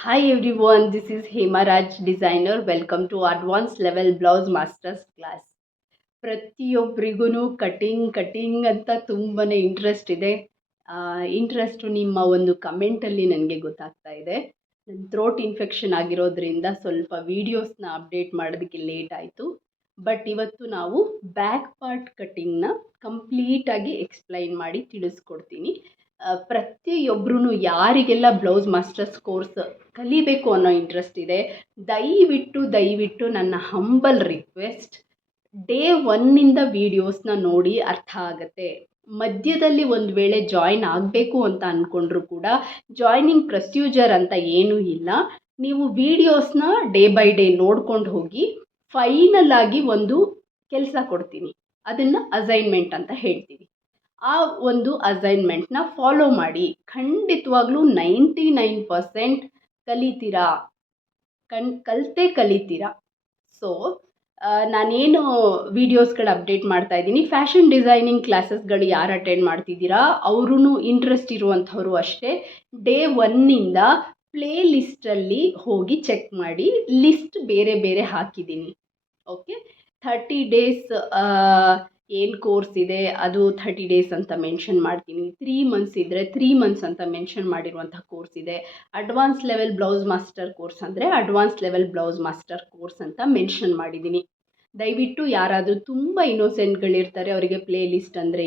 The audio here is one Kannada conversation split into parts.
Hi everyone, this is Hema Raj designer. Welcome to Advanced Level Blouse Masters class. ಪ್ರತಿಯೊಬ್ಬರಿಗೂ ಕಟಿಂಗ್ ಅಂತ ತುಂಬಾ ಇಂಟ್ರೆಸ್ಟ್ ಇದೆ. ಇಂಟ್ರೆಸ್ಟು ನಿಮ್ಮ ಒಂದು ಕಮೆಂಟಲ್ಲಿ ನನಗೆ ಗೊತ್ತಾಗ್ತಾ ಇದೆ. ನನ್ನ ಥ್ರೋಟ್ ಇನ್ಫೆಕ್ಷನ್ ಆಗಿರೋದ್ರಿಂದ ಸ್ವಲ್ಪ ವೀಡಿಯೋಸ್ನ ಅಪ್ಡೇಟ್ ಮಾಡೋದಕ್ಕೆ ಲೇಟ್ ಆಯಿತು. ಬಟ್ ಇವತ್ತು ನಾವು ಬ್ಯಾಕ್ ಪಾರ್ಟ್ ಕಟ್ಟಿಂಗ್ನ ಕಂಪ್ಲೀಟಾಗಿ ಎಕ್ಸ್ಪ್ಲೈನ್ ಮಾಡಿ ತಿಳಿಸ್ಕೊಡ್ತೀನಿ. ಪ್ರತಿಯೊಬ್ಬರೂ ಯಾರಿಗೆಲ್ಲ ಬ್ಲೌಸ್ ಮಾಸ್ಟರ್ಸ್ ಕೋರ್ಸ್ ಕಲಿಬೇಕು ಅನ್ನೋ ಇಂಟ್ರೆಸ್ಟ್ ಇದೆ, ದಯವಿಟ್ಟು ನನ್ನ ಹಂಬಲ್ ರಿಕ್ವೆಸ್ಟ್, ಡೇ ಒನ್ನಿಂದ ವೀಡಿಯೋಸ್ನ ನೋಡಿ ಅರ್ಥ ಆಗುತ್ತೆ. ಮಧ್ಯದಲ್ಲಿ ಒಂದು ವೇಳೆ ಜಾಯಿನ್ ಆಗಬೇಕು ಅಂತ ಅಂದ್ಕೊಂಡ್ರೂ ಕೂಡ ಜಾಯ್ನಿಂಗ್ ಪ್ರೊಸೀಜರ್ ಅಂತ ಏನೂ ಇಲ್ಲ. ನೀವು ವೀಡಿಯೋಸ್ನ ಡೇ ಬೈ ಡೇ ನೋಡ್ಕೊಂಡು ಹೋಗಿ ಫೈನಲ್ ಆಗಿ ಒಂದು ಕೆಲಸ ಕೊಡ್ತೀನಿ, ಅದನ್ನು ಅಸೈನ್ಮೆಂಟ್ ಅಂತ ಹೇಳ್ತೀವಿ. ಆ ಒಂದು ಅಸೈನ್ಮೆಂಟ್ನ ಫಾಲೋ ಮಾಡಿ, ಖಂಡಿತವಾಗ್ಲೂ 99% ಕಲಿತೀರಾ, ಕಲಿತೀರಾ. ಸೊ ನಾನೇನು ವೀಡಿಯೋಸ್ಗಳು ಅಪ್ಡೇಟ್ ಮಾಡ್ತಾ ಇದ್ದೀನಿ, ಫ್ಯಾಷನ್ ಡಿಸೈನಿಂಗ್ ಕ್ಲಾಸಸ್ಗಳು ಯಾರು ಅಟೆಂಡ್ ಮಾಡ್ತಿದ್ದೀರಾ ಅವ್ರೂ ಇಂಟ್ರೆಸ್ಟ್ ಇರುವಂಥವ್ರು ಅಷ್ಟೇ. ಡೇ ಒನ್ನಿಂದ ಪ್ಲೇ ಲಿಸ್ಟಲ್ಲಿ ಹೋಗಿ ಚೆಕ್ ಮಾಡಿ, ಲಿಸ್ಟ್ ಬೇರೆ ಬೇರೆ ಹಾಕಿದ್ದೀನಿ. ಓಕೆ, 30 ಡೇಸ್ ಏನು ಕೋರ್ಸ್ ಇದೆ ಅದು 30 ಡೇಸ್ ಅಂತ ಮೆನ್ಷನ್ ಮಾಡ್ತೀನಿ. 3 ಮಂತ್ಸ್ ಇದ್ದರೆ 3 ಮಂತ್ಸ್ ಅಂತ ಮೆನ್ಷನ್ ಮಾಡಿರುವಂಥ ಕೋರ್ಸ್ ಇದೆ. Advance level blouse master course ಅಂದರೆ advance level blouse master course ಅಂತ ಮೆನ್ಷನ್ ಮಾಡಿದ್ದೀನಿ. ದಯವಿಟ್ಟು ಯಾರಾದರೂ ತುಂಬ ಇನ್ನೋಸೆಂಟ್ಗಳಿರ್ತಾರೆ, ಅವರಿಗೆ ಪ್ಲೇ ಲಿಸ್ಟ್ ಅಂದರೆ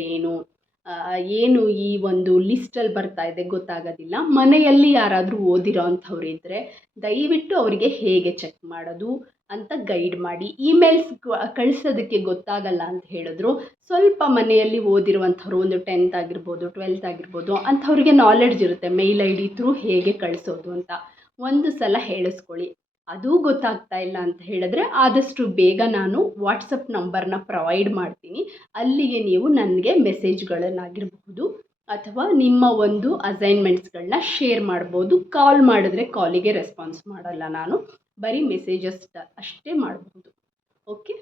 ಏನು ಈ ಒಂದು ಲಿಸ್ಟಲ್ಲಿ ಬರ್ತಾ ಇದೆ ಗೊತ್ತಾಗೋದಿಲ್ಲ. ಮನೆಯಲ್ಲಿ ಯಾರಾದರೂ ಓದಿರೋ ಅಂಥವ್ರು ಇದ್ದರೆ ದಯವಿಟ್ಟು ಅವರಿಗೆ ಹೇಗೆ ಚೆಕ್ ಮಾಡೋದು ಅಂತ ಗೈಡ್ ಮಾಡಿ. ಇಮೇಲ್ಸ್ ಕಳಿಸೋದಕ್ಕೆ ಗೊತ್ತಾಗಲ್ಲ ಅಂತ ಹೇಳಿದ್ರು, ಸ್ವಲ್ಪ ಮನೆಯಲ್ಲಿ ಓದಿರುವಂಥವ್ರು, ಒಂದು 10th ಆಗಿರ್ಬೋದು 12th ಆಗಿರ್ಬೋದು ಅಂಥವ್ರಿಗೆ ನಾಲೆಡ್ಜ್ ಇರುತ್ತೆ ಮೇಲ್ ಐ ಡಿ ಥ್ರೂ ಹೇಗೆ ಕಳಿಸೋದು ಅಂತ. ಒಂದು ಸಲ ಹೇಳಿಸ್ಕೊಳ್ಳಿ. ಅದೂ ಗೊತ್ತಾಗ್ತಾ ಇಲ್ಲ ಅಂತ ಹೇಳಿದ್ರೆ ಆದಷ್ಟು ಬೇಗ ನಾನು ವಾಟ್ಸಪ್ ನಂಬರ್ನ ಪ್ರೊವೈಡ್ ಮಾಡ್ತೀನಿ. ಅಲ್ಲಿಗೆ ನೀವು ನನಗೆ ಮೆಸೇಜ್ಗಳನ್ನಾಗಿರಬಹುದು ಅಥವಾ ನಿಮ್ಮ ಒಂದು ಅಸೈನ್ಮೆಂಟ್ಸ್ಗಳನ್ನ ಶೇರ್ ಮಾಡ್ಬೋದು. ಕಾಲ್ ಮಾಡಿದ್ರೆ ಕಾಲಿಗೆ ರೆಸ್ಪಾನ್ಸ್ ಮಾಡಲ್ಲ, ನಾನು ಬರೀ ಮೆಸೇಜಸ್ ಅಷ್ಟೇ ಮಾಡಬಹುದು. ಓಕೆ,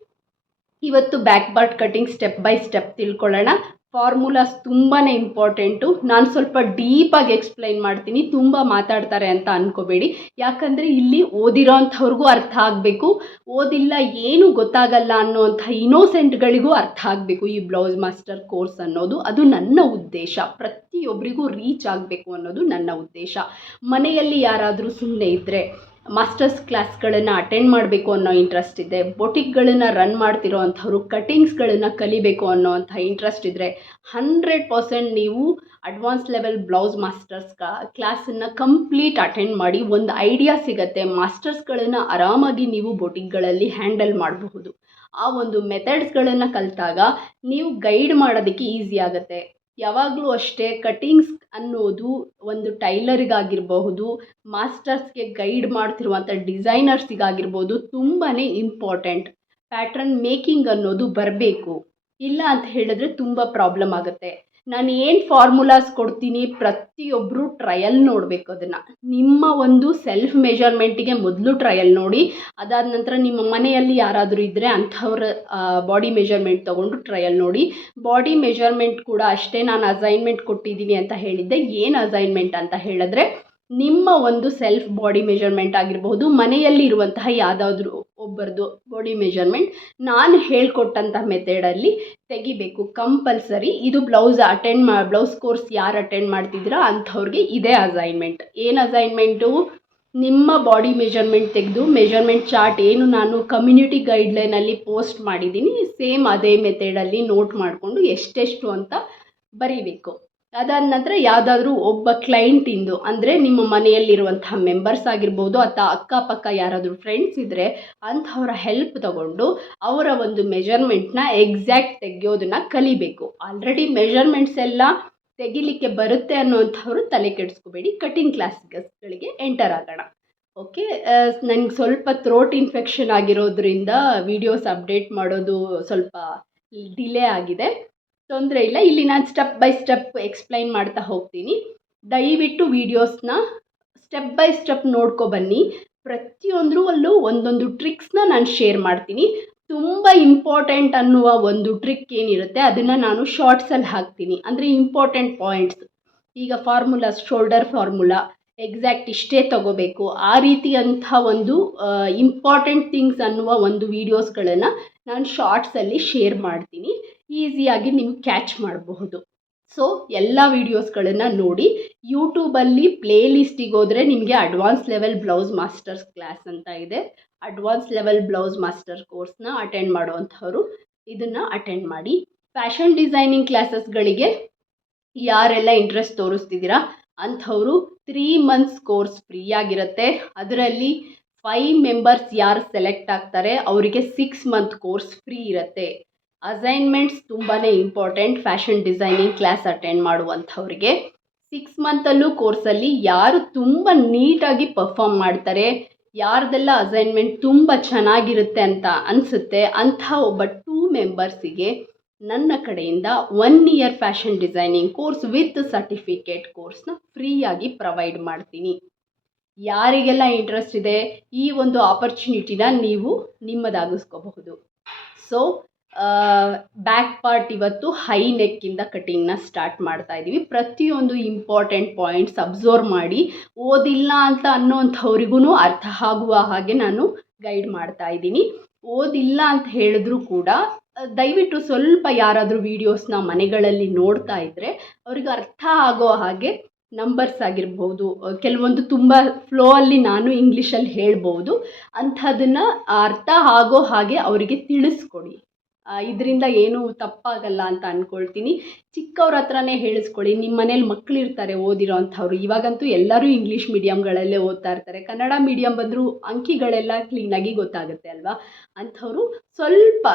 ಇವತ್ತು back part cutting step by step ತಿಳ್ಕೊಳ್ಳೋಣ. ಫಾರ್ಮುಲಾಸ್ ತುಂಬಾ ಇಂಪಾರ್ಟೆಂಟು. ನಾನು ಸ್ವಲ್ಪ ಡೀಪಾಗಿ ಎಕ್ಸ್ಪ್ಲೈನ್ ಮಾಡ್ತೀನಿ, ತುಂಬ ಮಾತಾಡ್ತಾರೆ ಅಂತ ಅಂದ್ಕೋಬೇಡಿ. ಯಾಕಂದರೆ ಇಲ್ಲಿ ಓದಿರೋ ಅಂಥವ್ರಿಗೂ ಅರ್ಥ ಆಗಬೇಕು, ಓದಿಲ್ಲ ಏನು ಗೊತ್ತಾಗಲ್ಲ ಅನ್ನೋವಂಥ ಇನ್ನೋಸೆಂಟ್ಗಳಿಗೂ ಅರ್ಥ ಆಗಬೇಕು ಈ ಬ್ಲೌಸ್ ಮಾಸ್ಟರ್ ಕೋರ್ಸ್ ಅನ್ನೋದು. ಅದು ನನ್ನ ಉದ್ದೇಶ, ಪ್ರತಿಯೊಬ್ಬರಿಗೂ ರೀಚ್ ಆಗಬೇಕು ಅನ್ನೋದು ನನ್ನ ಉದ್ದೇಶ. ಮನೆಯಲ್ಲಿ ಯಾರಾದರೂ ಸುಮ್ಮನೆ ಇದ್ದರೆ, ಮಾಸ್ಟರ್ಸ್ ಕ್ಲಾಸ್ಗಳನ್ನು ಅಟೆಂಡ್ ಮಾಡಬೇಕು ಅನ್ನೋ ಇಂಟ್ರೆಸ್ಟ್ ಇದೆ, ಬೊಟಿಕ್ಗಳನ್ನು ರನ್ ಮಾಡ್ತಿರೋ ಅಂಥವ್ರು ಕಟಿಂಗ್ಸ್ಗಳನ್ನು ಕಲಿಬೇಕು ಅನ್ನೋ ಅಂಥ ಇಂಟ್ರೆಸ್ಟ್ ಇದ್ದರೆ 100% ನೀವು ಅಡ್ವಾನ್ಸ್ ಲೆವೆಲ್ ಬ್ಲೌಸ್ ಮಾಸ್ಟರ್ಸ್ ಕ್ಲಾಸನ್ನು ಕಂಪ್ಲೀಟ್ ಅಟೆಂಡ್ ಮಾಡಿ. ಒಂದು ಐಡಿಯಾ ಸಿಗುತ್ತೆ, ಮಾಸ್ಟರ್ಸ್ಗಳನ್ನು ಆರಾಮಾಗಿ ನೀವು ಬೊಟಿಕ್ಗಳಲ್ಲಿ ಹ್ಯಾಂಡಲ್ ಮಾಡಬಹುದು. ಆ ಒಂದು ಮೆಥಡ್ಸ್ಗಳನ್ನು ಕಲಿತಾಗ ನೀವು ಗೈಡ್ ಮಾಡೋದಕ್ಕೆ ಈಸಿ ಆಗುತ್ತೆ. ಯಾವಾಗಲೂ ಅಷ್ಟೇ ಕಟಿಂಗ್ಸ್ ಅನ್ನೋದು ಒಂದು ಟೈಲರಿಗಾಗಿರಬಹುದು, ಮಾಸ್ಟರ್ಸ್ಗೆ ಗೈಡ್ ಮಾಡ್ತಿರುವಂಥ ಡಿಸೈನರ್ಸಿಗಾಗಿರ್ಬೋದು ತುಂಬಾ ಇಂಪಾರ್ಟೆಂಟ್. ಪ್ಯಾಟ್ರನ್ ಮೇಕಿಂಗ್ ಅನ್ನೋದು ಬರಬೇಕು, ಇಲ್ಲ ಅಂತ ಹೇಳಿದ್ರೆ ತುಂಬ ಪ್ರಾಬ್ಲಮ್ ಆಗುತ್ತೆ. ನಾನು ಏನು ಫಾರ್ಮುಲಾಸ್ ಕೊಡ್ತೀನಿ ಪ್ರತಿಯೊಬ್ಬರು ಟ್ರಯಲ್ ನೋಡಬೇಕು. ಅದನ್ನು ನಿಮ್ಮ ಒಂದು ಸೆಲ್ಫ್ ಮೆಜರ್ಮೆಂಟಿಗೆ ಮೊದಲು ಟ್ರಯಲ್ ನೋಡಿ, ಅದಾದ ನಂತರ ನಿಮ್ಮ ಮನೆಯಲ್ಲಿ ಯಾರಾದರೂ ಇದ್ದರೆ ಅಂಥವ್ರ ಬಾಡಿ ಮೆಜರ್ಮೆಂಟ್ ತೊಗೊಂಡು ಟ್ರಯಲ್ ನೋಡಿ. ಬಾಡಿ ಮೆಜರ್ಮೆಂಟ್ ಕೂಡ ಅಷ್ಟೇ, ನಾನು ಅಸೈನ್ಮೆಂಟ್ ಕೊಟ್ಟಿದ್ದೀನಿ ಅಂತ ಹೇಳಿದ್ದೆ. ಏನು ಅಸೈನ್ಮೆಂಟ್ ಅಂತ ಹೇಳಿದ್ರೆ, ನಿಮ್ಮ ಒಂದು ಸೆಲ್ಫ್ ಬಾಡಿ ಮೆಜರ್ಮೆಂಟ್ ಆಗಿರಬಹುದು, ಮನೆಯಲ್ಲಿ ಇರುವಂತಹ ಯಾವುದಾದ್ರೂ ಒಬ್ಬರದು ಬಾಡಿ ಮೆಜರ್ಮೆಂಟ್ ನಾನು ಹೇಳ್ಕೊಟ್ಟಂಥ ಮೆಥಡಲ್ಲಿ ತೆಗಿಬೇಕು ಕಂಪಲ್ಸರಿ. ಇದು ಬ್ಲೌಸ್ ಕೋರ್ಸ್ ಯಾರು ಅಟೆಂಡ್ ಮಾಡ್ತಿದ್ದೀರಾ ಅಂಥವ್ರಿಗೆ ಇದೇ ಅಸೈನ್ಮೆಂಟ್. ಏನು ಅಸೈನ್ಮೆಂಟು? ನಿಮ್ಮ ಬಾಡಿ ಮೆಜರ್ಮೆಂಟ್ ತೆಗೆದು ಮೆಜರ್ಮೆಂಟ್ ಚಾರ್ಟ್ ಏನು ನಾನು ಕಮ್ಯುನಿಟಿ ಗೈಡ್ಲೈನಲ್ಲಿ ಪೋಸ್ಟ್ ಮಾಡಿದ್ದೀನಿ, ಸೇಮ್ ಅದೇ ಮೆಥಡಲ್ಲಿ ನೋಟ್ ಮಾಡಿಕೊಂಡು ಎಷ್ಟೆಷ್ಟು ಅಂತ ಬರೀಬೇಕು. ಅದಾದ ನಂತರ ಯಾವುದಾದ್ರೂ ಒಬ್ಬ ಕ್ಲೈಂಟಿಂದು ಅಂದರೆ ನಿಮ್ಮ ಮನೆಯಲ್ಲಿರುವಂತಹ ಮೆಂಬರ್ಸ್ ಆಗಿರ್ಬೋದು ಅಥವಾ ಅಕ್ಕಪಕ್ಕ ಯಾರಾದರೂ ಫ್ರೆಂಡ್ಸ್ ಇದ್ದರೆ ಅಂಥವರ ಹೆಲ್ಪ್ ತಗೊಂಡು ಅವರ ಒಂದು ಮೆಜರ್ಮೆಂಟ್ನ ಎಕ್ಸಾಕ್ಟ್ ತೆಗೆಯೋದನ್ನು ಕಲಿಬೇಕು. ಆಲ್ರೆಡಿ ಮೆಜರ್ಮೆಂಟ್ಸ್ ಎಲ್ಲ ತೆಗಿಲಿಕ್ಕೆ ಬರುತ್ತೆ ಅನ್ನೋಂಥವ್ರು ತಲೆ ಕೆಡಿಸ್ಕೋಬೇಡಿ, ಕಟಿಂಗ್ ಕ್ಲಾಸ್ಗಳಿಗೆ ಎಂಟರ್ ಆಗೋಣ. ಓಕೆ, ನನಗೆ ಸ್ವಲ್ಪ ಥ್ರೋಟ್ ಇನ್ಫೆಕ್ಷನ್ ಆಗಿರೋದ್ರಿಂದ ವೀಡಿಯೋಸ್ ಅಪ್ಡೇಟ್ ಮಾಡೋದು ಸ್ವಲ್ಪ ಡಿಲೇ ಆಗಿದೆ. ತೊಂದರೆ ಇಲ್ಲ, ಇಲ್ಲಿ ನಾನು ಸ್ಟೆಪ್ ಬೈ ಸ್ಟೆಪ್ ಎಕ್ಸ್ಪ್ಲೈನ್ ಮಾಡ್ತಾ ಹೋಗ್ತೀನಿ. ದಯವಿಟ್ಟು ವೀಡಿಯೋಸ್ನ ಸ್ಟೆಪ್ ಬೈ ಸ್ಟೆಪ್ ನೋಡ್ಕೊಬನ್ನಿ. ಪ್ರತಿಯೊಂದರಲ್ಲೂ ಒಂದೊಂದು ಟ್ರಿಕ್ಸ್ನ ನಾನು ಶೇರ್ ಮಾಡ್ತೀನಿ. ತುಂಬ ಇಂಪಾರ್ಟೆಂಟ್ ಅನ್ನುವ ಒಂದು ಟ್ರಿಕ್ ಏನಿರುತ್ತೆ ಅದನ್ನು ನಾನು ಶಾರ್ಟ್ಸಲ್ಲಿ ಹಾಕ್ತೀನಿ, ಅಂದರೆ ಇಂಪಾರ್ಟೆಂಟ್ ಪಾಯಿಂಟ್ಸ್. ಈಗ ಫಾರ್ಮುಲಾಸ್, ಶೋಲ್ಡರ್ ಫಾರ್ಮುಲಾ ಎಕ್ಸಾಕ್ಟ್ ಇಷ್ಟೇ ತಗೋಬೇಕು, ಆ ರೀತಿಯಂಥ ಒಂದು ಇಂಪಾರ್ಟೆಂಟ್ ಥಿಂಗ್ಸ್ ಅನ್ನುವ ಒಂದು ವೀಡಿಯೋಸ್ಗಳನ್ನು ನಾನು ಶಾರ್ಟ್ಸಲ್ಲಿ ಶೇರ್ ಮಾಡ್ತೀನಿ, ಈಸಿಯಾಗಿ ನೀವು ಕ್ಯಾಚ್ ಮಾಡಬಹುದು. ಸೊ ಎಲ್ಲ ವೀಡಿಯೋಸ್ಗಳನ್ನು ನೋಡಿ. ಯೂಟ್ಯೂಬಲ್ಲಿ ಪ್ಲೇ ಲಿಸ್ಟಿಗೆ ಹೋದರೆ ನಿಮಗೆ advance level blouse masters class ಅಂತ ಇದೆ. ಅಡ್ವಾನ್ಸ್ ಲೆವೆಲ್ ಬ್ಲೌಸ್ ಮಾಸ್ಟರ್ ಕೋರ್ಸ್ನ ಅಟೆಂಡ್ ಮಾಡುವಂಥವ್ರು ಇದನ್ನು ಅಟೆಂಡ್ ಮಾಡಿ. ಫ್ಯಾಷನ್ ಡಿಸೈನಿಂಗ್ ಕ್ಲಾಸಸ್ಗಳಿಗೆ ಯಾರೆಲ್ಲ ಇಂಟ್ರೆಸ್ಟ್ ತೋರಿಸ್ತಿದ್ದೀರಾ ಅಂಥವರು 3 months ಕೋರ್ಸ್ ಫ್ರೀ ಆಗಿರುತ್ತೆ. ಅದರಲ್ಲಿ 5 ಮೆಂಬರ್ಸ್ ಯಾರು ಸೆಲೆಕ್ಟ್ ಆಗ್ತಾರೆ ಅವರಿಗೆ 6 month ಕೋರ್ಸ್ ಫ್ರೀ ಇರುತ್ತೆ. ಅಸೈನ್ಮೆಂಟ್ಸ್ ತುಂಬಾ important fashion designing class attend ಮಾಡುವಂಥವ್ರಿಗೆ. 6 monthಲ್ಲೂ ಕೋರ್ಸಲ್ಲಿ ಯಾರು ತುಂಬ ನೀಟಾಗಿ ಪರ್ಫಾರ್ಮ್ ಮಾಡ್ತಾರೆ, ಯಾರ್ದೆಲ್ಲ ಅಸೈನ್ಮೆಂಟ್ ತುಂಬ ಚೆನ್ನಾಗಿರುತ್ತೆ ಅಂತ ಅನಿಸುತ್ತೆ ಅಂಥ ಒಬ್ಬ 2 ಮೆಂಬರ್ಸಿಗೆ ನನ್ನ ಕಡೆಯಿಂದ 1 year fashion designing course with certificate ಕೋರ್ಸ್ನ ಫ್ರೀಯಾಗಿ ಪ್ರೊವೈಡ್ ಮಾಡ್ತೀನಿ. ಯಾರಿಗೆಲ್ಲ ಇಂಟ್ರೆಸ್ಟ್ ಇದೆ ಈ ಒಂದು ಆಪರ್ಚುನಿಟಿನ ನೀವು ನಿಮ್ಮದಾಗಿಸ್ಕೋಬಹುದು. ಸೊ ಬ್ಯಾಕ್ ಪಾರ್ಟ್ ಇವತ್ತು ಹೈ ನೆಕ್ಕಿಂದ ಕಟಿಂಗ್ನ ಸ್ಟಾರ್ಟ್ ಮಾಡ್ತಾ ಇದ್ದೀವಿ. ಪ್ರತಿಯೊಂದು ಇಂಪಾರ್ಟೆಂಟ್ ಪಾಯಿಂಟ್ಸ್ ಅಬ್ಸರ್ವ್ ಮಾಡಿ, ಓದಿಲ್ಲ ಅಂತ ಅನ್ನೋಂಥವ್ರಿಗೂ ಅರ್ಥ ಆಗುವ ಹಾಗೆ ನಾನು ಗೈಡ್ ಮಾಡ್ತಾ ಇದ್ದೀನಿ. ಓದಿಲ್ಲ ಅಂತ ಹೇಳಿದ್ರೂ ಕೂಡ ದಯವಿಟ್ಟು ಸ್ವಲ್ಪ ಯಾರಾದರೂ ವೀಡಿಯೋಸ್ನ ಮನೆಗಳಲ್ಲಿ ನೋಡ್ತಾ ಇದ್ದರೆ ಅವ್ರಿಗೆ ಅರ್ಥ ಆಗೋ ಹಾಗೆ ನಂಬರ್ಸ್ ಆಗಿರ್ಬೋದು, ಕೆಲವೊಂದು ತುಂಬ ಫ್ಲೋ ಅಲ್ಲಿ ನಾನು ಇಂಗ್ಲೀಷಲ್ಲಿ ಹೇಳ್ಬೋದು, ಅಂಥದನ್ನು ಅರ್ಥ ಆಗೋ ಹಾಗೆ ಅವರಿಗೆ ತಿಳಿಸ್ಕೊಡಿ. ಇದರಿಂದ ಏನೂ ತಪ್ಪಾಗಲ್ಲ ಅಂತ ಅಂದ್ಕೊಳ್ತೀನಿ. ಚಿಕ್ಕವ್ರ ಹತ್ರನೇ ಹೇಳಿಸ್ಕೊಳ್ಳಿ. ನಿಮ್ಮ ಮನೇಲಿ ಮಕ್ಕಳಿರ್ತಾರೆ ಓದಿರೋ ಅಂಥವ್ರು, ಇವಾಗಂತೂ ಎಲ್ಲರೂ ಇಂಗ್ಲೀಷ್ ಮೀಡಿಯಮ್ಗಳಲ್ಲೇ ಓದ್ತಾ ಇರ್ತಾರೆ. ಕನ್ನಡ ಮೀಡಿಯಮ್ ಬಂದರೂ ಅಂಕಿಗಳೆಲ್ಲ ಕ್ಲೀನಾಗಿ ಗೊತ್ತಾಗುತ್ತೆ ಅಲ್ವಾ. ಅಂಥವರು ಸ್ವಲ್ಪ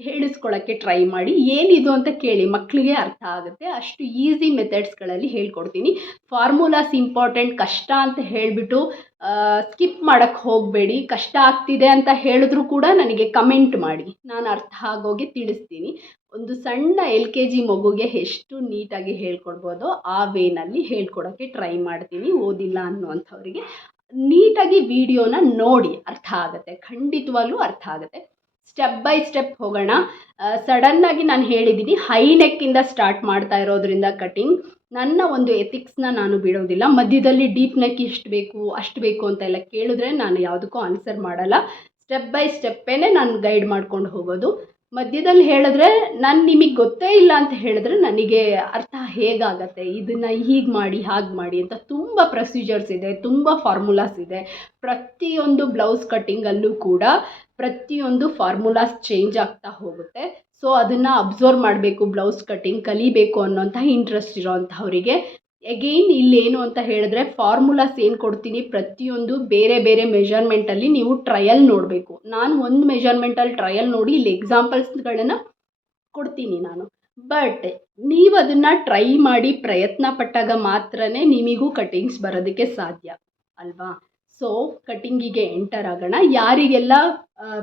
ಹೇಳಿಸ್ಕೊಳ್ಳೋಕ್ಕೆ ಟ್ರೈ ಮಾಡಿ. ಏನಿದು ಅಂತ ಕೇಳಿ, ಮಕ್ಕಳಿಗೆ ಅರ್ಥ ಆಗುತ್ತೆ. ಅಷ್ಟು ಈಸಿ ಮೆಥಡ್ಸ್ಗಳಲ್ಲಿ ಹೇಳ್ಕೊಡ್ತೀನಿ. ಫಾರ್ಮುಲಾಸ್ ಇಂಪಾರ್ಟೆಂಟ್, ಕಷ್ಟ ಅಂತ ಹೇಳಿಬಿಟ್ಟು ಸ್ಕಿಪ್ ಮಾಡೋಕ್ಕೆ ಹೋಗಬೇಡಿ. ಕಷ್ಟ ಆಗ್ತಿದೆ ಅಂತ ಹೇಳಿದ್ರೂ ಕೂಡ ನನಗೆ ಕಮೆಂಟ್ ಮಾಡಿ, ನಾನು ಅರ್ಥ ಆಗೋಗೆ ತಿಳಿಸ್ತೀನಿ. ಒಂದು ಸಣ್ಣ LKG ಮಗುಗೆ ಎಷ್ಟು ನೀಟಾಗಿ ಹೇಳ್ಕೊಡ್ಬೋದೋ ಆ ವೇನಲ್ಲಿ ಹೇಳ್ಕೊಡೋಕ್ಕೆ ಟ್ರೈ ಮಾಡ್ತೀನಿ. ಓದಿಲ್ಲ ಅನ್ನುವಂಥವ್ರಿಗೆ ನೀಟಾಗಿ ವಿಡಿಯೋನ ನೋಡಿ, ಅರ್ಥ ಆಗುತ್ತೆ, ಖಂಡಿತವಾಗ್ಲೂ ಅರ್ಥ ಆಗುತ್ತೆ. ಸ್ಟೆಪ್ ಬೈ ಸ್ಟೆಪ್ ಹೋಗೋಣ. ಸಡನ್ನಾಗಿ ನಾನು ಹೇಳಿದ್ದೀನಿ, ಹೈ ನೆಕ್ಕಿಂದ ಸ್ಟಾರ್ಟ್ ಮಾಡ್ತಾ ಇರೋದ್ರಿಂದ ಕಟಿಂಗ್ ನನ್ನ ಒಂದು ಎಥಿಕ್ಸ್ನ ನಾನು ಬಿಡೋದಿಲ್ಲ. ಮಧ್ಯದಲ್ಲಿ ಡೀಪ್ ನೆಕ್ ಇಷ್ಟು ಬೇಕು ಅಷ್ಟು ಬೇಕು ಅಂತೆಲ್ಲ ಕೇಳಿದ್ರೆ ನಾನು ಯಾವುದಕ್ಕೂ ಆನ್ಸರ್ ಮಾಡಲ್ಲ. ಸ್ಟೆಪ್ ಬೈ ಸ್ಟೆಪ್ಪೇ ನಾನು ಗೈಡ್ ಮಾಡ್ಕೊಂಡು ಹೋಗೋದು. ಮಧ್ಯದಲ್ಲಿ ಹೇಳಿದ್ರೆ ನಾನು ನಿಮಗೆ ಗೊತ್ತೇ ಇಲ್ಲ ಅಂತ ಹೇಳಿದ್ರೆ ನನಗೆ ಅರ್ಥ ಹೇಗಾಗತ್ತೆ, ಇದನ್ನು ಹೀಗೆ ಮಾಡಿ ಹಾಗೆ ಮಾಡಿ ಅಂತ ತುಂಬ ಪ್ರೊಸೀಜರ್ಸ್ ಇದೆ, ತುಂಬ ಫಾರ್ಮುಲಾಸ್ ಇದೆ. ಪ್ರತಿಯೊಂದು ಬ್ಲೌಸ್ ಕಟ್ಟಿಂಗಲ್ಲೂ ಕೂಡ ಪ್ರತಿಯೊಂದು ಫಾರ್ಮುಲಾಸ್ ಚೇಂಜ್ ಆಗ್ತಾ ಹೋಗುತ್ತೆ. ಸೊ ಅದನ್ನು ಅಬ್ಸರ್ವ್ ಮಾಡಬೇಕು. ಬ್ಲೌಸ್ ಕಟ್ಟಿಂಗ್ ಕಲಿಬೇಕು ಅನ್ನೋಂಥ ಇಂಟ್ರೆಸ್ಟ್ ಇರೋವಂಥವರಿಗೆ ಎಗೈನ್ ಇಲ್ಲೇನು ಅಂತ ಹೇಳಿದ್ರೆ ಫಾರ್ಮುಲಾಸ್ ಏನು ಕೊಡ್ತೀನಿ, ಪ್ರತಿಯೊಂದು ಬೇರೆ ಬೇರೆ ಮೆಷರ್ಮೆಂಟಲ್ಲಿ ನೀವು ಟ್ರಯಲ್ ನೋಡಬೇಕು. ನಾನು ಒಂದು ಮೆಷರ್ಮೆಂಟಲ್ಲಿ ಟ್ರಯಲ್ ನೋಡಿ ಇಲ್ಲಿ ಎಕ್ಸಾಂಪಲ್ಸ್ಗಳನ್ನು ಕೊಡ್ತೀನಿ ನಾನು. ಬಟ್ ನೀವು ಅದನ್ನು ಟ್ರೈ ಮಾಡಿ ಪ್ರಯತ್ನ ಪಟ್ಟಾಗ ಮಾತ್ರ ನಿಮಗೂ ಕಟಿಂಗ್ಸ್ ಬರೋದಕ್ಕೆ ಸಾಧ್ಯ ಅಲ್ವಾ. ಸೊ ಕಟಿಂಗಿಗೆ ಎಂಟರ್ ಆಗೋಣ. ಯಾರಿಗೆಲ್ಲ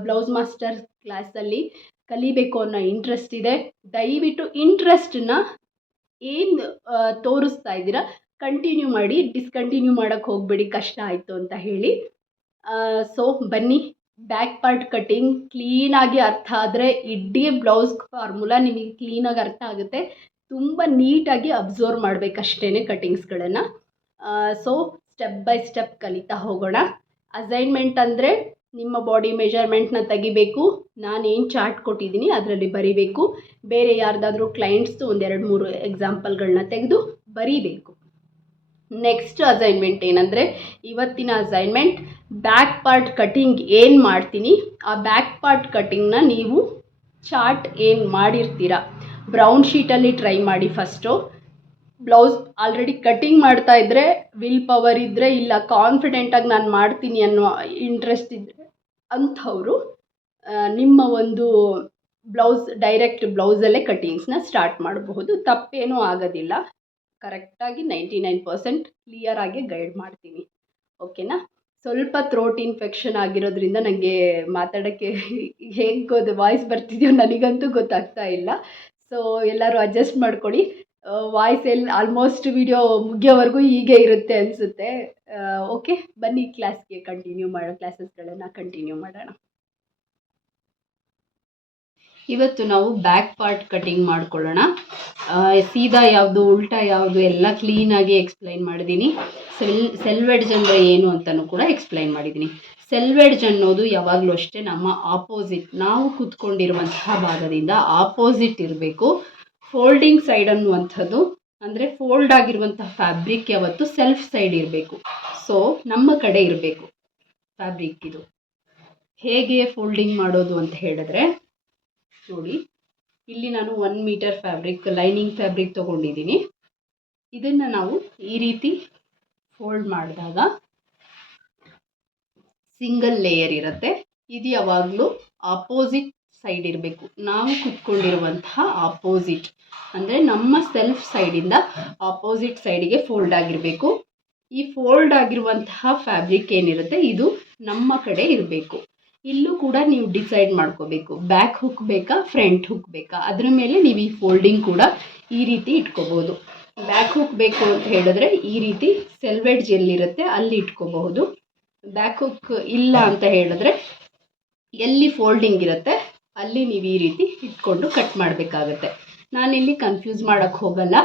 ಬ್ಲೌಸ್ ಮಾಸ್ಟರ್ ಕ್ಲಾಸಲ್ಲಿ ಕಲಿಬೇಕು ಅನ್ನೋ ಇಂಟ್ರೆಸ್ಟ್ ಇದೆ, ದಯವಿಟ್ಟು ಇಂಟ್ರೆಸ್ಟನ್ನ ಏನು ತೋರಿಸ್ತಾ ಇದ್ದೀರಾ ಕಂಟಿನ್ಯೂ ಮಾಡಿ, ಡಿಸ್ಕಂಟಿನ್ಯೂ ಮಾಡೋಕ್ಕೆ ಹೋಗಬೇಡಿ ಕಷ್ಟ ಆಯಿತು ಅಂತ ಹೇಳಿ. ಸೊ ಬನ್ನಿ, ಬ್ಯಾಕ್ ಪಾರ್ಟ್ ಕಟಿಂಗ್ ಕ್ಲೀನಾಗಿ ಅರ್ಥ ಆದರೆ ಇಡೀ ಬ್ಲೌಸ್ ಫಾರ್ಮುಲಾ ನಿಮಗೆ ಕ್ಲೀನಾಗಿ ಅರ್ಥ ಆಗುತ್ತೆ. ತುಂಬ ನೀಟಾಗಿ ಅಬ್ಸರ್ವ್ ಮಾಡಬೇಕಷ್ಟೇ ಕಟಿಂಗ್ಸ್ಗಳನ್ನು. ಸೊ ಸ್ಟೆಪ್ ಬೈ ಸ್ಟೆಪ್ ಕಲಿತಾ ಹೋಗೋಣ. ಅಸೈನ್ಮೆಂಟ್ ಅಂದರೆ ನಿಮ್ಮ ಬಾಡಿ ಮೆಷರ್ಮೆಂಟ್ನ ತೆಗಿಬೇಕು. ನಾನೇನು ಚಾರ್ಟ್ ಕೊಟ್ಟಿದ್ದೀನಿ ಅದರಲ್ಲಿ ಬರೀಬೇಕು. ಬೇರೆ ಯಾರ್ದಾದ್ರೂ ಕ್ಲೈಂಟ್ಸ್ದು 1-2-3 ಎಕ್ಸಾಂಪಲ್ಗಳನ್ನ ತೆಗೆದು ಬರೀಬೇಕು. ನೆಕ್ಸ್ಟ್ ಅಸೈನ್ಮೆಂಟ್ ಏನಂದರೆ, ಇವತ್ತಿನ ಅಸೈನ್ಮೆಂಟ್ ಬ್ಯಾಕ್ ಪಾರ್ಟ್ ಕಟಿಂಗ್ ಏನು ಮಾಡ್ತೀನಿ ಆ ಬ್ಯಾಕ್ ಪಾರ್ಟ್ ಕಟಿಂಗ್ನ ನೀವು ಚಾರ್ಟ್ ಏನು ಮಾಡಿರ್ತೀರ ಬ್ರೌನ್ ಶೀಟಲ್ಲಿ ಟ್ರೈ ಮಾಡಿ. ಫಸ್ಟು ಬ್ಲೌಸ್ ಆಲ್ರೆಡಿ ಕಟಿಂಗ್ ಮಾಡ್ತಾ ಇದ್ದರೆ, ವಿಲ್ ಪವರ್ ಇದ್ದರೆ, ಇಲ್ಲ ಕಾನ್ಫಿಡೆಂಟಾಗಿ ನಾನು ಮಾಡ್ತೀನಿ ಅನ್ನೋ ಇಂಟ್ರೆಸ್ಟ್ ಇದ್ದರೆ ಅಂಥವರು ನಿಮ್ಮ ಒಂದು ಡೈರೆಕ್ಟ್ ಬ್ಲೌಸಲ್ಲೇ ಕಟಿಂಗ್ಸ್ನ ಸ್ಟಾರ್ಟ್ ಮಾಡಬಹುದು. ತಪ್ಪೇನೂ ಆಗೋದಿಲ್ಲ. ಕರೆಕ್ಟಾಗಿ 99% ಕ್ಲಿಯರಾಗಿ ಗೈಡ್ ಮಾಡ್ತೀನಿ. ಓಕೆನಾ. ಸ್ವಲ್ಪ ಥ್ರೋಟ್ ಇನ್ಫೆಕ್ಷನ್ ಆಗಿರೋದ್ರಿಂದ ನನಗೆ ಮಾತಾಡೋಕ್ಕೆ ಹೇಗೆ ವಾಯ್ಸ್ ಬರ್ತಿದೆಯೋ ನನಗಂತೂ ಗೊತ್ತಾಗ್ತಾ ಇಲ್ಲ. ಸೊ ಎಲ್ಲರೂ ಅಡ್ಜಸ್ಟ್ ಮಾಡ್ಕೊಳ್ಳಿ. ವಾಯ್ಸ್ ಆಲ್ಮೋಸ್ಟ್ ವಿಡಿಯೋ ಮುಗಿಯೋವರೆಗೂ ಹೀಗೆ ಇರುತ್ತೆ ಅನಿಸುತ್ತೆ. ಓಕೆ, ಬನ್ನಿ ಕ್ಲಾಸ್ಗಳನ್ನು ಕಂಟಿನ್ಯೂ ಮಾಡೋಣ. ಇವತ್ತು ನಾವು ಬ್ಯಾಕ್ ಪಾರ್ಟ್ ಕಟಿಂಗ್ ಮಾಡ್ಕೊಳ್ಳೋಣ. ಸೀದಾ ಯಾವುದು ಉಲ್ಟಾ ಯಾವುದು ಎಲ್ಲ ಕ್ಲೀನಾಗಿ ಎಕ್ಸ್ಪ್ಲೈನ್ ಮಾಡಿದ್ದೀನಿ. ಸೆಲ್ವೆಡ್ಜ್ ಅಂದರೆ ಏನು ಅಂತಲೂ ಕೂಡ ಎಕ್ಸ್ಪ್ಲೈನ್ ಮಾಡಿದ್ದೀನಿ. ಸೆಲ್ವೆಡ್ಜ್ ಅನ್ನೋದು ಯಾವಾಗಲೂ ಅಷ್ಟೇ ನಮ್ಮ ಆಪೋಸಿಟ್, ನಾವು ಕೂತ್ಕೊಂಡಿರುವಂತಹ ಭಾಗದಿಂದ ಆಪೋಸಿಟ್ ಇರಬೇಕು. ಫೋಲ್ಡಿಂಗ್ ಸೈಡ್ ಅನ್ನುವಂಥದ್ದು ಅಂದರೆ ಫೋಲ್ಡ್ ಆಗಿರುವಂತಹ ಫ್ಯಾಬ್ರಿಕ್ ಯಾವತ್ತು ಸೆಲ್ಫ್ ಸೈಡ್ ಇರಬೇಕು. ಸೊ ನಮ್ಮ ಕಡೆ ಇರಬೇಕು ಫ್ಯಾಬ್ರಿಕ್. ಇದು ಹೇಗೆ ಫೋಲ್ಡಿಂಗ್ ಮಾಡೋದು ಅಂತ ಹೇಳಿದ್ರೆ ನೋಡಿ, ಇಲ್ಲಿ ನಾನು 1 ಮೀಟರ್ ಫ್ಯಾಬ್ರಿಕ್ ಲೈನಿಂಗ್ ಫ್ಯಾಬ್ರಿಕ್ ತೊಗೊಂಡಿದ್ದೀನಿ. ಇದನ್ನು ನಾವು ಈ ರೀತಿ ಫೋಲ್ಡ್ ಮಾಡಿದಾಗ ಸಿಂಗಲ್ ಲೇಯರ್ ಇರುತ್ತೆ. ಇದು ಯಾವಾಗಲೂ ಆಪೋಸಿಟ್ ಸೈಡ್ ಇರಬೇಕು. ನಾವು ಕುತ್ಕೊಂಡಿರುವಂತಹ ಆಪೋಸಿಟ್ ಅಂದರೆ ನಮ್ಮ ಸೆಲ್ಫ್ ಸೈಡಿಂದ ಆಪೋಸಿಟ್ ಸೈಡಿಗೆ ಫೋಲ್ಡ್ ಆಗಿರಬೇಕು. ಈ ಫೋಲ್ಡ್ ಆಗಿರುವಂತಹ ಫ್ಯಾಬ್ರಿಕ್ ಏನಿರುತ್ತೆ ಇದು ನಮ್ಮ ಕಡೆ ಇರಬೇಕು. ಇಲ್ಲೂ ಕೂಡ ನೀವು ಡಿಸೈಡ್ ಮಾಡ್ಕೋಬೇಕು, ಬ್ಯಾಕ್ ಹುಕ್ ಬೇಕಾ ಫ್ರಂಟ್ ಹುಕ್ ಬೇಕಾ, ಅದರ ಮೇಲೆ ನೀವು ಈ ಫೋಲ್ಡಿಂಗ್ ಕೂಡ ಈ ರೀತಿ ಇಟ್ಕೋಬಹುದು. ಬ್ಯಾಕ್ ಹುಕ್ ಬೇಕು ಅಂತ ಹೇಳಿದ್ರೆ ಈ ರೀತಿ ಸೆಲ್ವೆಡ್ಜ್ ಎಲ್ಲಿರುತ್ತೆ ಅಲ್ಲಿ ಇಟ್ಕೋಬಹುದು. ಬ್ಯಾಕ್ ಹುಕ್ ಇಲ್ಲ ಅಂತ ಹೇಳಿದ್ರೆ ಎಲ್ಲಿ ಫೋಲ್ಡಿಂಗ್ ಇರುತ್ತೆ ಅಲ್ಲಿ ನೀವು ಈ ರೀತಿ ಇಟ್ಕೊಂಡು ಕಟ್ ಮಾಡಬೇಕಾಗತ್ತೆ. ನಾನಿಲ್ಲಿ ಕನ್ಫ್ಯೂಸ್ ಮಾಡೋಕ್ಕೆ ಹೋಗಲ್ಲ,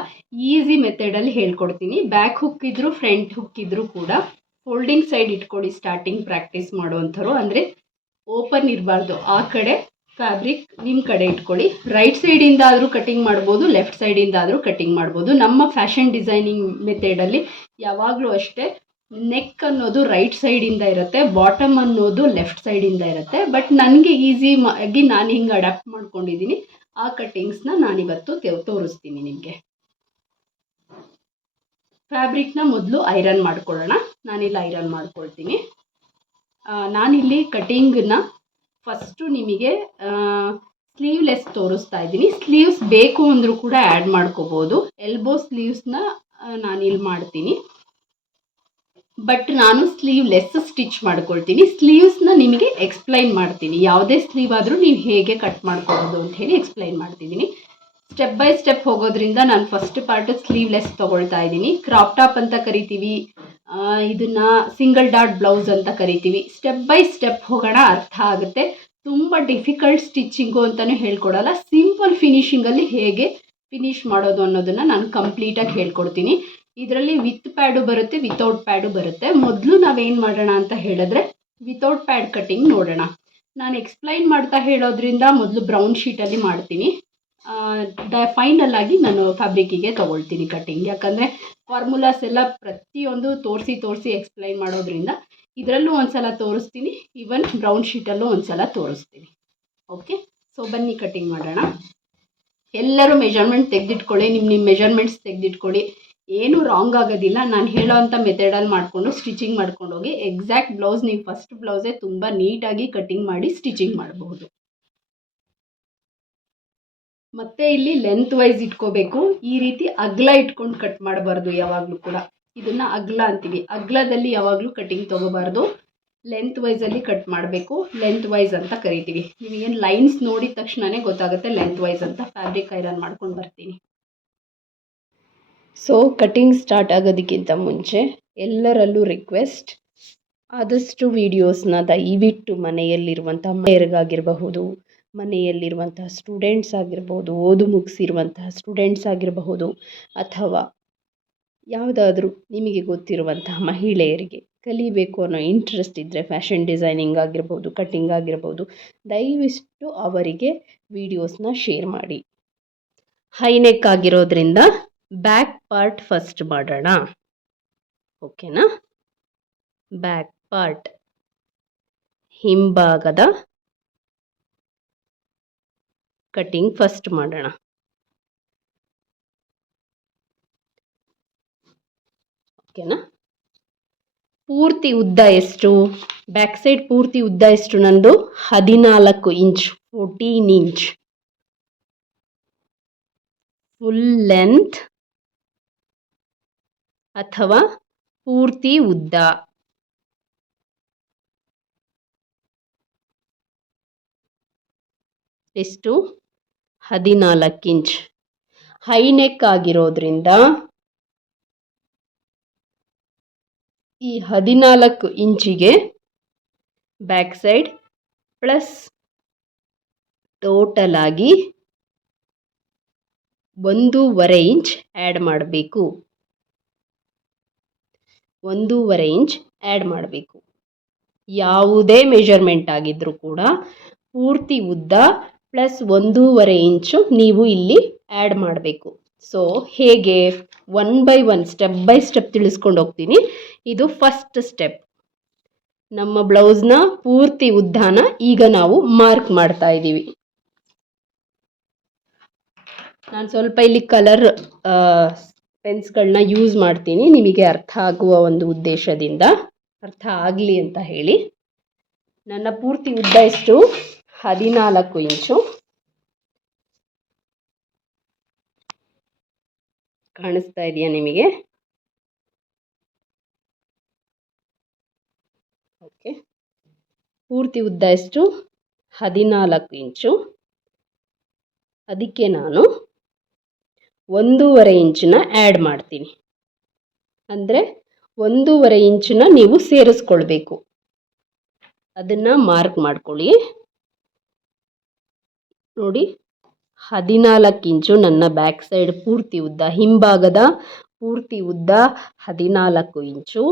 ಈಸಿ ಮೆಥಡಲ್ಲಿ ಹೇಳ್ಕೊಡ್ತೀನಿ. ಬ್ಯಾಕ್ ಹುಕ್ ಇದ್ದರೂ ಫ್ರಂಟ್ ಹುಕ್ ಇದ್ದರೂ ಕೂಡ ಫೋಲ್ಡಿಂಗ್ ಸೈಡ್ ಇಟ್ಕೊಳ್ಳಿ. ಸ್ಟಾರ್ಟಿಂಗ್ ಪ್ರಾಕ್ಟೀಸ್ ಮಾಡುವಂಥವ್ರು ಅಂದರೆ ಓಪನ್ ಇರಬಾರ್ದು, ಆ ಕಡೆ ಫ್ಯಾಬ್ರಿಕ್ ನಿಮ್ಮ ಕಡೆ ಇಟ್ಕೊಳ್ಳಿ. ರೈಟ್ ಸೈಡಿಂದ ಆದರೂ ಕಟಿಂಗ್ ಮಾಡ್ಬೋದು, ಲೆಫ್ಟ್ ಸೈಡಿಂದ ಆದರೂ ಕಟಿಂಗ್ ಮಾಡ್ಬೋದು. ನಮ್ಮ ಫ್ಯಾಷನ್ ಡಿಸೈನಿಂಗ್ ಮೆಥಡಲ್ಲಿ ಯಾವಾಗಲೂ ಅಷ್ಟೇ ನೆಕ್ ಅನ್ನೋದು ರೈಟ್ ಸೈಡಿಂದ ಇರುತ್ತೆ, ಬಾಟಮ್ ಅನ್ನೋದು ಲೆಫ್ಟ್ ಸೈಡಿಂದ ಇರುತ್ತೆ. ಬಟ್ ನನಗೆ ಈಸಿ ಆಗಿ ನಾನು ಹಿಂಗೆ ಅಡಾಪ್ಟ್ ಮಾಡ್ಕೊಂಡಿದ್ದೀನಿ. ಆ ಕಟ್ಟಿಂಗ್ಸ್ನ ನಾನಿವತ್ತು ತೋರಿಸ್ತೀನಿ ನಿಮಗೆ. ಫ್ಯಾಬ್ರಿಕ್ನ ಮೊದಲು ಐರನ್ ಮಾಡ್ಕೊಳ್ಳೋಣ. ನಾನಿಲ್ಲಿ ಐರನ್ ಮಾಡ್ಕೊಳ್ತೀನಿ. ನಾನಿಲ್ಲಿ ಕಟಿಂಗನ್ನ ಫಸ್ಟು ನಿಮಗೆ ಸ್ಲೀವ್ಲೆಸ್ ತೋರಿಸ್ತಾ ಇದ್ದೀನಿ. ಸ್ಲೀವ್ಸ್ ಬೇಕು ಅಂದರೂ ಕೂಡ ಆ್ಯಡ್ ಮಾಡ್ಕೋಬೋದು. ಎಲ್ಬೋ ಸ್ಲೀವ್ಸ್ನ ನಾನಿಲ್ಲಿ ಮಾಡ್ತೀನಿ, ಬಟ್ ನಾನು ಸ್ಲೀವ್ಲೆಸ್ ಸ್ಟಿಚ್ ಮಾಡ್ಕೊಳ್ತೀನಿ. ಸ್ಲೀವ್ಸ್ನ ನಿಮಗೆ ಎಕ್ಸ್ಪ್ಲೈನ್ ಮಾಡ್ತೀನಿ. ಯಾವುದೇ ಸ್ಲೀವ್ ಆದರೂ ನೀವು ಹೇಗೆ ಕಟ್ ಮಾಡ್ಕೊಬೋದು ಅಂತ ಹೇಳಿ ಎಕ್ಸ್ಪ್ಲೈನ್ ಮಾಡ್ತಿದ್ದೀನಿ. ಸ್ಟೆಪ್ ಬೈ ಸ್ಟೆಪ್ ಹೋಗೋದ್ರಿಂದ ನಾನು ಫಸ್ಟ್ ಪಾರ್ಟ್ ಸ್ಲೀವ್ಲೆಸ್ ತೊಗೊಳ್ತಾ ಇದ್ದೀನಿ. ಕ್ರಾಪ್ ಟಾಪ್ ಅಂತ ಕರಿತೀವಿ, ಇದನ್ನು ಸಿಂಗಲ್ ಡಾಟ್ ಬ್ಲೌಸ್ ಅಂತ ಕರಿತೀವಿ. ಸ್ಟೆಪ್ ಬೈ ಸ್ಟೆಪ್ ಹೋಗೋಣ, ಅರ್ಥ ಆಗುತ್ತೆ. ತುಂಬ ಡಿಫಿಕಲ್ಟ್ ಸ್ಟಿಚ್ಚಿಂಗು ಅಂತಲೂ ಹೇಳ್ಕೊಡಲ್ಲ. ಸಿಂಪಲ್ ಫಿನಿಶಿಂಗಲ್ಲಿ ಹೇಗೆ ಫಿನಿಶ್ ಮಾಡೋದು ಅನ್ನೋದನ್ನು ನಾನು ಕಂಪ್ಲೀಟಾಗಿ ಹೇಳ್ಕೊಡ್ತೀನಿ. ಇದರಲ್ಲಿ ವಿತ್ ಪ್ಯಾಡು ಬರುತ್ತೆ, ವಿತೌಟ್ ಪ್ಯಾಡು ಬರುತ್ತೆ. ಮೊದಲು ನಾವೇನು ಮಾಡೋಣ ಅಂತ ಹೇಳಿದ್ರೆ ವಿತೌಟ್ ಪ್ಯಾಡ್ ಕಟಿಂಗ್ ನೋಡೋಣ. ನಾನು ಎಕ್ಸ್ಪ್ಲೈನ್ ಮಾಡ್ತಾ ಹೇಳೋದ್ರಿಂದ ಮೊದಲು ಬ್ರೌನ್ ಶೀಟಲ್ಲಿ ಮಾಡ್ತೀನಿ. ಫೈನಲ್ ಆಗಿ ನಾನು ಫ್ಯಾಬ್ರಿಕ್ಕಿಗೆ ತೊಗೊಳ್ತೀನಿ ಕಟಿಂಗ್. ಯಾಕಂದರೆ ಫಾರ್ಮುಲಾಸ್ ಎಲ್ಲ ಪ್ರತಿಯೊಂದು ತೋರಿಸಿ ಎಕ್ಸ್ಪ್ಲೈನ್ ಮಾಡೋದ್ರಿಂದ ಇದರಲ್ಲೂ ಒಂದು ಸಲ ತೋರಿಸ್ತೀನಿ, ಈವನ್ ಬ್ರೌನ್ ಶೀಟಲ್ಲೂ ಒಂದು ಸಲ ತೋರಿಸ್ತೀನಿ. ಓಕೆ, ಸೊ ಬನ್ನಿ ಕಟಿಂಗ್ ಮಾಡೋಣ. ಎಲ್ಲರೂ ಮೆಜರ್ಮೆಂಟ್ ತೆಗೆದಿಟ್ಕೊಳ್ಳಿ, ನಿಮ್ಮ ಮೆಜರ್ಮೆಂಟ್ಸ್ ತೆಗೆದಿಟ್ಕೊಳ್ಳಿ. ಏನೂ ರಾಂಗ್ ಆಗೋದಿಲ್ಲ. ನಾನು ಹೇಳೋ ಅಂಥ ಮೆಥಡಲ್ಲಿ ಮಾಡಿಕೊಂಡು ಸ್ಟಿಚಿಂಗ್ ಮಾಡ್ಕೊಂಡು ಹೋಗಿ ಎಕ್ಸಾಕ್ಟ್ ಬ್ಲೌಸ್ ನೀವು ಫಸ್ಟ್ ಬ್ಲೌಸೇ ತುಂಬ ನೀಟಾಗಿ ಕಟಿಂಗ್ ಮಾಡಿ ಸ್ಟಿಚಿಂಗ್ ಮಾಡಬಹುದು. ಮತ್ತು ಇಲ್ಲಿ ಲೆಂತ್ ವೈಸ್ ಇಟ್ಕೋಬೇಕು. ಈ ರೀತಿ ಅಗಲ ಇಟ್ಕೊಂಡು ಕಟ್ ಮಾಡಬಾರ್ದು ಯಾವಾಗಲೂ ಕೂಡ. ಇದನ್ನು ಅಗಲ ಅಂತೀವಿ. ಅಗಲದಲ್ಲಿ ಯಾವಾಗಲೂ ಕಟಿಂಗ್ ತೊಗೋಬಾರ್ದು, ಲೆಂತ್ ವೈಸಲ್ಲಿ ಕಟ್ ಮಾಡಬೇಕು. ಲೆಂತ್ ವೈಸ್ ಅಂತ ಕರಿತೀವಿ. ನಿಮಗೇನು ಲೈನ್ಸ್ ನೋಡಿದ ತಕ್ಷಣವೇ ಗೊತ್ತಾಗುತ್ತೆ ಲೆಂತ್ ವೈಸ್ ಅಂತ. ಫ್ಯಾಬ್ರಿಕ್ ಐರನ್ ಮಾಡ್ಕೊಂಡು ಬರ್ತೀನಿ. ಸೊ ಕಟಿಂಗ್ ಸ್ಟಾರ್ಟ್ ಆಗೋದಕ್ಕಿಂತ ಮುಂಚೆ ಎಲ್ಲರಲ್ಲೂ ರಿಕ್ವೆಸ್ಟ್, ಆದಷ್ಟು ವೀಡಿಯೋಸ್ನ ದಯವಿಟ್ಟು ಮನೆಯಲ್ಲಿರುವಂಥ ಮಹಿಳೆಯರಿಗಾಗಿರಬಹುದು, ಮನೆಯಲ್ಲಿರುವಂತಹ ಸ್ಟೂಡೆಂಟ್ಸ್ ಆಗಿರ್ಬೋದು, ಓದು ಮುಗಿಸಿರುವಂತಹ ಸ್ಟೂಡೆಂಟ್ಸ್ ಆಗಿರಬಹುದು, ಅಥವಾ ಯಾವುದಾದ್ರೂ ನಿಮಗೆ ಗೊತ್ತಿರುವಂತಹ ಮಹಿಳೆಯರಿಗೆ ಕಲಿಬೇಕು ಅನ್ನೋ ಇಂಟ್ರೆಸ್ಟ್ ಇದ್ದರೆ, ಫ್ಯಾಷನ್ ಡಿಸೈನಿಂಗ್ ಆಗಿರ್ಬೋದು, ಕಟ್ಟಿಂಗ್ ಆಗಿರ್ಬೋದು, ದಯವಿಟ್ಟು ಅವರಿಗೆ ವೀಡಿಯೋಸ್ನ ಶೇರ್ ಮಾಡಿ. ಹೈನೆಕ್ ಆಗಿರೋದ್ರಿಂದ ಬ್ಯಾಕ್ ಪಾರ್ಟ್ ಫಸ್ಟ್ ಮಾಡೋಣ. ಓಕೆನಾ? ಬ್ಯಾಕ್ ಪಾರ್ಟ್ ಹಿಂಭಾಗದ ಕಟಿಂಗ್ ಫಸ್ಟ್ ಮಾಡೋಣ. ಓಕೆನಾ? ಪೂರ್ತಿ ಉದ್ದ ಎಷ್ಟು? ಬ್ಯಾಕ್ ಸೈಡ್ ಪೂರ್ತಿ ಉದ್ದ ಎಷ್ಟು ನಂದು? 14 ಇಂಚ್, 14 ಇಂಚ್. ಫುಲ್ ಲೆಂತ್ ಅಥವಾ ಪೂರ್ತಿ ಉದ್ದ ಎಷ್ಟು? 14 ಇಂಚ್. ಹೈನೆಕ್ ಆಗಿರೋದ್ರಿಂದ ಈ 14 ಇಂಚಿಗೆ ಬ್ಯಾಕ್ ಸೈಡ್ ಪ್ಲಸ್ ಟೋಟಲ್ ಆಗಿ 1.5 ಇಂಚ್ ಆ್ಯಡ್ ಮಾಡಬೇಕು. 1.5 ಇಂಚ್ ಆ್ಯಡ್ ಮಾಡಬೇಕು. ಯಾವುದೇ ಮೆಜರ್ಮೆಂಟ್ ಆಗಿದ್ದರೂ ಕೂಡ ಪೂರ್ತಿ ಉದ್ದ ಪ್ಲಸ್ 1.5 ಇಂಚು ನೀವು ಇಲ್ಲಿ ಆ್ಯಡ್ ಮಾಡಬೇಕು. ಸೊ ಹೇಗೆ 1 by 1 ಸ್ಟೆಪ್ ಬೈ ಸ್ಟೆಪ್ ತಿಳಿಸ್ಕೊಂಡು ಹೋಗ್ತೀನಿ. ಇದು ಫಸ್ಟ್ ಸ್ಟೆಪ್. ನಮ್ಮ ಬ್ಲೌಸ್ನ ಪೂರ್ತಿ ಉದ್ದಾನ ಈಗ ನಾವು ಮಾರ್ಕ್ ಮಾಡ್ತಾ ಇದ್ದೀವಿ. ನಾನು ಸ್ವಲ್ಪ ಇಲ್ಲಿ ಕಲರ್ ಪೆನ್ಸ್ಗಳನ್ನ ಯೂಸ್ ಮಾಡ್ತೀನಿ, ನಿಮಗೆ ಅರ್ಥ ಆಗುವ ಒಂದು ಉದ್ದೇಶದಿಂದ, ಅರ್ಥ ಆಗಲಿ ಅಂತ ಹೇಳಿ. ನನ್ನ ಪೂರ್ತಿ ಉದ್ದ ಎಷ್ಟು? 14 ಇಂಚು. ಕಾಣಿಸ್ತಾ ಇದೆಯಾ ನಿಮಗೆ? ಓಕೆ, ಪೂರ್ತಿ ಉದ್ದ ಎಷ್ಟು? 14 ಇಂಚು. ಅದಕ್ಕೆ ನಾನು 1.5 ಇಂಚನ್ನ ಆ್ಯಡ್ ಮಾಡ್ತೀನಿ. ಅಂದರೆ 1.5 ಇಂಚನ್ನ ನೀವು ಸೇರಿಸ್ಕೊಳ್ಬೇಕು. ಅದನ್ನು ಮಾರ್ಕ್ ಮಾಡ್ಕೊಳ್ಳಿ. ನೋಡಿ, 14 ಇಂಚು ನನ್ನ ಬ್ಯಾಕ್ ಸೈಡ್ ಪೂರ್ತಿ ಉದ್ದ, ಹಿಂಭಾಗದ ಪೂರ್ತಿ ಉದ್ದ 14 ಇಂಚು.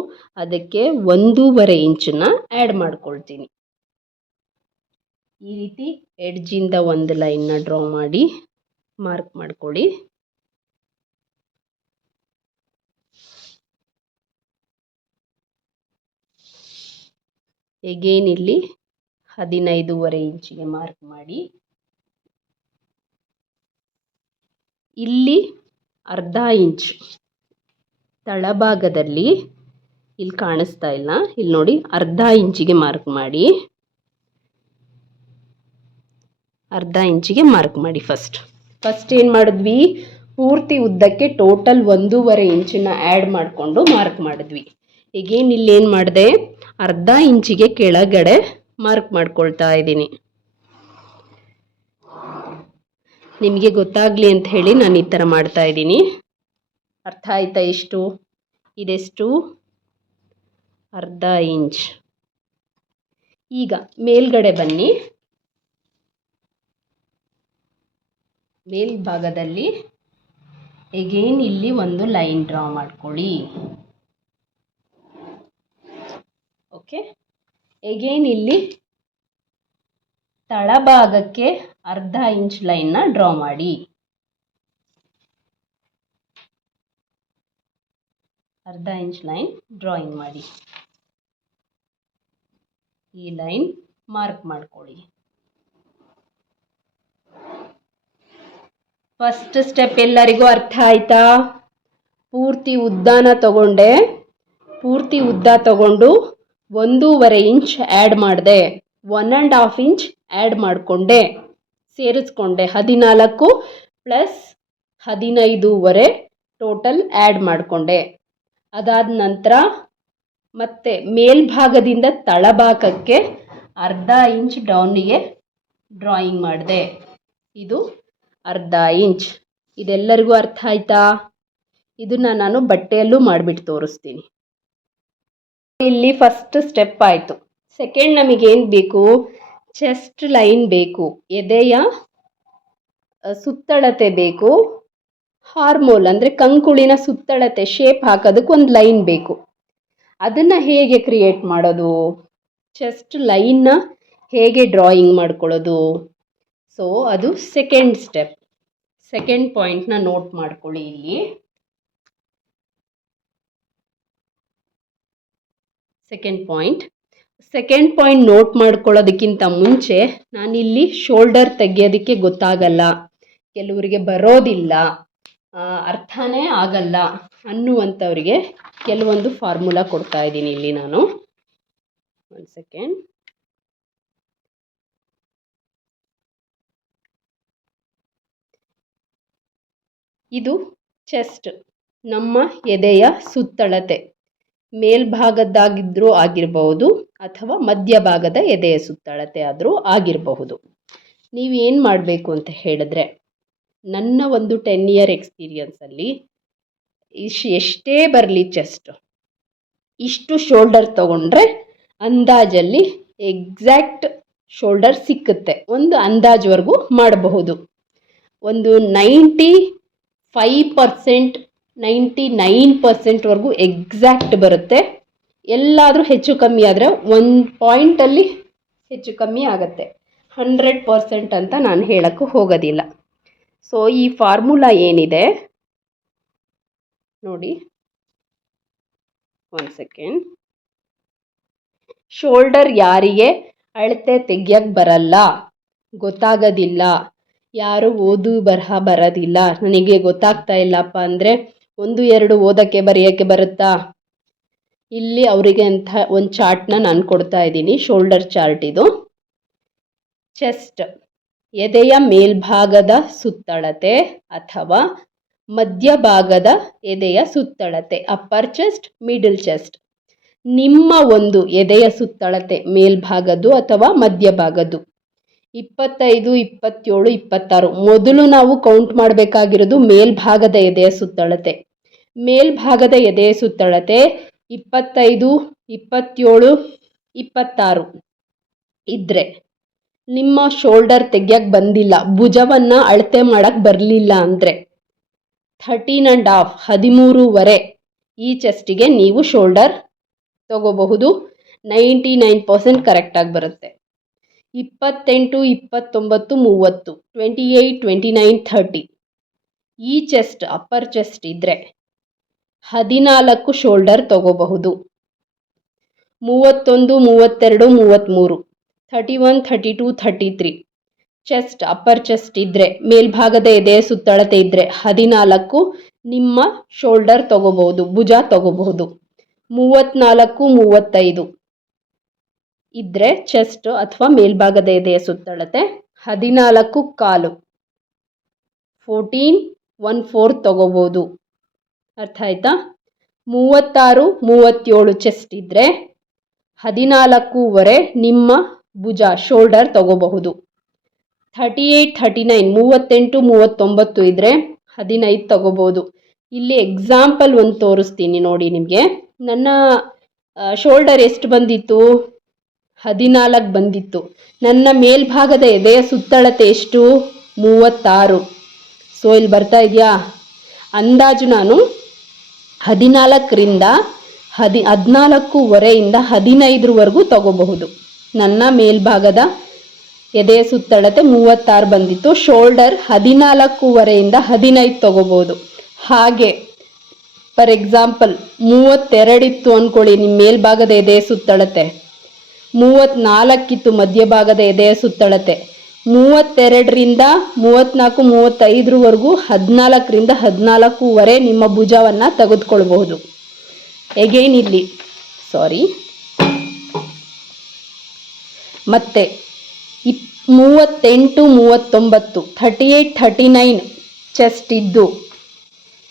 ಅದಕ್ಕೆ 1.5 ಇಂಚನ್ನ ಆ್ಯಡ್ ಮಾಡ್ಕೊಳ್ತೀನಿ. ಈ ರೀತಿ ಎಡ್ಜಿಂದ ಒಂದು ಲೈನ್ನ ಡ್ರಾ ಮಾಡಿ ಮಾರ್ಕ್ ಮಾಡ್ಕೊಳ್ಳಿ. ಎಗೇನ್ ಇಲ್ಲಿ 15.5 ಇಂಚಿಗೆ ಮಾರ್ಕ್ ಮಾಡಿ. ಇಲ್ಲಿ ಅರ್ಧ ಇಂಚು ತಳಭಾಗದಲ್ಲಿ, ಇಲ್ಲಿ ಕಾಣಿಸ್ತಾ ಇಲ್ಲ, ಇಲ್ಲಿ ನೋಡಿ, ಅರ್ಧ ಇಂಚಿಗೆ ಮಾರ್ಕ್ ಮಾಡಿ. ಅರ್ಧ ಇಂಚಿಗೆ ಮಾರ್ಕ್ ಮಾಡಿ. ಫಸ್ಟ್ ಏನು ಮಾಡಿದ್ವಿ? ಪೂರ್ತಿ ಉದ್ದಕ್ಕೆ ಟೋಟಲ್ 1.5 ಇಂಚನ್ನ ಆ್ಯಡ್ ಮಾಡಿಕೊಂಡು ಮಾರ್ಕ್ ಮಾಡಿದ್ವಿ. ಈಗೇನು ಇಲ್ಲಿ ಏನು ಮಾಡಿದೆ? ಅರ್ಧ ಇಂಚಿಗೆ ಕೆಳಗಡೆ ಮಾರ್ಕ್ ಮಾಡ್ಕೊಳ್ತಾ ಇದ್ದೀನಿ. ನಿಮಗೆ ಗೊತ್ತಾಗಲಿ ಅಂತ ಹೇಳಿ ನಾನು ಈ ಥರ ಮಾಡ್ತಾ ಇದ್ದೀನಿ. ಅರ್ಥ ಆಯ್ತಾ? ಎಷ್ಟು? ಇದೆಷ್ಟು? ಅರ್ಧ ಇಂಚ್. ಈಗ ಮೇಲ್ಗಡೆ ಬನ್ನಿ. ಮೇಲ್ಭಾಗದಲ್ಲಿ ಎಗೇನ್ ಇಲ್ಲಿ ಒಂದು ಲೈನ್ ಡ್ರಾ ಮಾಡ್ಕೊಳ್ಳಿ. ಓಕೆ, ಎಗೇನ್ ಇಲ್ಲಿ ತಳಭಾಗಕ್ಕೆ ಅರ್ಧ ಇಂಚ್ ಲೈನ್ನ ಡ್ರಾ ಮಾಡಿ. ಅರ್ಧ ಇಂಚ್ ಲೈನ್ ಡ್ರಾಯಿಂಗ್ ಮಾಡಿ. ಈ ಲೈನ್ ಮಾರ್ಕ್ ಮಾಡ್ಕೊಳ್ಳಿ. ಫಸ್ಟ್ ಸ್ಟೆಪ್ ಎಲ್ಲರಿಗೂ ಅರ್ಥ ಆಯ್ತಾ? ಪೂರ್ತಿ ಉದ್ದಾನ ತಗೊಂಡೆ, ಪೂರ್ತಿ ಉದ್ದ ತಗೊಂಡು 1.5 ಇಂಚ್ ಆ್ಯಡ್ ಮಾಡಿದೆ, 1.5 ಇಂಚ್ ಆ್ಯಡ್ ಮಾಡಿಕೊಂಡೆ, ಸೇರಿಸ್ಕೊಂಡೆ. 14 ಪ್ಲಸ್ 15.5 ಟೋಟಲ್ ಆ್ಯಡ್ ಮಾಡಿಕೊಂಡೆ. ಅದಾದ ನಂತರ ಮತ್ತೆ ಮೇಲ್ಭಾಗದಿಂದ ತಳಭಾಗಕ್ಕೆ ಅರ್ಧ ಇಂಚ್ ಡೌನಿಗೆ ಡ್ರಾಯಿಂಗ್ ಮಾಡಿದೆ. ಇದು ಅರ್ಧ ಇಂಚ್. ಇದೆಲ್ಲರಿಗೂ ಅರ್ಥ ಆಯ್ತಾ? ಇದನ್ನು ನಾನು ಬಟ್ಟೆಯಲ್ಲೂ ಮಾಡಿಬಿಟ್ಟು ತೋರಿಸ್ತೀನಿ. ಇಲ್ಲಿ ಫಸ್ಟ್ ಸ್ಟೆಪ್ ಆಯಿತು. ಸೆಕೆಂಡ್ ನಮಗೇನು ಬೇಕು? ಚೆಸ್ಟ್ ಲೈನ್ ಬೇಕು, ಎದೆಯ ಸುತ್ತಳತೆ ಬೇಕು. ಹಾರ್ಮೋಲ್ ಅಂದರೆ ಕಂಕುಳಿನ ಸುತ್ತಳತೆ ಶೇಪ್ ಹಾಕೋದಕ್ಕೆ ಒಂದು ಲೈನ್ ಬೇಕು. ಅದನ್ನು ಹೇಗೆ ಕ್ರಿಯೇಟ್ ಮಾಡೋದು? ಚೆಸ್ಟ್ ಲೈನ್ನ ಹೇಗೆ ಡ್ರಾಯಿಂಗ್ ಮಾಡ್ಕೊಳ್ಳೋದು? ಸೊ ಅದು ಸೆಕೆಂಡ್ ಸ್ಟೆಪ್. ಸೆಕೆಂಡ್ ಪಾಯಿಂಟ್ನ ನೋಟ್ ಮಾಡ್ಕೊಳ್ಳಿ ಇಲ್ಲಿ. ಸೆಕೆಂಡ್ ಪಾಯಿಂಟ್ ನೋಟ್ ಮಾಡ್ಕೊಳ್ಳೋದಕ್ಕಿಂತ ಮುಂಚೆ ನಾನಿಲ್ಲಿ ಶೋಲ್ಡರ್ ತೆಗೆಯೋದಕ್ಕೆ ಗೊತ್ತಾಗಲ್ಲ, ಕೆಲವರಿಗೆ ಬರೋದಿಲ್ಲ, ಅರ್ಥನೇ ಆಗಲ್ಲ ಅನ್ನುವಂಥವ್ರಿಗೆ ಕೆಲವೊಂದು ಫಾರ್ಮುಲಾ ಕೊಡ್ತಾ ಇದ್ದೀನಿ ಇಲ್ಲಿ ನಾನು. ಒಂದು ಸೆಕೆಂಡ್. ಇದು ಚೆಸ್ಟ್, ನಮ್ಮ ಎದೆಯ ಸುತ್ತಳತೆ. ಮೇಲ್ಭಾಗದ್ದಾಗಿದ್ರೂ ಆಗಿರಬಹುದು ಅಥವಾ ಮಧ್ಯಭಾಗದ ಎದೆಯ ಸುತ್ತಳತೆ ಆದರೂ ಆಗಿರಬಹುದು. ನೀವೇನು ಮಾಡಬೇಕು ಅಂತ ಹೇಳಿದ್ರೆ, ನನ್ನ ಒಂದು 10 year ಎಕ್ಸ್ಪೀರಿಯನ್ಸಲ್ಲಿ ಎಷ್ಟೇ ಬರಲಿ ಚೆಸ್ಟ್, ಇಷ್ಟು ಶೋಲ್ಡರ್ ತಗೊಂಡ್ರೆ ಅಂದಾಜಲ್ಲಿ ಎಕ್ಸಾಕ್ಟ್ ಶೋಲ್ಡರ್ ಸಿಕ್ಕುತ್ತೆ. ಒಂದು ಅಂದಾಜುವರೆಗೂ ಮಾಡಬಹುದು. ಒಂದು 95% 99%ವರೆಗೂ ಎಕ್ಸಾಕ್ಟ್ ಬರುತ್ತೆ. ಎಲ್ಲಾದರೂ ಹೆಚ್ಚು ಕಮ್ಮಿ ಆದರೆ 1 ಪಾಯಿಂಟಲ್ಲಿ ಹೆಚ್ಚು ಕಮ್ಮಿ ಆಗುತ್ತೆ. 100% ಅಂತ ನಾನು ಹೇಳೋಕ್ಕೂ ಹೋಗೋದಿಲ್ಲ. ಸೊ ಈ ಫಾರ್ಮುಲಾ ಏನಿದೆ ನೋಡಿ, 1 ಸೆಕೆಂಡ್. ಶೋಲ್ಡರ್ ಯಾರಿಗೆ ಅಳತೆ ತೆಗಿಯಕ್ಕೆ ಬರಲ್ಲ, ಗೊತ್ತಾಗೋದಿಲ್ಲ, ಯಾರು ಓದು ಬರಹ ಬರೋದಿಲ್ಲ, ನನಗೆ ಗೊತ್ತಾಗ್ತಾ ಇಲ್ಲಪ್ಪ ಅಂದರೆ 1-2 ಓದೋಕ್ಕೆ ಬರೆಯೋಕ್ಕೆ ಬರುತ್ತಾ, ಇಲ್ಲಿ ಅವರಿಗೆ ಅಂತ ಒಂದು ಚಾರ್ಟ್ನ ನಾನು ಕೊಡ್ತಾ ಇದ್ದೀನಿ. ಶೋಲ್ಡರ್ ಚಾರ್ಟ್ ಇದು. ಚೆಸ್ಟ್, ಎದೆಯ ಮೇಲ್ಭಾಗದ ಸುತ್ತಳತೆ ಅಥವಾ ಮಧ್ಯಭಾಗದ ಎದೆಯ ಸುತ್ತಳತೆ, ಅಪ್ಪರ್ ಚೆಸ್ಟ್, ಮಿಡಲ್ ಚೆಸ್ಟ್. ನಿಮ್ಮ ಒಂದು ಎದೆಯ ಸುತ್ತಳತೆ ಮೇಲ್ಭಾಗದ್ದು ಅಥವಾ ಮಧ್ಯಭಾಗದ್ದು 25, 27, 26. ಮೊದಲು ನಾವು ಕೌಂಟ್ ಮಾಡಬೇಕಾಗಿರೋದು ಮೇಲ್ಭಾಗದ ಎದೆಯ ಸುತ್ತಳತೆ. ಮೇಲ್ಭಾಗದ ಎದೆಯ ಸುತ್ತಳತೆ 25, 27, 26 ಇದ್ದರೆ ನಿಮ್ಮ ಶೋಲ್ಡರ್ ತೆಗಿಯಕ್ಕೆ ಬಂದಿಲ್ಲ, ಭುಜವನ್ನು ಅಳತೆ ಮಾಡಕ್ಕೆ ಬರಲಿಲ್ಲ ಅಂದರೆ 13.5, 13.5 ಈ ಚೆಸ್ಟಿಗೆ ನೀವು ಶೋಲ್ಡರ್ ತಗೋಬಹುದು. 99% ಕರೆಕ್ಟಾಗಿ ಬರುತ್ತೆ. 28, 29, 30, 28, 29, 30 ಈ ಚೆಸ್ಟ್ ಅಪ್ಪರ್ ಚೆಸ್ಟ್ ಇದ್ದರೆ 14 ಶೋಲ್ಡರ್ ತಗೋಬಹುದು. 31, 32, 33, 31, 32, 33 ಚೆಸ್ಟ್ ಅಪ್ಪರ್ ಚೆಸ್ಟ್ ಇದ್ದರೆ, ಮೇಲ್ಭಾಗದ ಎದೆಯ ಸುತ್ತಳತೆ ಇದ್ದರೆ 14 ನಿಮ್ಮ ಶೋಲ್ಡರ್ ತಗೋಬಹುದು, ಭುಜ ತಗೋಬಹುದು. 34, 35 ಇದ್ದರೆ ಚೆಸ್ಟ್ ಅಥವಾ ಮೇಲ್ಭಾಗದ ಎದೆಯ ಸುತ್ತಳತೆ 14 ಕಾಲು, 14, 1/4 ತಗೋಬೋದು. ಅರ್ಥ ಆಯ್ತಾ? 36, 37 ಚೆಸ್ಟ್ ಇದ್ದರೆ 14.5 ನಿಮ್ಮ ಭುಜ ಶೋಲ್ಡರ್ ತಗೋಬಹುದು. 38, 39, 38, 39 ಇದ್ದರೆ 15 ತಗೋಬೋದು. ಇಲ್ಲಿ ಎಕ್ಸಾಂಪಲ್ ಒಂದು ತೋರಿಸ್ತೀನಿ ನೋಡಿ ನಿಮಗೆ. ನನ್ನ ಶೋಲ್ಡರ್ ಎಷ್ಟು ಬಂದಿತ್ತು? 14 ಬಂದಿತ್ತು. ನನ್ನ ಮೇಲ್ಭಾಗದ ಎದೆಯ ಸುತ್ತಳತೆ ಎಷ್ಟು? 36. ಸೊ ಇಲ್ಲಿ ಬರ್ತಾ ಇದೆಯಾ? ಅಂದಾಜು ನಾನು 14ರಿಂದ 14.5ರಿಂದ 15ರವರೆಗೂ ತಗೋಬಹುದು. ನನ್ನ ಮೇಲ್ಭಾಗದ ಎದೆಯ ಸುತ್ತಳತೆ 36 ಬಂದಿತ್ತು. ಶೋಲ್ಡರ್ 14.5ರಿಂದ 15 ತಗೋಬೋದು. ಹಾಗೆ ಫಾರ್ ಎಕ್ಸಾಂಪಲ್ 32 ಇತ್ತು ಅಂದ್ಕೊಳ್ಳಿ ನಿಮ್ಮ ಮೇಲ್ಭಾಗದ ಎದೆಯ ಸುತ್ತಳತೆ, 34 ಇತ್ತು ಮಧ್ಯಭಾಗದ ಎದೆಯ ಸುತ್ತಳತೆ, 32ರಿಂದ 34, 35ರವರೆಗೂ 14ರಿಂದ 14.5 ನಿಮ್ಮ ಭುಜವನ್ನು ತೆಗೆದುಕೊಳ್ಬಹುದು. ಎಗೈನ್ ಇಲ್ಲಿ ಮತ್ತೆ 38, 39, 38, 39 ಚೆಸ್ಟ್ ಇದ್ದು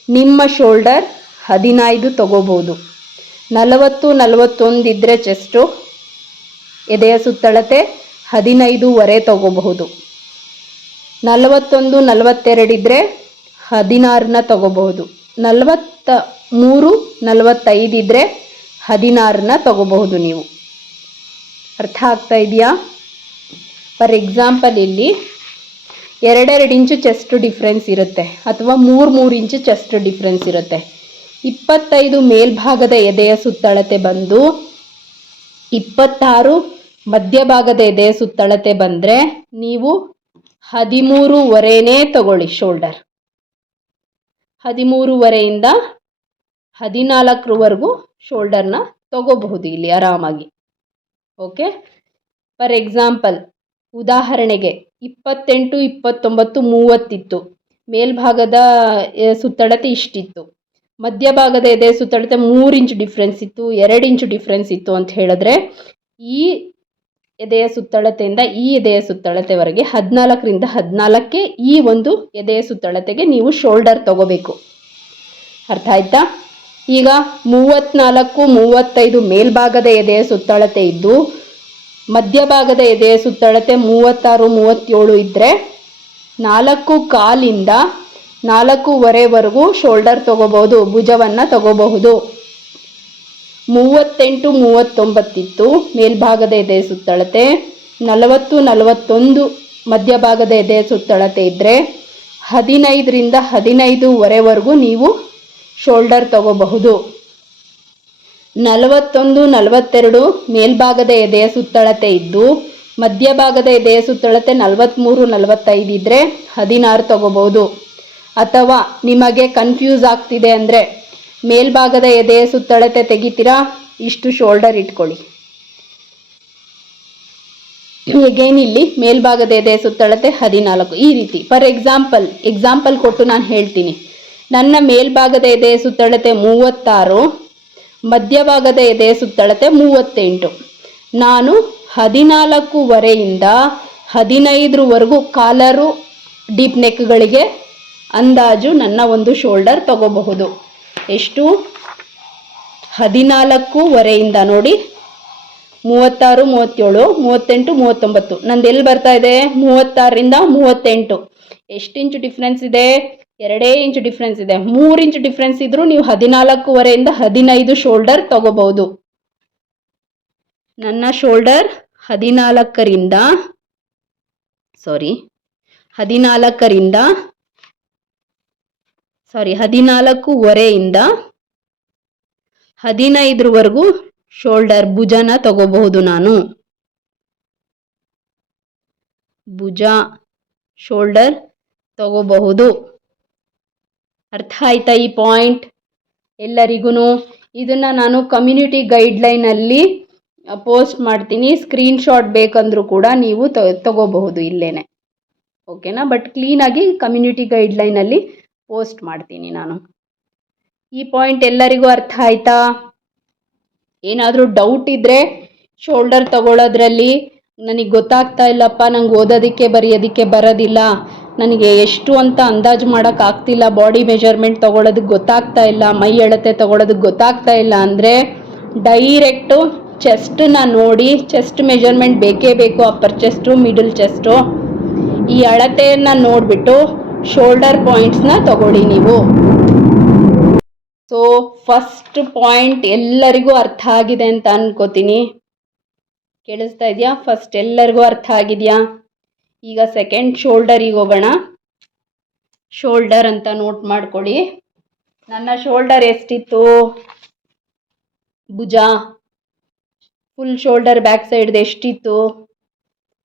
ನಿಮ್ಮ ಶೋಲ್ಡರ್ 15 ತಗೋಬೋದು. 40, 41 ಇದ್ದರೆ ಚೆಸ್ಟು ಎದೆಯ ಸುತ್ತಳತೆ 15.5 ತಗೋಬಹುದು. 41, 42 ಇದ್ದರೆ 16ನ ತಗೋಬಹುದು. 43, 45 ಇದ್ದರೆ 16ನ ತಗೋಬಹುದು ನೀವು. ಅರ್ಥ ಆಗ್ತಾ ಇದೆಯಾ? ಫಾರ್ ಎಕ್ಸಾಂಪಲ್ ಇಲ್ಲಿ 2 ಇಂಚು ಚೆಸ್ಟ್ ಡಿಫ್ರೆನ್ಸ್ ಇರುತ್ತೆ ಅಥವಾ 3 ಇಂಚು ಚೆಸ್ಟ್ ಡಿಫ್ರೆನ್ಸ್ ಇರುತ್ತೆ. 25 ಮೇಲ್ಭಾಗದ ಎದೆಯ ಸುತ್ತಳತೆ ಬಂದು 26 ಮಧ್ಯಭಾಗದ ಎದೆಯ ಸುತ್ತಳತೆ ಬಂದರೆ ನೀವು 13.5ನೇ ತಗೊಳ್ಳಿ ಶೋಲ್ಡರ್. 13.5ರಿಂದ 14ರವರೆಗೂ ಶೋಲ್ಡರ್ನ ತಗೋಬಹುದು ಇಲ್ಲಿ ಆರಾಮಾಗಿ. ಓಕೆ, ಫಾರ್ ಎಕ್ಸಾಂಪಲ್ ಉದಾಹರಣೆಗೆ 28, 29, 30 ಇತ್ತು. ಮೇಲ್ಭಾಗದ ಸುತ್ತಳತೆ ಇಷ್ಟಿತ್ತು. ಮಧ್ಯಭಾಗದ ಎದೆಯ ಸುತ್ತಳತೆ 3 ಇಂಚು ಡಿಫ್ರೆನ್ಸ್ ಇತ್ತು, 2 ಇಂಚು ಡಿಫ್ರೆನ್ಸ್ ಇತ್ತು ಅಂತ ಹೇಳಿದ್ರೆ ಈ ಎದೆಯ ಸುತ್ತಳತೆಯಿಂದ ಈ ಎದೆಯ ಸುತ್ತಳತೆವರೆಗೆ 14ರಿಂದ 14ಕ್ಕೆ ಈ ಒಂದು ಎದೆಯ ಸುತ್ತಳತೆಗೆ ನೀವು ಶೋಲ್ಡರ್ ತಗೋಬೇಕು. ಅರ್ಥ ಆಯ್ತಾ? ಈಗ 34, 35 ಮೇಲ್ಭಾಗದ ಎದೆಯ ಸುತ್ತಳತೆ ಇದ್ದು ಮಧ್ಯಭಾಗದ ಎದೆಯ ಸುತ್ತಳತೆ 36, 37 ಇದ್ದರೆ 4.25ರಿಂದ 4.5ವರೆಗೂ ಶೋಲ್ಡರ್ ತಗೋಬಹುದು, ಭುಜವನ್ನು ತಗೋಬಹುದು. 38, 39 ಇತ್ತು ಮೇಲ್ಭಾಗದ ಎದೆಯ ಸುತ್ತಳತೆ, 40, 41 ಮಧ್ಯಭಾಗದ ಎದೆಯ ಸುತ್ತಳತೆ ಇದ್ದರೆ 15ರಿಂದ 15.5ವರೆಗೂ ನೀವು ಶೋಲ್ಡರ್ ತಗೋಬಹುದು. 41, 42 ಮೇಲ್ಭಾಗದ ಎದೆಯ ಸುತ್ತಳತೆ ಇದ್ದು ಮಧ್ಯಭಾಗದ ಎದೆಯ ಸುತ್ತಳತೆ 43, 45 ಇದ್ದರೆ 16 ತಗೋಬಹುದು. ಅಥವಾ ನಿಮಗೆ ಕನ್ಫ್ಯೂಸ್ ಆಗ್ತಿದೆ ಅಂದರೆ ಮೇಲ್ಭಾಗದ ಎದೆಯ ಸುತ್ತಳತೆ ತೆಗಿತೀರಾ, ಇಷ್ಟು ಶೋಲ್ಡರ್ ಇಟ್ಕೊಳ್ಳಿ. ಎಗೈನ್ ಇಲ್ಲಿ ಮೇಲ್ಭಾಗದ ಎದೆಯ ಸುತ್ತಳತೆ 14. ಈ ರೀತಿ ಫಾರ್ ಎಕ್ಸಾಂಪಲ್ ಕೊಟ್ಟು ನಾನು ಹೇಳ್ತೀನಿ. ನನ್ನ ಮೇಲ್ಭಾಗದ ಎದೆಯ ಸುತ್ತಳತೆ 36, ಮಧ್ಯಭಾಗದ ಎದೆಯ ಸುತ್ತಳತೆ 38. ನಾನು 14ವರೆಯಿಂದ 15ರವರೆಗೂ ಕಾಲರು ಡೀಪ್ ನೆಕ್ಗಳಿಗೆ ಅಂದಾಜು ನನ್ನ ಒಂದು ಶೋಲ್ಡರ್ ತಗೋಬಹುದು. ಎಷ್ಟು? 14ವರೆಯಿಂದ ನೋಡಿ, 36, 37, 38, 39. ನಂದು ಎಲ್ಲಿ ಬರ್ತಾ ಇದೆ? 36ರಿಂದ 38. ಎಷ್ಟು ಇಂಚು ಡಿಫ್ರೆನ್ಸ್ ಇದೆ? 2 ಇಂಚು ಡಿಫ್ರೆನ್ಸ್ ಇದೆ. 3 ಇಂಚು ಡಿಫ್ರೆನ್ಸ್ ಇದ್ರೂ ನೀವು 14ವರೆಯಿಂದ 15 ಶೋಲ್ಡರ್ ತಗೋಬಹುದು. ನನ್ನ ಶೋಲ್ಡರ್ 14ವರೆಯಿಂದ 15ರವರೆಗೂ ಶೋಲ್ಡರ್ ಭುಜನ ತಗೋಬಹುದು. ನಾನು ಭುಜ ಶೋಲ್ಡರ್ ತಗೋಬಹುದು. ಅರ್ಥ ಆಯ್ತಾ ಈ ಪಾಯಿಂಟ್ ಎಲ್ಲರಿಗೂ? ಇದನ್ನು ನಾನು ಕಮ್ಯುನಿಟಿ ಗೈಡ್ಲೈನಲ್ಲಿ ಪೋಸ್ಟ್ ಮಾಡ್ತೀನಿ. ಸ್ಕ್ರೀನ್ಶಾಟ್ ಬೇಕಂದ್ರೂ ಕೂಡ ನೀವು ತಗೋಬಹುದು ಇಲ್ಲೇನೆ, ಓಕೆನಾ? ಬಟ್ ಕ್ಲೀನಾಗಿ ಕಮ್ಯುನಿಟಿ ಗೈಡ್ಲೈನಲ್ಲಿ ಪೋಸ್ಟ್ ಮಾಡ್ತೀನಿ ನಾನು. ಈ ಪಾಯಿಂಟ್ ಎಲ್ಲರಿಗೂ ಅರ್ಥ ಆಯ್ತಾ? ಏನಾದರೂ ಡೌಟ್ ಇದ್ದರೆ ಶೋಲ್ಡರ್ ತಗೊಳ್ಳೋದ್ರಲ್ಲಿ ನನಗೆ ಗೊತ್ತಾಗ್ತಾ ಇಲ್ಲಪ್ಪ, ನಂಗೆ ಓದೋದಕ್ಕೆ ಬರೆಯೋದಕ್ಕೆ ಬರೋದಿಲ್ಲ, ನನಗೆ ಎಷ್ಟು ಅಂತ ಅಂದಾಜು ಮಾಡೋಕ್ಕಾಗ್ತಿಲ್ಲ, ಬಾಡಿ ಮೆಜರ್ಮೆಂಟ್ ತೊಗೊಳೋದಕ್ಕೆ ಗೊತ್ತಾಗ್ತಾ ಇಲ್ಲ, ಮೈ ಅಳತೆ ತೊಗೊಳೋದಕ್ಕೆ ಗೊತ್ತಾಗ್ತಾ ಇಲ್ಲ ಅಂದರೆ ಡೈರೆಕ್ಟು ಚೆಸ್ಟನ್ನ ನೋಡಿ, ಚೆಸ್ಟ್ ಮೆಜರ್ಮೆಂಟ್ ಬೇಕೇ ಬೇಕು, ಅಪ್ಪರ್ ಚೆಸ್ಟು, ಮಿಡಲ್ ಚೆಸ್ಟು, ಈ ಅಳತೆಯನ್ನು ನೋಡಿಬಿಟ್ಟು ಶೋಲ್ಡರ್ ಪಾಯಿಂಟ್ಸ್ನ ತಗೊಳ್ಳಿ ನೀವು. ಸೊ ಫಸ್ಟ್ ಪಾಯಿಂಟ್ ಎಲ್ಲರಿಗೂ ಅರ್ಥ ಆಗಿದೆ ಅಂತ ಅನ್ಕೋತೀನಿ. ಕೇಳಿಸ್ತಾ ಇದೆಯಾ? ಫಸ್ಟ್ ಎಲ್ಲರಿಗೂ ಅರ್ಥ ಆಗಿದೆಯಾ? ಈಗ ಸೆಕೆಂಡ್ ಶೋಲ್ಡರಿಗೆ ಹೋಗೋಣ. ಶೋಲ್ಡರ್ ಅಂತ ನೋಟ್ ಮಾಡ್ಕೊಳ್ಳಿ. ನನ್ನ ಶೋಲ್ಡರ್ ಎಷ್ಟಿತ್ತು? ಭುಜ ಫುಲ್ ಶೋಲ್ಡರ್ ಬ್ಯಾಕ್ ಸೈಡ್ದು ಎಷ್ಟಿತ್ತು?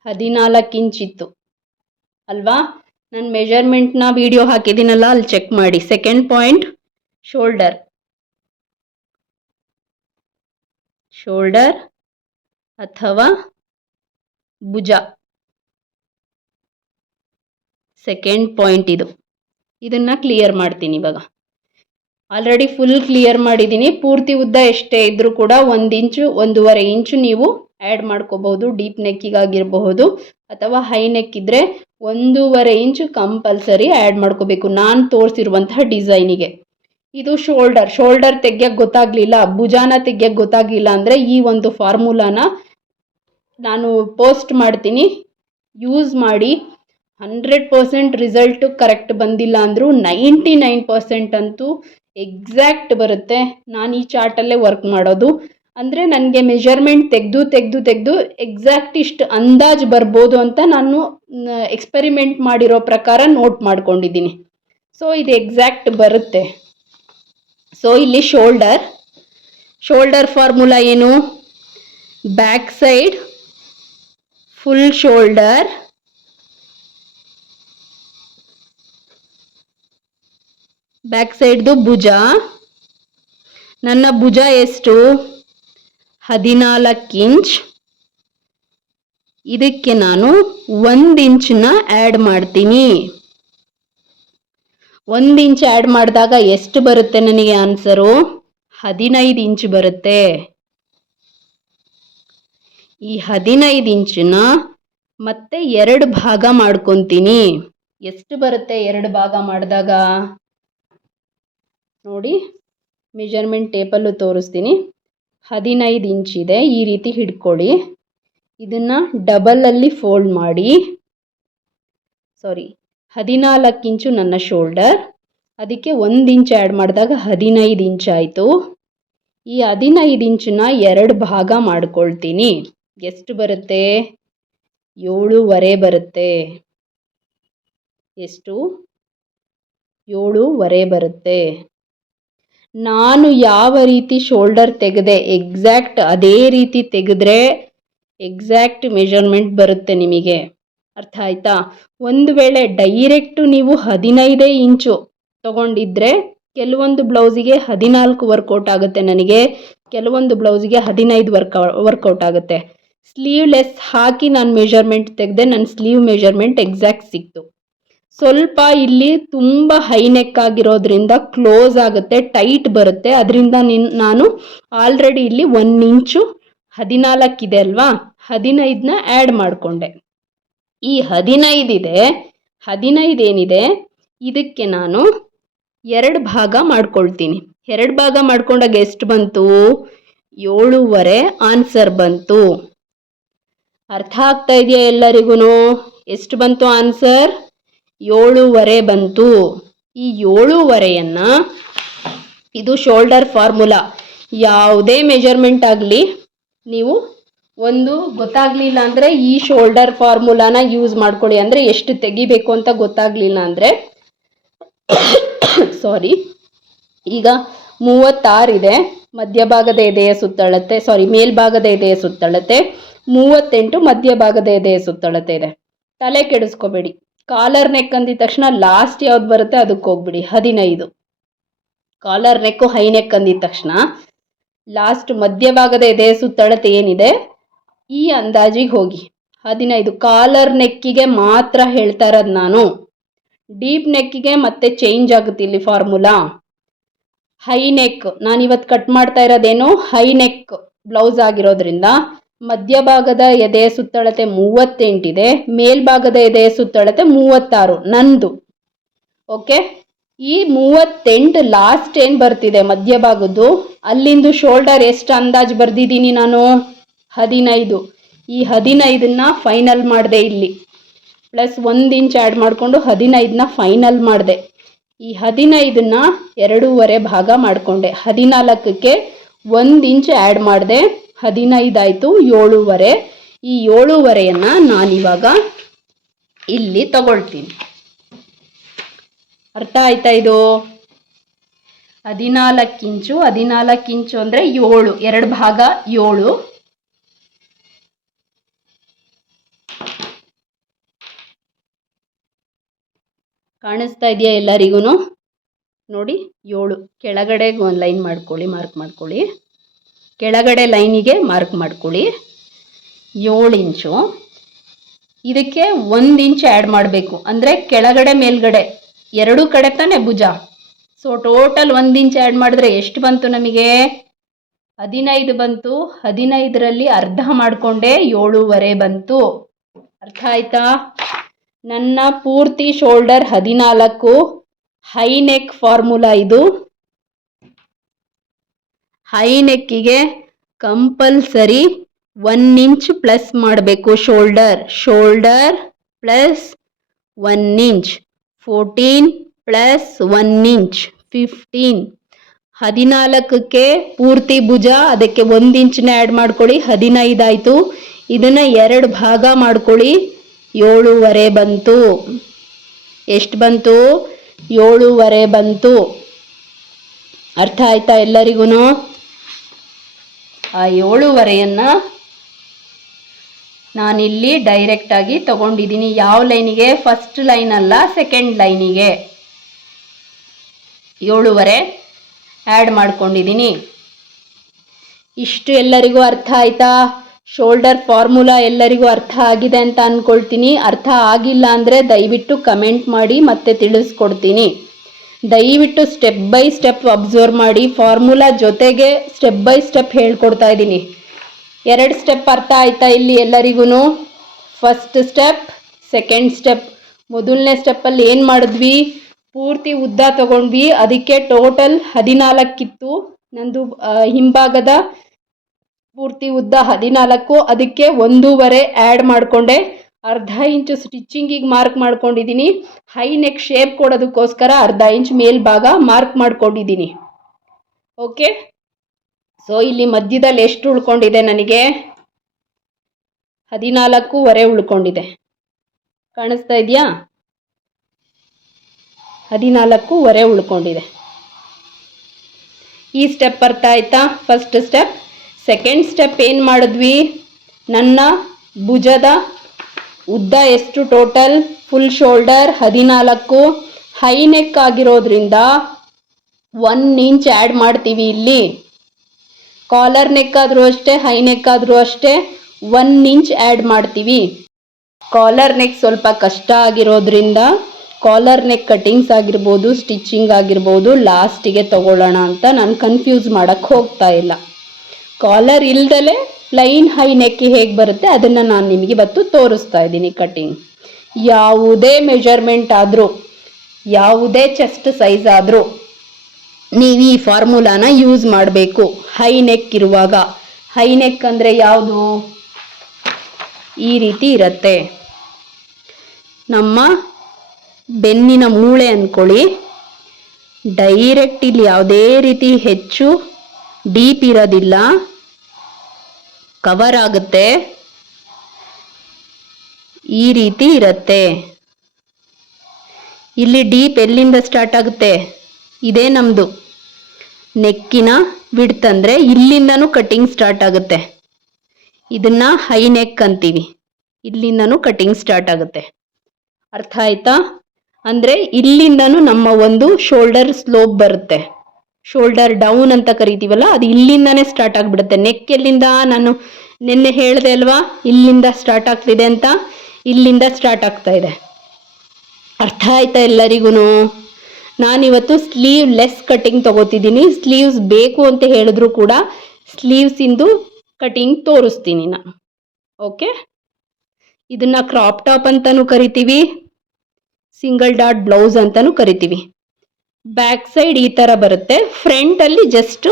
14 ಇಂಚಿತ್ತು ಅಲ್ವಾ? ನಾನು ಮೆಜರ್ಮೆಂಟ್ನ ವಿಡಿಯೋ ಹಾಕಿದ್ದೀನಲ್ಲ, ಅಲ್ಲಿ ಚೆಕ್ ಮಾಡಿ. ಸೆಕೆಂಡ್ ಪಾಯಿಂಟ್ ಶೋಲ್ಡರ್ ಅಥವಾ ಭುಜ. ಸೆಕೆಂಡ್ ಪಾಯಿಂಟ್ ಇದನ್ನು ಕ್ಲಿಯರ್ ಮಾಡ್ತೀನಿ ಇವಾಗ. ಆಲ್ರೆಡಿ ಫುಲ್ ಕ್ಲಿಯರ್ ಮಾಡಿದ್ದೀನಿ. ಪೂರ್ತಿ ಉದ್ದ ಎಷ್ಟೇ ಇದ್ರೂ ಕೂಡ 1 ಇಂಚು 1.5 ಇಂಚು ನೀವು ಆ್ಯಡ್ ಮಾಡ್ಕೋಬಹುದು. ಡೀಪ್ ನೆಕ್ಕಿಗಾಗಿರಬಹುದು ಅಥವಾ ಹೈ ನೆಕ್ ಇದ್ದರೆ 1.5 ಇಂಚು ಕಂಪಲ್ಸರಿ ಆ್ಯಡ್ ಮಾಡ್ಕೋಬೇಕು ನಾನು ತೋರಿಸಿರುವಂತಹ ಡಿಸೈನಿಗೆ. ಇದು ಶೋಲ್ಡರ್ ತೆಗಿಯೋಕ್ಕೆ ಗೊತ್ತಾಗಲಿಲ್ಲ, ಭುಜಾನ ತೆಗಿಯೋಕ್ಕೆ ಗೊತ್ತಾಗಲಿಲ್ಲ ಅಂದರೆ ಈ ಒಂದು ಫಾರ್ಮುಲಾನ ನಾನು ಪೋಸ್ಟ್ ಮಾಡ್ತೀನಿ, ಯೂಸ್ ಮಾಡಿ. 100% ರಿಸಲ್ಟ್ ಕರೆಕ್ಟ್ ಬಂದಿಲ್ಲ ಅಂದರೂ 99% ಅಂತೂ ಎಕ್ಸಾಕ್ಟ್ ಬರುತ್ತೆ. ನಾನು ಈ ಚಾರ್ಟಲ್ಲೇ ವರ್ಕ್ ಮಾಡೋದು, ಅಂದರೆ ನನಗೆ ಮೆಜರ್ಮೆಂಟ್ ತೆಗೆದು ಎಕ್ಸಾಕ್ಟ್ ಇಷ್ಟು ಅಂದಾಜು ಬರ್ಬೋದು ಅಂತ ನಾನು ಎಕ್ಸ್ಪೆರಿಮೆಂಟ್ ಮಾಡಿರೋ ಪ್ರಕಾರ ನೋಟ್ ಮಾಡ್ಕೊಂಡಿದ್ದೀನಿ. ಸೊ ಇದು ಎಕ್ಸಾಕ್ಟ್ ಬರುತ್ತೆ. ಸೊ ಇಲ್ಲಿ ಶೋಲ್ಡರ್ ಫಾರ್ಮುಲಾ ಏನು? Back side full shoulder back ಸೈಡ್ದು ಭುಜ. ನನ್ನ ಭುಜ ಎಷ್ಟು? 14 ಇಂಚ್. ಇದಕ್ಕೆ ನಾನು 1 ಇಂಚನ್ನ ಆ್ಯಡ್ ಮಾಡ್ತೀನಿ. 1 ಇಂಚ್ ಆ್ಯಡ್ ಮಾಡಿದಾಗ ಎಷ್ಟು ಬರುತ್ತೆ ನನಗೆ ಆನ್ಸರು? 15 ಇಂಚ್ ಬರುತ್ತೆ. ಈ 15 ಇಂಚನ್ನ ಮತ್ತೆ 2 ಭಾಗ ಮಾಡ್ಕೊತೀನಿ. ಎಷ್ಟು ಬರುತ್ತೆ 2 ಭಾಗ ಮಾಡಿದಾಗ? ನೋಡಿ, ಮೆಜರ್ಮೆಂಟ್ ಟೇಪಲ್ಲೂ ತೋರಿಸ್ತೀನಿ. 15 ಇಂಚ್ ಇದೆ, ಈ ರೀತಿ ಹಿಡ್ಕೊಳ್ಳಿ. ಇದನ್ನು ಡಬಲಲ್ಲಿ ಫೋಲ್ಡ್ ಮಾಡಿ. 14 ಇಂಚು ನನ್ನ ಶೋಲ್ಡರ್, ಅದಕ್ಕೆ 1 ಇಂಚ್ ಆ್ಯಡ್ ಮಾಡಿದಾಗ 15 ಇಂಚ್ ಆಯಿತು. ಈ 15 ಇಂಚನ್ನ 2 ಭಾಗ ಮಾಡ್ಕೊಳ್ತೀನಿ. ಎಷ್ಟು ಬರುತ್ತೆ? 7.5 ಬರುತ್ತೆ. ಎಷ್ಟು? 7.5 ಬರುತ್ತೆ. ನಾನು ಯಾವ ರೀತಿ ಶೋಲ್ಡರ್ ತೆಗೆದೆ ಎಕ್ಸಾಕ್ಟ್ ಅದೇ ರೀತಿ ತೆಗೆದ್ರೆ ಎಕ್ಸಾಕ್ಟ್ ಮೆಜರ್ಮೆಂಟ್ ಬರುತ್ತೆ ನಿಮಗೆ. ಅರ್ಥ ಆಯ್ತಾ? ಒಂದು ವೇಳೆ ಡೈರೆಕ್ಟು ನೀವು 15 ಇಂಚು ತಗೊಂಡಿದ್ರೆ ಕೆಲವೊಂದು ಬ್ಲೌಸಿಗೆ 14 ವರ್ಕೌಟ್ ಆಗುತ್ತೆ ನನಗೆ, ಕೆಲವೊಂದು ಬ್ಲೌಸಿಗೆ 15 ವರ್ಕೌಟ್ ಆಗುತ್ತೆ. ಸ್ಲೀವ್ಲೆಸ್ ಹಾಕಿ ನಾನು ಮೆಜರ್ಮೆಂಟ್ ತೆಗೆದೆ, ನನ್ನ ಸ್ಲೀವ್ ಮೆಜರ್ಮೆಂಟ್ ಎಕ್ಸಾಕ್ಟ್ ಸಿಕ್ತು. ಸ್ವಲ್ಪ ಇಲ್ಲಿ ತುಂಬ ಹೈ ನೆಕ್ ಆಗಿರೋದ್ರಿಂದ ಕ್ಲೋಸ್ ಆಗುತ್ತೆ, ಟೈಟ್ ಬರುತ್ತೆ. ಅದರಿಂದ ನಾನು ಆಲ್ರೆಡಿ ಇಲ್ಲಿ 1 ಇಂಚು 14 ಇದೆ ಅಲ್ವಾ, 15ನ ಆ್ಯಡ್ ಮಾಡಿಕೊಂಡೆ. ಈ 15 ಇದೆ, 15 ಏನಿದೆ ಇದಕ್ಕೆ ನಾನು 2 ಭಾಗ ಮಾಡ್ಕೊಳ್ತೀನಿ. 2 ಭಾಗ ಮಾಡ್ಕೊಂಡಾಗ ಎಷ್ಟು ಬಂತು? 7.5 ಆನ್ಸರ್ ಬಂತು. ಅರ್ಥ ಆಗ್ತಾ ಇದೆಯಾ ಎಲ್ಲರಿಗೂ? ಎಷ್ಟು ಬಂತು ಆನ್ಸರ್? 7.5 ಬಂತು. ಈ 7.5ಯನ್ನು ಇದು ಶೋಲ್ಡರ್ ಫಾರ್ಮುಲಾ. ಯಾವುದೇ ಮೆಜರ್ಮೆಂಟ್ ಆಗಲಿ ನೀವು ಒಂದು ಗೊತ್ತಾಗಲಿಲ್ಲ ಅಂದರೆ ಈ ಶೋಲ್ಡರ್ ಫಾರ್ಮುಲಾನ ಯೂಸ್ ಮಾಡ್ಕೊಳ್ಳಿ. ಅಂದರೆ ಎಷ್ಟು ತೆಗಿಬೇಕು ಅಂತ ಗೊತ್ತಾಗಲಿಲ್ಲ ಅಂದರೆ ಸಾರಿ, ಈಗ 36 ಇದೆ, ಮಧ್ಯಭಾಗದ ಎದೆಯ ಸುತ್ತಳತೆ, ಮೇಲ್ಭಾಗದ ಎದೆಯ ಸುತ್ತಳತೆ 38, ಮಧ್ಯಭಾಗದ ಎದೆಯ ಸುತ್ತಳತೆ ಇದೆ. ತಲೆ ಕೆಡಿಸ್ಕೋಬೇಡಿ. ಕಾಲರ್ ನೆಕ್ ಅಂದಿದ ತಕ್ಷಣ ಲಾಸ್ಟ್ ಯಾವ್ದು ಬರುತ್ತೆ ಅದಕ್ಕೆ ಹೋಗ್ಬಿಡಿ. 15 ಕಾಲರ್ ನೆಕ್ಕು, ಹೈ ನೆಕ್ ಅಂದಿದ ತಕ್ಷಣ ಲಾಸ್ಟ್ ಮಧ್ಯಭಾಗದ ಎದೆಯ ಸುತ್ತಳತೆ ಏನಿದೆ ಈ ಅಂದಾಜಿಗೆ ಹೋಗಿ. 15 ಕಾಲರ್ ನೆಕ್ಕಿಗೆ ಮಾತ್ರ ಹೇಳ್ತಾ ಇರೋದು ನಾನು. ಡೀಪ್ ನೆಕ್ಕಿಗೆ ಮತ್ತೆ ಚೇಂಜ್ ಆಗುತ್ತೆ ಇಲ್ಲಿ ಫಾರ್ಮುಲಾ. ಹೈ ನೆಕ್ ನಾನಿವತ್ತು ಕಟ್ ಮಾಡ್ತಾ ಇರೋದೇನು ಹೈ ನೆಕ್ ಬ್ಲೌಸ್ ಆಗಿರೋದ್ರಿಂದ ಮಧ್ಯಭಾಗದ ಎದೆಯ ಸುತ್ತಳತೆ 38 ಇದೆ, ಮೇಲ್ಭಾಗದ ಎದೆಯ ಸುತ್ತಳತೆ 36 ನಂದು. ಓಕೆ, ಈ 38 ಲಾಸ್ಟ್ ಏನು ಬರ್ತಿದೆ ಮಧ್ಯಭಾಗದ್ದು ಅಲ್ಲಿಂದು ಶೋಲ್ಡರ್ ಎಷ್ಟು ಅಂದಾಜು ಬರ್ದಿದ್ದೀನಿ ನಾನು? 15. ಈ 15ನ್ನ ಫೈನಲ್ ಮಾಡಿದೆ ಇಲ್ಲಿ, ಪ್ಲಸ್ 1 ಇಂಚ್ ಆ್ಯಡ್ ಮಾಡಿಕೊಂಡು 15ನ ಫೈನಲ್ ಮಾಡಿದೆ. ಈ 15ನ್ನ 2.5 ಭಾಗ ಮಾಡಿಕೊಂಡೆ. 14ಕ್ಕೆ 1 ಇಂಚ್ ಆ್ಯಡ್ ಮಾಡಿದೆ, 15 ಆಯಿತು 7.5. ಈ 7.5ಯನ್ನು ನಾನಿವಾಗ ಇಲ್ಲಿ ತಗೊಳ್ತೀನಿ. ಅರ್ಥ ಆಯ್ತಾ ಇದು? 14 ಇಂಚು, 14 ಇಂಚು ಅಂದರೆ 7, 2 ಭಾಗ 7. ಕಾಣಿಸ್ತಾ ಇದೆಯಾ ಎಲ್ಲರಿಗೂ? ನೋಡಿ 7 ಕೆಳಗಡೆಗೆ ಒಂದು ಲೈನ್ ಮಾಡ್ಕೊಳ್ಳಿ, ಮಾರ್ಕ್ ಮಾಡ್ಕೊಳ್ಳಿ. ಕೆಳಗಡೆ ಲೈನಿಗೆ ಮಾರ್ಕ್ ಮಾಡ್ಕೊಳ್ಳಿ. 7 ಇಂಚು. ಇದಕ್ಕೆ 1 ಇಂಚ್ ಆ್ಯಡ್ ಮಾಡಬೇಕು, ಅಂದರೆ ಕೆಳಗಡೆ ಮೇಲ್ಗಡೆ ಎರಡೂ ಕಡೆ ತಾನೇ ಭುಜ. ಸೊ ಟೋಟಲ್ 1 ಇಂಚ್ ಆ್ಯಡ್ ಮಾಡಿದ್ರೆ ಎಷ್ಟು ಬಂತು ನಮಗೆ? 15 ಬಂತು. 15ರಲ್ಲಿ ಅರ್ಧ ಮಾಡಿಕೊಂಡೆ 7.5 ಬಂತು. ಅರ್ಥ ಆಯ್ತಾ? ನನ್ನ ಪೂರ್ತಿ ಶೋಲ್ಡರ್ 14. ಹೈ ನೆಕ್ ಫಾರ್ಮುಲಾ ಇದು. ಹೈ ನೆಕ್ಕಿಗೆ ಕಂಪಲ್ಸರಿ 1 ಇಂಚ್ ಪ್ಲಸ್ ಮಾಡಬೇಕು. Shoulder plus 1 inch, 14 plus 1 inch 15. 14ಕ್ಕೆ ಪೂರ್ತಿ ಭುಜ, ಅದಕ್ಕೆ 1 ಇಂಚನ್ನ ಆ್ಯಡ್ ಮಾಡ್ಕೊಳ್ಳಿ, 15 ಆಯಿತು. ಇದನ್ನು 2 ಭಾಗ ಮಾಡ್ಕೊಳ್ಳಿ, 7.5 ಬಂತು. ಎಷ್ಟು ಬಂತು? 7.5 ಬಂತು. ಅರ್ಥ ಆಯ್ತಾ ಎಲ್ಲರಿಗೂ? ಆ 7.5ಯನ್ನು ನಾನಿಲ್ಲಿ ಡೈರೆಕ್ಟಾಗಿ ತಗೊಂಡಿದ್ದೀನಿ. ಯಾವ ಲೈನಿಗೆ? ಫಸ್ಟ್ ಲೈನ್ ಅಲ್ಲ, ಸೆಕೆಂಡ್ ಲೈನಿಗೆ 7.5 ಆ್ಯಡ್ ಮಾಡ್ಕೊಂಡಿದ್ದೀನಿ. ಇಷ್ಟು ಎಲ್ಲರಿಗೂ ಅರ್ಥ ಆಯ್ತಾ? ಶೋಲ್ಡರ್ ಫಾರ್ಮುಲಾ ಎಲ್ಲರಿಗೂ ಅರ್ಥ ಆಗಿದೆ ಅಂತ ಅಂದ್ಕೊಳ್ತೀನಿ. ಅರ್ಥ ಆಗಿಲ್ಲ ಅಂದರೆ ದಯವಿಟ್ಟು ಕಮೆಂಟ್ ಮಾಡಿ ಮತ್ತೆ ತಿಳಿಸ್ಕೊಡ್ತೀನಿ. ದಯವಿಟ್ಟು ಸ್ಟೆಪ್ ಬೈ ಸ್ಟೆಪ್ ಅಬ್ಸರ್ವ್ ಮಾಡಿ. ಫಾರ್ಮುಲಾ ಜೊತೆಗೆ ಸ್ಟೆಪ್ ಬೈ ಸ್ಟೆಪ್ ಹೇಳ್ಕೊಡ್ತಾ ಇದ್ದೀನಿ. 2 ಸ್ಟೆಪ್ ಅರ್ಥ ಆಯ್ತಾ ಇಲ್ಲಿ ಎಲ್ಲರಿಗೂ? First step, second step. ಮೊದಲನೇ ಸ್ಟೆಪ್ಪಲ್ಲಿ ಏನು ಮಾಡಿದ್ವಿ? ಪೂರ್ತಿ ಉದ್ದ ತಗೊಂಡ್ವಿ, ಅದಕ್ಕೆ ಟೋಟಲ್ 14 ಇತ್ತು. ನಂದು ಹಿಂಭಾಗದ ಪೂರ್ತಿ ಉದ್ದ 14, ಅದಕ್ಕೆ 1.5 ಆ್ಯಡ್ ಮಾಡಿಕೊಂಡೆ. ಅರ್ಧ ಇಂಚು ಸ್ಟಿಚ್ಚಿಂಗಿಗೆ ಮಾರ್ಕ್ ಮಾಡ್ಕೊಂಡಿದ್ದೀನಿ. ಹೈ ನೆಕ್ ಶೇಪ್ ಕೊಡೋದಕ್ಕೋಸ್ಕರ ಅರ್ಧ ಇಂಚ್ ಮೇಲ್ಭಾಗ ಮಾರ್ಕ್ ಮಾಡ್ಕೊಂಡಿದ್ದೀನಿ. ಓಕೆ, ಸೊ ಇಲ್ಲಿ ಮಧ್ಯದಲ್ಲಿ ಎಷ್ಟು ಉಳ್ಕೊಂಡಿದೆ ನನಗೆ? 14.5 ಉಳ್ಕೊಂಡಿದೆ. ಕಾಣಿಸ್ತಾ ಇದೆಯಾ? 14.5 ಉಳ್ಕೊಂಡಿದೆ. ಈ ಸ್ಟೆಪ್ ಅರ್ಥ ಆಯ್ತಾ? First step. ಸೆಕೆಂಡ್ ಸ್ಟೆಪ್ ಏನು ಮಾಡಿದ್ವಿ? ನನ್ನ ಭುಜದ ಉದ್ದ ಎಷ್ಟು total? Full shoulder 14. High neck ಆಗಿರೋದ್ರಿಂದ 1 ಇಂಚ್ ಆ್ಯಡ್ ಮಾಡ್ತೀವಿ ಇಲ್ಲಿ. ಕಾಲರ್ ನೆಕ್ ಆದರೂ ಅಷ್ಟೇ, ಹೈ ನೆಕ್ ಆದರೂ ಅಷ್ಟೇ 1 ಇಂಚ್ ಆ್ಯಡ್ ಮಾಡ್ತೀವಿ. ಕಾಲರ್ ನೆಕ್ ಸ್ವಲ್ಪ ಕಷ್ಟ ಆಗಿರೋದ್ರಿಂದ ಕಾಲರ್ ನೆಕ್ ಕಟಿಂಗ್ಸ್ ಆಗಿರ್ಬೋದು, ಸ್ಟಿಚಿಂಗ್ ಆಗಿರ್ಬೋದು ಲಾಸ್ಟಿಗೆ ತಗೊಳ್ಳೋಣ ಅಂತ ನಾನು ಕನ್ಫ್ಯೂಸ್ ಮಾಡೋಕ್ಕೆ ಹೋಗ್ತಾ ಇಲ್ಲ. ಕಾಲರ್ ಇಲ್ದಲೆ ಪ್ಲೈನ್ ಹೈ ನೆಕ್ ಹೇಗೆ ಬರುತ್ತೆ ಅದನ್ನು ನಾನು ನಿಮಗೆ ಇವತ್ತು ತೋರಿಸ್ತಾ ಇದ್ದೀನಿ ಕಟಿಂಗ್. ಯಾವುದೇ ಮೆಜರ್ಮೆಂಟ್ ಆದರೂ, ಯಾವುದೇ ಚೆಸ್ಟ್ ಸೈಜ್ ಆದರೂ ನೀವು ಈ ಫಾರ್ಮುಲಾನ ಯೂಸ್ ಮಾಡಬೇಕು ಹೈ ನೆಕ್ ಇರುವಾಗ. ಹೈ ನೆಕ್ ಅಂದರೆ ಯಾವುದು? ಈ ರೀತಿ ಇರುತ್ತೆ. ನಮ್ಮ ಬೆನ್ನಿನ ಮೂಳೆ ಅಂದ್ಕೊಳ್ಳಿ. ಡೈರೆಕ್ಟ್ ಇಲ್ಲಿ ಯಾವುದೇ ರೀತಿ ಹೆಚ್ಚು ಡೀಪ್ ಇರೋದಿಲ್ಲ, ಕವರ್ ಆಗುತ್ತೆ. ಈ ರೀತಿ ಇರುತ್ತೆ. ಇಲ್ಲಿ ಡೀಪ್ ಎಲ್ಲಿಂದ ಸ್ಟಾರ್ಟ್ ಆಗುತ್ತೆ? ಇದೇ ನಮ್ಮದು ನೆಕ್ಕಿನ ವಿಡ್ತ್, ಅಂದರೆ ಇಲ್ಲಿಂದನೂ ಕಟಿಂಗ್ ಸ್ಟಾರ್ಟ್ ಆಗುತ್ತೆ. ಇದನ್ನ ಹೈ ನೆಕ್ ಅಂತೀವಿ. ಇಲ್ಲಿಂದನೂ ಕಟಿಂಗ್ ಸ್ಟಾರ್ಟ್ ಆಗುತ್ತೆ. ಅರ್ಥ ಆಯ್ತಾ? ಅಂದರೆ ಇಲ್ಲಿಂದನೂ ನಮ್ಮ ಒಂದು ಶೋಲ್ಡರ್ ಸ್ಲೋಪ್ ಬರುತ್ತೆ. ಶೋಲ್ಡರ್ ಡೌನ್ ಅಂತ ಕರಿತೀವಲ್ಲ, ಅದು ಇಲ್ಲಿಂದಾನೇ ಸ್ಟಾರ್ಟ್ ಆಗಿಬಿಡುತ್ತೆ. ನೆಕ್ ಎಲ್ಲಿಂದ? ನಾನು ನಿನ್ನೆ ಹೇಳಿದೆ ಅಲ್ವಾ, ಇಲ್ಲಿಂದ ಸ್ಟಾರ್ಟ್ ಆಗ್ತಿದೆ ಅಂತ. ಇಲ್ಲಿಂದ ಸ್ಟಾರ್ಟ್ ಆಗ್ತಾ ಇದೆ. ಅರ್ಥ ಆಯ್ತಾ ಎಲ್ಲರಿಗೂ? ನಾನಿವತ್ತು ಸ್ಲೀವ್ ಲೆಸ್ ಕಟಿಂಗ್ ತಗೋತಿದ್ದೀನಿ. ಸ್ಲೀವ್ಸ್ ಬೇಕು ಅಂತ ಹೇಳಿದ್ರು ಕೂಡ ಸ್ಲೀವ್ಸಿಂದು ಕಟಿಂಗ್ ತೋರಿಸ್ತೀನಿ ನಾನು. ಓಕೆ, ಇದನ್ನ ಕ್ರಾಪ್ ಟಾಪ್ ಅಂತಲೂ ಕರಿತೀವಿ, ಸಿಂಗಲ್ ಡಾಟ್ ಬ್ಲೌಸ್ ಅಂತಲೂ ಕರಿತೀವಿ. ಬ್ಯಾಕ್ ಸೈಡ್ ಈ ಥರ ಬರುತ್ತೆ, ಫ್ರಂಟಲ್ಲಿ ಜಸ್ಟ್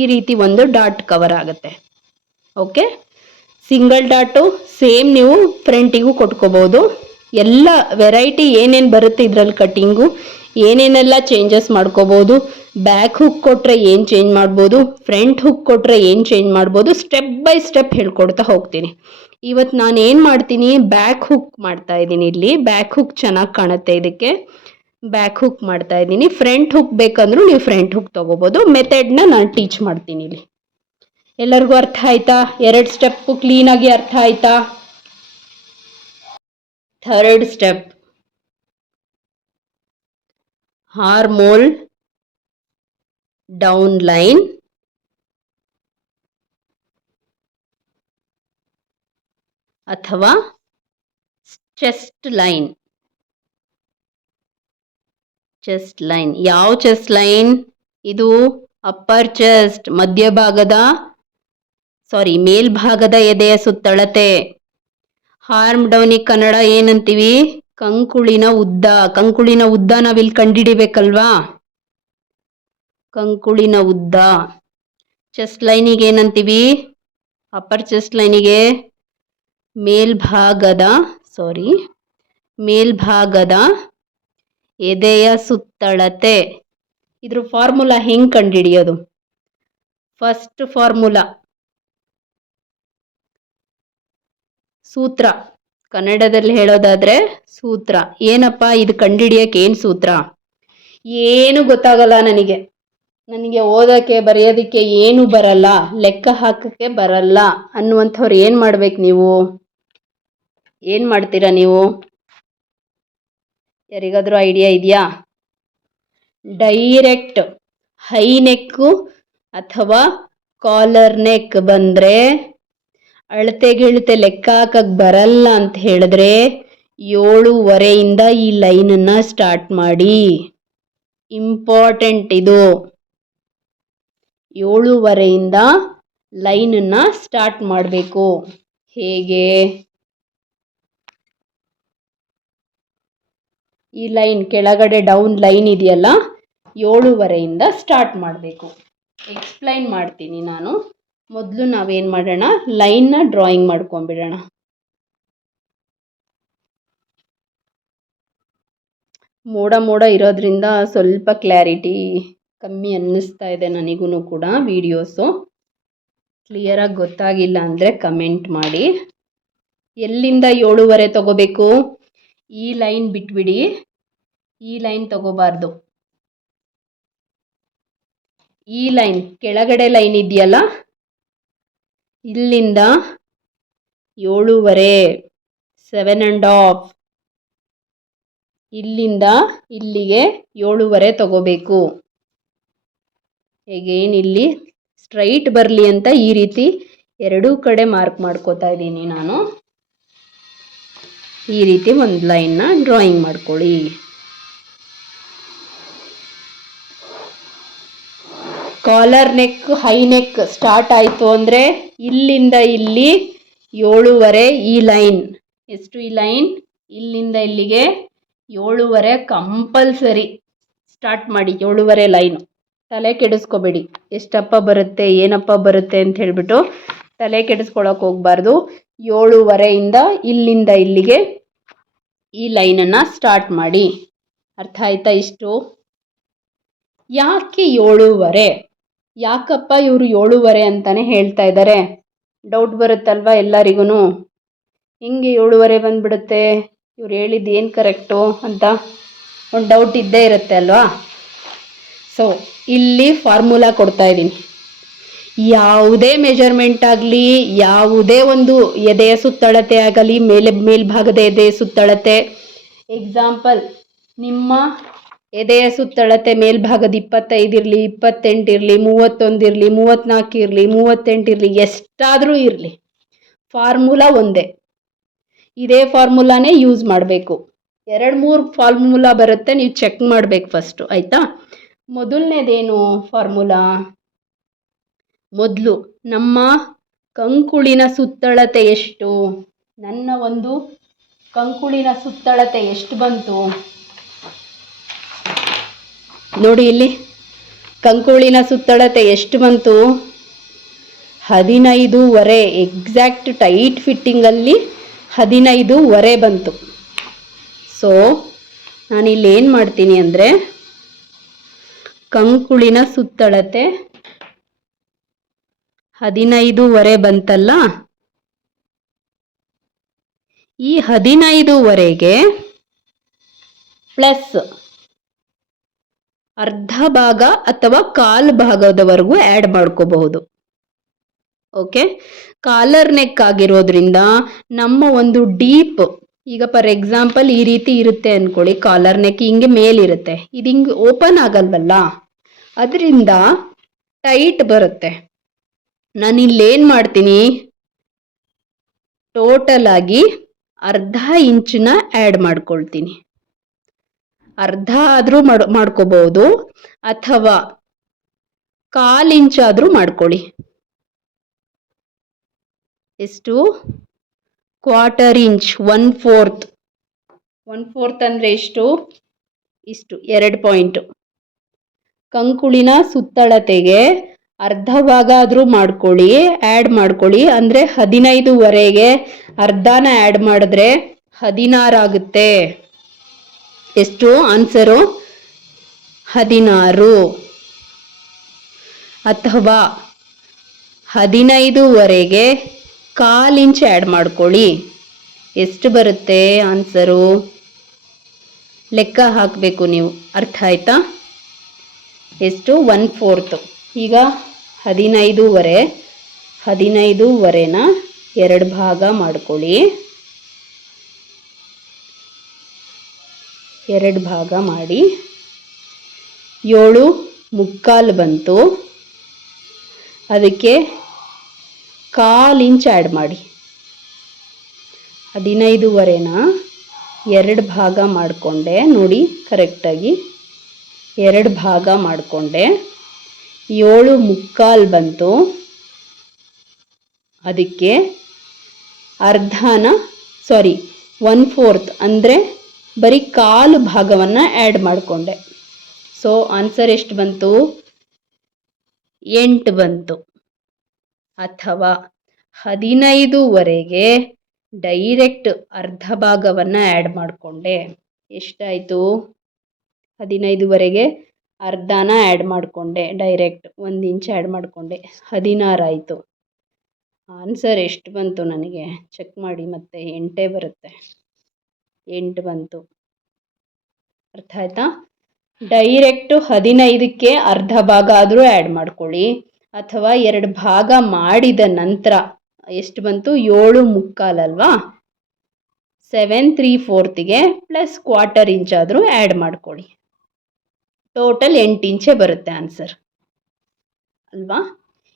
ಈ ರೀತಿ ಒಂದು ಡಾಟ್ ಕವರ್ ಆಗುತ್ತೆ. ಓಕೆ, ಸಿಂಗಲ್ ಡಾಟು ಸೇಮ್ ನೀವು ಫ್ರಂಟಿಗೂ ಕೊಟ್ಕೋಬೋದು. ಎಲ್ಲ ವೆರೈಟಿ ಏನೇನು ಬರುತ್ತೆ ಇದರಲ್ಲಿ ಕಟ್ಟಿಂಗು, ಏನೇನೆಲ್ಲ ಚೇಂಜಸ್ ಮಾಡ್ಕೋಬೋದು. ಬ್ಯಾಕ್ ಹುಕ್ ಕೊಟ್ಟರೆ ಏನು ಚೇಂಜ್ ಮಾಡ್ಬೋದು, ಫ್ರಂಟ್ ಹುಕ್ ಕೊಟ್ಟರೆ ಏನು ಚೇಂಜ್ ಮಾಡ್ಬೋದು, ಸ್ಟೆಪ್ ಬೈ ಸ್ಟೆಪ್ ಹೇಳ್ಕೊಡ್ತಾ ಹೋಗ್ತೀನಿ. ಇವತ್ತು ನಾನು ಏನು ಮಾಡ್ತೀನಿ, ಬ್ಯಾಕ್ ಹುಕ್ ಮಾಡ್ತಾ ಇದ್ದೀನಿ. ಇಲ್ಲಿ ಬ್ಯಾಕ್ ಹುಕ್ ಚೆನ್ನಾಗಿ ಕಾಣುತ್ತೆ, ಇದಕ್ಕೆ ಬ್ಯಾಕ್ ಹುಕ್ ಮಾಡ್ತಾ ಇದ್ದೀನಿ. ಫ್ರಂಟ್ ಹುಕ್ ಬೇಕಂದ್ರೂ ನೀವು ಫ್ರಂಟ್ ಹುಕ್ ತೊಗೋಬೋದು. ಮೆಥಡ್ನ ನಾನು ಟೀಚ್ ಮಾಡ್ತೀನಿ ಇಲ್ಲಿ. ಎಲ್ಲರಿಗೂ ಅರ್ಥ ಆಯ್ತಾ? 2 ಸ್ಟೆಪ್ಪು ಕ್ಲೀನಾಗಿ ಅರ್ಥ ಆಯ್ತಾ? Third step, arm down line ಅಥವಾ ಚೆಸ್ಟ್ ಲೈನ್. ಚೆಸ್ಟ್ ಲೈನ್ ಯಾವ ಚೆಸ್ಟ್ ಲೈನ್? ಇದು ಅಪ್ಪರ್ ಚೆಸ್ಟ್, ಮೇಲ್ಭಾಗದ ಎದೆಯ ಸುತ್ತಳತೆ. ಆರ್ಮ್ ಡೌನಿಗೆ ಕನ್ನಡ ಏನಂತೀವಿ? ಕಂಕುಳಿನ ಉದ್ದ. ಕಂಕುಳಿನ ಉದ್ದ ನಾವಿಲ್ಲಿ ಕಂಡುಹಿಡಿಬೇಕಲ್ವಾ? ಕಂಕುಳಿನ ಉದ್ದ. ಚೆಸ್ಟ್ ಲೈನಿಗೆ ಏನಂತೀವಿ? ಅಪ್ಪರ್ ಚೆಸ್ಟ್ ಲೈನಿಗೆ ಮೇಲ್ಭಾಗದ ಎದೆಯ ಸುತ್ತಳತೆ. ಇದ್ರ ಫಾರ್ಮುಲಾ ಹೆಂಗೆ ಕಂಡುಹಿಡಿಯೋದು? ಫಸ್ಟ್ ಫಾರ್ಮುಲಾ ಸೂತ್ರ, ಕನ್ನಡದಲ್ಲಿ ಹೇಳೋದಾದ್ರೆ ಸೂತ್ರ. ಏನಪ್ಪ ಇದು ಕಂಡುಹಿಡಿಯೋಕೆ ಏನು ಸೂತ್ರ? ಏನು ಗೊತ್ತಾಗಲ್ಲ ನನಗೆ ಓದೋಕ್ಕೆ ಬರೆಯೋದಕ್ಕೆ ಏನು ಬರಲ್ಲ, ಲೆಕ್ಕ ಹಾಕೋಕ್ಕೆ ಬರಲ್ಲ ಅನ್ನುವಂಥವ್ರು ಏನು ಮಾಡ್ಬೇಕು? ಏನು ಮಾಡ್ತೀರಾ ನೀವು? ಯಾರಿಗಾದ್ರೂ ಐಡಿಯಾ ಇದೆಯಾ? ಡೈರೆಕ್ಟ್ ಹೈ ನೆಕ್ಕು ಅಥವಾ ಕಾಲರ್ ನೆಕ್ ಬಂದರೆ ಅಳತೆ ಲೆಕ್ಕ ಹಾಕಕ್ಕೆ ಬರಲ್ಲ ಅಂತ ಹೇಳಿದ್ರೆ 7.5ಇಂದ ಈ ಲೈನನ್ನು ಸ್ಟಾರ್ಟ್ ಮಾಡಿ. ಇಂಪಾರ್ಟೆಂಟ್ ಇದು. 7.5ಇಂದ ಲೈನನ್ನು ಸ್ಟಾರ್ಟ್ ಮಾಡಬೇಕು. ಹೇಗೆ? ಈ ಲೈನ್ ಕೆಳಗಡೆ ಡೌನ್ ಲೈನ್ ಇದೆಯಲ್ಲ, 7.5ಇಂದ ಸ್ಟಾರ್ಟ್ ಮಾಡಬೇಕು. ಎಕ್ಸ್ಪ್ಲೈನ್ ಮಾಡ್ತೀನಿ ನಾನು. ಮೊದಲು ನಾವೇನು ಮಾಡೋಣ, ಲೈನ್ನ ಡ್ರಾಯಿಂಗ್ ಮಾಡ್ಕೊಂಡ್ಬಿಡೋಣ. ಮೋಡ ಇರೋದ್ರಿಂದ ಸ್ವಲ್ಪ ಕ್ಲಾರಿಟಿ ಕಮ್ಮಿ ಅನ್ನಿಸ್ತಾ ಇದೆ ನನಗೂ ಕೂಡ. ವಿಡಿಯೋಸು ಕ್ಲಿಯರಾಗಿ ಗೊತ್ತಾಗಿಲ್ಲ ಅಂದರೆ ಕಮೆಂಟ್ ಮಾಡಿ. ಎಲ್ಲಿಂದ 7.5 ತಗೋಬೇಕು? ಈ ಲೈನ್ ಬಿಟ್ಬಿಡಿ, ಈ ಲೈನ್ ತಗೋಬಾರ್ದು. ಈ ಲೈನ್ ಕೆಳಗಡೆ ಲೈನ್ ಇದೆಯಲ್ಲ, ಇಲ್ಲಿಂದ 7.5, 7.5, ಇಲ್ಲಿಂದ ಇಲ್ಲಿಗೆ 7.5 ತಗೋಬೇಕು. ಹೇಗೇನು ಇಲ್ಲಿ ಸ್ಟ್ರೈಟ್ ಬರಲಿ ಅಂತ ಈ ರೀತಿ ಎರಡೂ ಕಡೆ ಮಾರ್ಕ್ ಮಾಡ್ಕೋತಾ ಇದ್ದೀನಿ ನಾನು. ಈ ರೀತಿ ಒಂದು ಲೈನ್ನ ಡ್ರಾಯಿಂಗ್ ಮಾಡ್ಕೊಳ್ಳಿ. Collar neck, high neck start ಆಯಿತು ಅಂದರೆ ಇಲ್ಲಿಂದ ಇಲ್ಲಿ 7.5 ಈ ಲೈನ್. ಎಷ್ಟು ಈ ಲೈನ್? ಇಲ್ಲಿಂದ ಇಲ್ಲಿಗೆ 7.5 ಕಂಪಲ್ಸರಿ ಸ್ಟಾರ್ಟ್ ಮಾಡಿ. 7.5 ಲೈನು. ತಲೆ ಕೆಡಿಸ್ಕೋಬೇಡಿ, ಎಷ್ಟಪ್ಪ ಬರುತ್ತೆ ಏನಪ್ಪ ಬರುತ್ತೆ ಅಂತ ಹೇಳಿಬಿಟ್ಟು ತಲೆ ಕೆಡಿಸ್ಕೊಳಕ್ಕೆ ಹೋಗಬಾರ್ದು. 7.5 ಇಲ್ಲಿಂದ ಇಲ್ಲಿಗೆ ಈ ಲೈನನ್ನು ಸ್ಟಾರ್ಟ್ ಮಾಡಿ. ಅರ್ಥ ಆಯ್ತಾ? ಇಷ್ಟು. ಯಾಕೆ 7.5? ಯಾಕಪ್ಪ ಇವರು 7.5 ಅಂತಾನೆ ಹೇಳ್ತಾ ಇದ್ದಾರೆ? ಡೌಟ್ ಬರುತ್ತಲ್ವ ಎಲ್ಲರಿಗೂ. ಹಿಂಗೆ 7.5 ಬಂದುಬಿಡುತ್ತೆ, ಇವ್ರು ಹೇಳಿದ್ದು ಏನು ಕರೆಕ್ಟು ಅಂತ ಒಂದು ಡೌಟ್ ಇದ್ದೇ ಇರುತ್ತೆ ಅಲ್ವಾ? ಸೊ ಇಲ್ಲಿ ಫಾರ್ಮುಲಾ ಕೊಡ್ತಾ ಇದ್ದೀನಿ. ಯಾವುದೇ ಮೆಜರ್ಮೆಂಟ್ ಆಗಲಿ, ಯಾವುದೇ ಒಂದು ಎದೆಯ ಸುತ್ತಳತೆ ಆಗಲಿ, ಮೇಲ್ಭಾಗದ ಎದೆಯ ಸುತ್ತಳತೆ, ಎಕ್ಸಾಂಪಲ್ ನಿಮ್ಮ ಎದೆಯ ಸುತ್ತಳತೆ ಮೇಲ್ಭಾಗದ 25 ಇರಲಿ, 28 ಇರಲಿ, 31 ಇರಲಿ, 34 ಇರಲಿ, 38 ಇರಲಿ, ಎಷ್ಟಾದರೂ ಇರಲಿ, ಫಾರ್ಮುಲಾ ಒಂದೇ. ಇದೇ ಫಾರ್ಮುಲಾನೇ ಯೂಸ್ ಮಾಡಬೇಕು. 2-3 ಫಾರ್ಮುಲಾ ಬರುತ್ತೆ, ನೀವು ಚೆಕ್ ಮಾಡಬೇಕು ಫಸ್ಟು. ಆಯಿತಾ? ಮೊದಲನೇದೇನು ಫಾರ್ಮುಲಾ? ಮೊದಲು ನಮ್ಮ ಕಂಕುಳಿನ ಸುತ್ತಳತೆ ಎಷ್ಟು? ನನ್ನ ಒಂದು ಕಂಕುಳಿನ ಸುತ್ತಳತೆ ಎಷ್ಟು ಬಂತು ನೋಡಿ. ಇಲ್ಲಿ ಕಂಕುಳಿನ ಸುತ್ತಳತೆ ಎಷ್ಟು ಬಂತು? 15.5. ಎಕ್ಸಾಕ್ಟ್ ಟೈಟ್ ಫಿಟ್ಟಿಂಗಲ್ಲಿ 15.5 ಬಂತು. ಸೊ ನಾನಿಲ್ಲಿ ಏನು ಮಾಡ್ತೀನಿ ಅಂದರೆ, ಕಂಕುಳಿನ ಸುತ್ತಳತೆ 15.5 ಬಂತಲ್ಲ, ಈ 15.5ಗೆ ಪ್ಲಸ್ ಅರ್ಧ ಭಾಗ ಅಥವಾ ಕಾಲು ಭಾಗದವರೆಗೂ ಆ್ಯಡ್ ಮಾಡ್ಕೋಬಹುದು. ಓಕೆ, ಕಾಲರ್ ನೆಕ್ ಆಗಿರೋದ್ರಿಂದ ನಮ್ಮ ಒಂದು ಡೀಪ್, ಈಗ ಫಾರ್ ಎಕ್ಸಾಂಪಲ್ ಈ ರೀತಿ ಇರುತ್ತೆ ಅಂದ್ಕೊಳ್ಳಿ, ಕಾಲರ್ ನೆಕ್ ಹಿಂಗೆ ಮೇಲಿರುತ್ತೆ, ಇದು ಹಿಂಗೆ ಓಪನ್ ಆಗಲ್ವಲ್ಲ, ಅದರಿಂದ ಟೈಟ್ ಬರುತ್ತೆ. ನಾನು ಇಲ್ಲೇನು ಮಾಡ್ತೀನಿ, ಟೋಟಲ್ ಆಗಿ ಅರ್ಧ ಇಂಚನ್ನ ಆ್ಯಡ್ ಮಾಡ್ಕೊಳ್ತೀನಿ. ಅರ್ಧ ಆದರೂ ಮಾಡ್ಕೋಬಹುದು, ಅಥವಾ 1/4 ಇಂಚಾದರೂ ಮಾಡ್ಕೊಳ್ಳಿ. ಎಷ್ಟು? 1/4 ಇಂಚ್, 1/4 ಅಂದರೆ ಎಷ್ಟು? ಇಷ್ಟು 2 ಪಾಯಿಂಟು. ಕಂಕುಳಿನ ಸುತ್ತಳತೆಗೆ ಅರ್ಧ ಭಾಗ ಆದರೂ ಮಾಡ್ಕೊಳ್ಳಿ, ಆ್ಯಡ್ ಮಾಡ್ಕೊಳ್ಳಿ. ಅಂದರೆ 15.5ಗೆ ಅರ್ಧನ ಆ್ಯಡ್ ಮಾಡಿದ್ರೆ 16 ಆಗುತ್ತೆ. ಎಷ್ಟು ಆನ್ಸರು? 16. ಅಥವಾ 15.5ಗೆ 1/4 ಇಂಚ್ ಆ್ಯಡ್ ಮಾಡ್ಕೊಳ್ಳಿ. ಎಷ್ಟು ಬರುತ್ತೆ ಆನ್ಸರು? ಲೆಕ್ಕ ಹಾಕಬೇಕು ನೀವು. ಅರ್ಥ ಆಯ್ತಾ? ಎಷ್ಟು? 1/4. ಈಗ 15.5ನ 2 ಭಾಗ ಮಾಡ್ಕೊಳ್ಳಿ. 2 ಭಾಗ ಮಾಡಿ 7.75 ಬಂತು. ಅದಕ್ಕೆ 1/4 ಇಂಚ್ ಆ್ಯಡ್ ಮಾಡಿ. 15.5ನ 2 ಭಾಗ ಮಾಡಿಕೊಂಡೆ ನೋಡಿ, ಕರೆಕ್ಟಾಗಿ 2 ಭಾಗ ಮಾಡಿಕೊಂಡೆ. 7.75 ಬಂತು. ಅದಕ್ಕೆ 1/4 ಅಂದರೆ ಬರೀ 1/4 ಭಾಗವನ್ನು ಆ್ಯಡ್ ಮಾಡಿಕೊಂಡೆ. ಸೊ ಆನ್ಸರ್ ಎಷ್ಟು ಬಂತು? 8 ಬಂತು. ಅಥವಾ 15.5ಗೆ ಡೈರೆಕ್ಟ್ ಅರ್ಧ ಭಾಗವನ್ನು ಆ್ಯಡ್ ಮಾಡಿಕೊಂಡೆ. ಎಷ್ಟಾಯಿತು? 15.5ಗೆ ಅರ್ಧನ ಆ್ಯಡ್ ಮಾಡಿಕೊಂಡೆ, ಡೈರೆಕ್ಟ್ 1 ಇಂಚ್ ಆ್ಯಡ್ ಮಾಡಿಕೊಂಡೆ, 16 ಆಯಿತು. ಆನ್ಸರ್ ಎಷ್ಟು ಬಂತು ನನಗೆ ಚೆಕ್ ಮಾಡಿ, ಮತ್ತೆ 8 ಬರುತ್ತೆ. 8 ಬಂತು. ಅರ್ಥ ಆಯ್ತಾ? ಡೈರೆಕ್ಟು 15ಕ್ಕೆ ಅರ್ಧ ಭಾಗ ಆದರೂ ಆ್ಯಡ್ ಮಾಡ್ಕೊಳ್ಳಿ, ಅಥವಾ 2 ಭಾಗ ಮಾಡಿದ ನಂತರ ಎಷ್ಟು ಬಂತು 7 ಮುಕ್ಕಾಲು ಅಲ್ವಾ, 7 3/4ಗೆ ಪ್ಲಸ್ ಕ್ವಾರ್ಟರ್ ಇಂಚ್ ಆದರೂ ಆ್ಯಡ್ ಮಾಡ್ಕೊಳ್ಳಿ. ಟೋಟಲ್ 8 ಇಂಚೇ ಬರುತ್ತೆ ಆನ್ಸರ್ ಅಲ್ವಾ.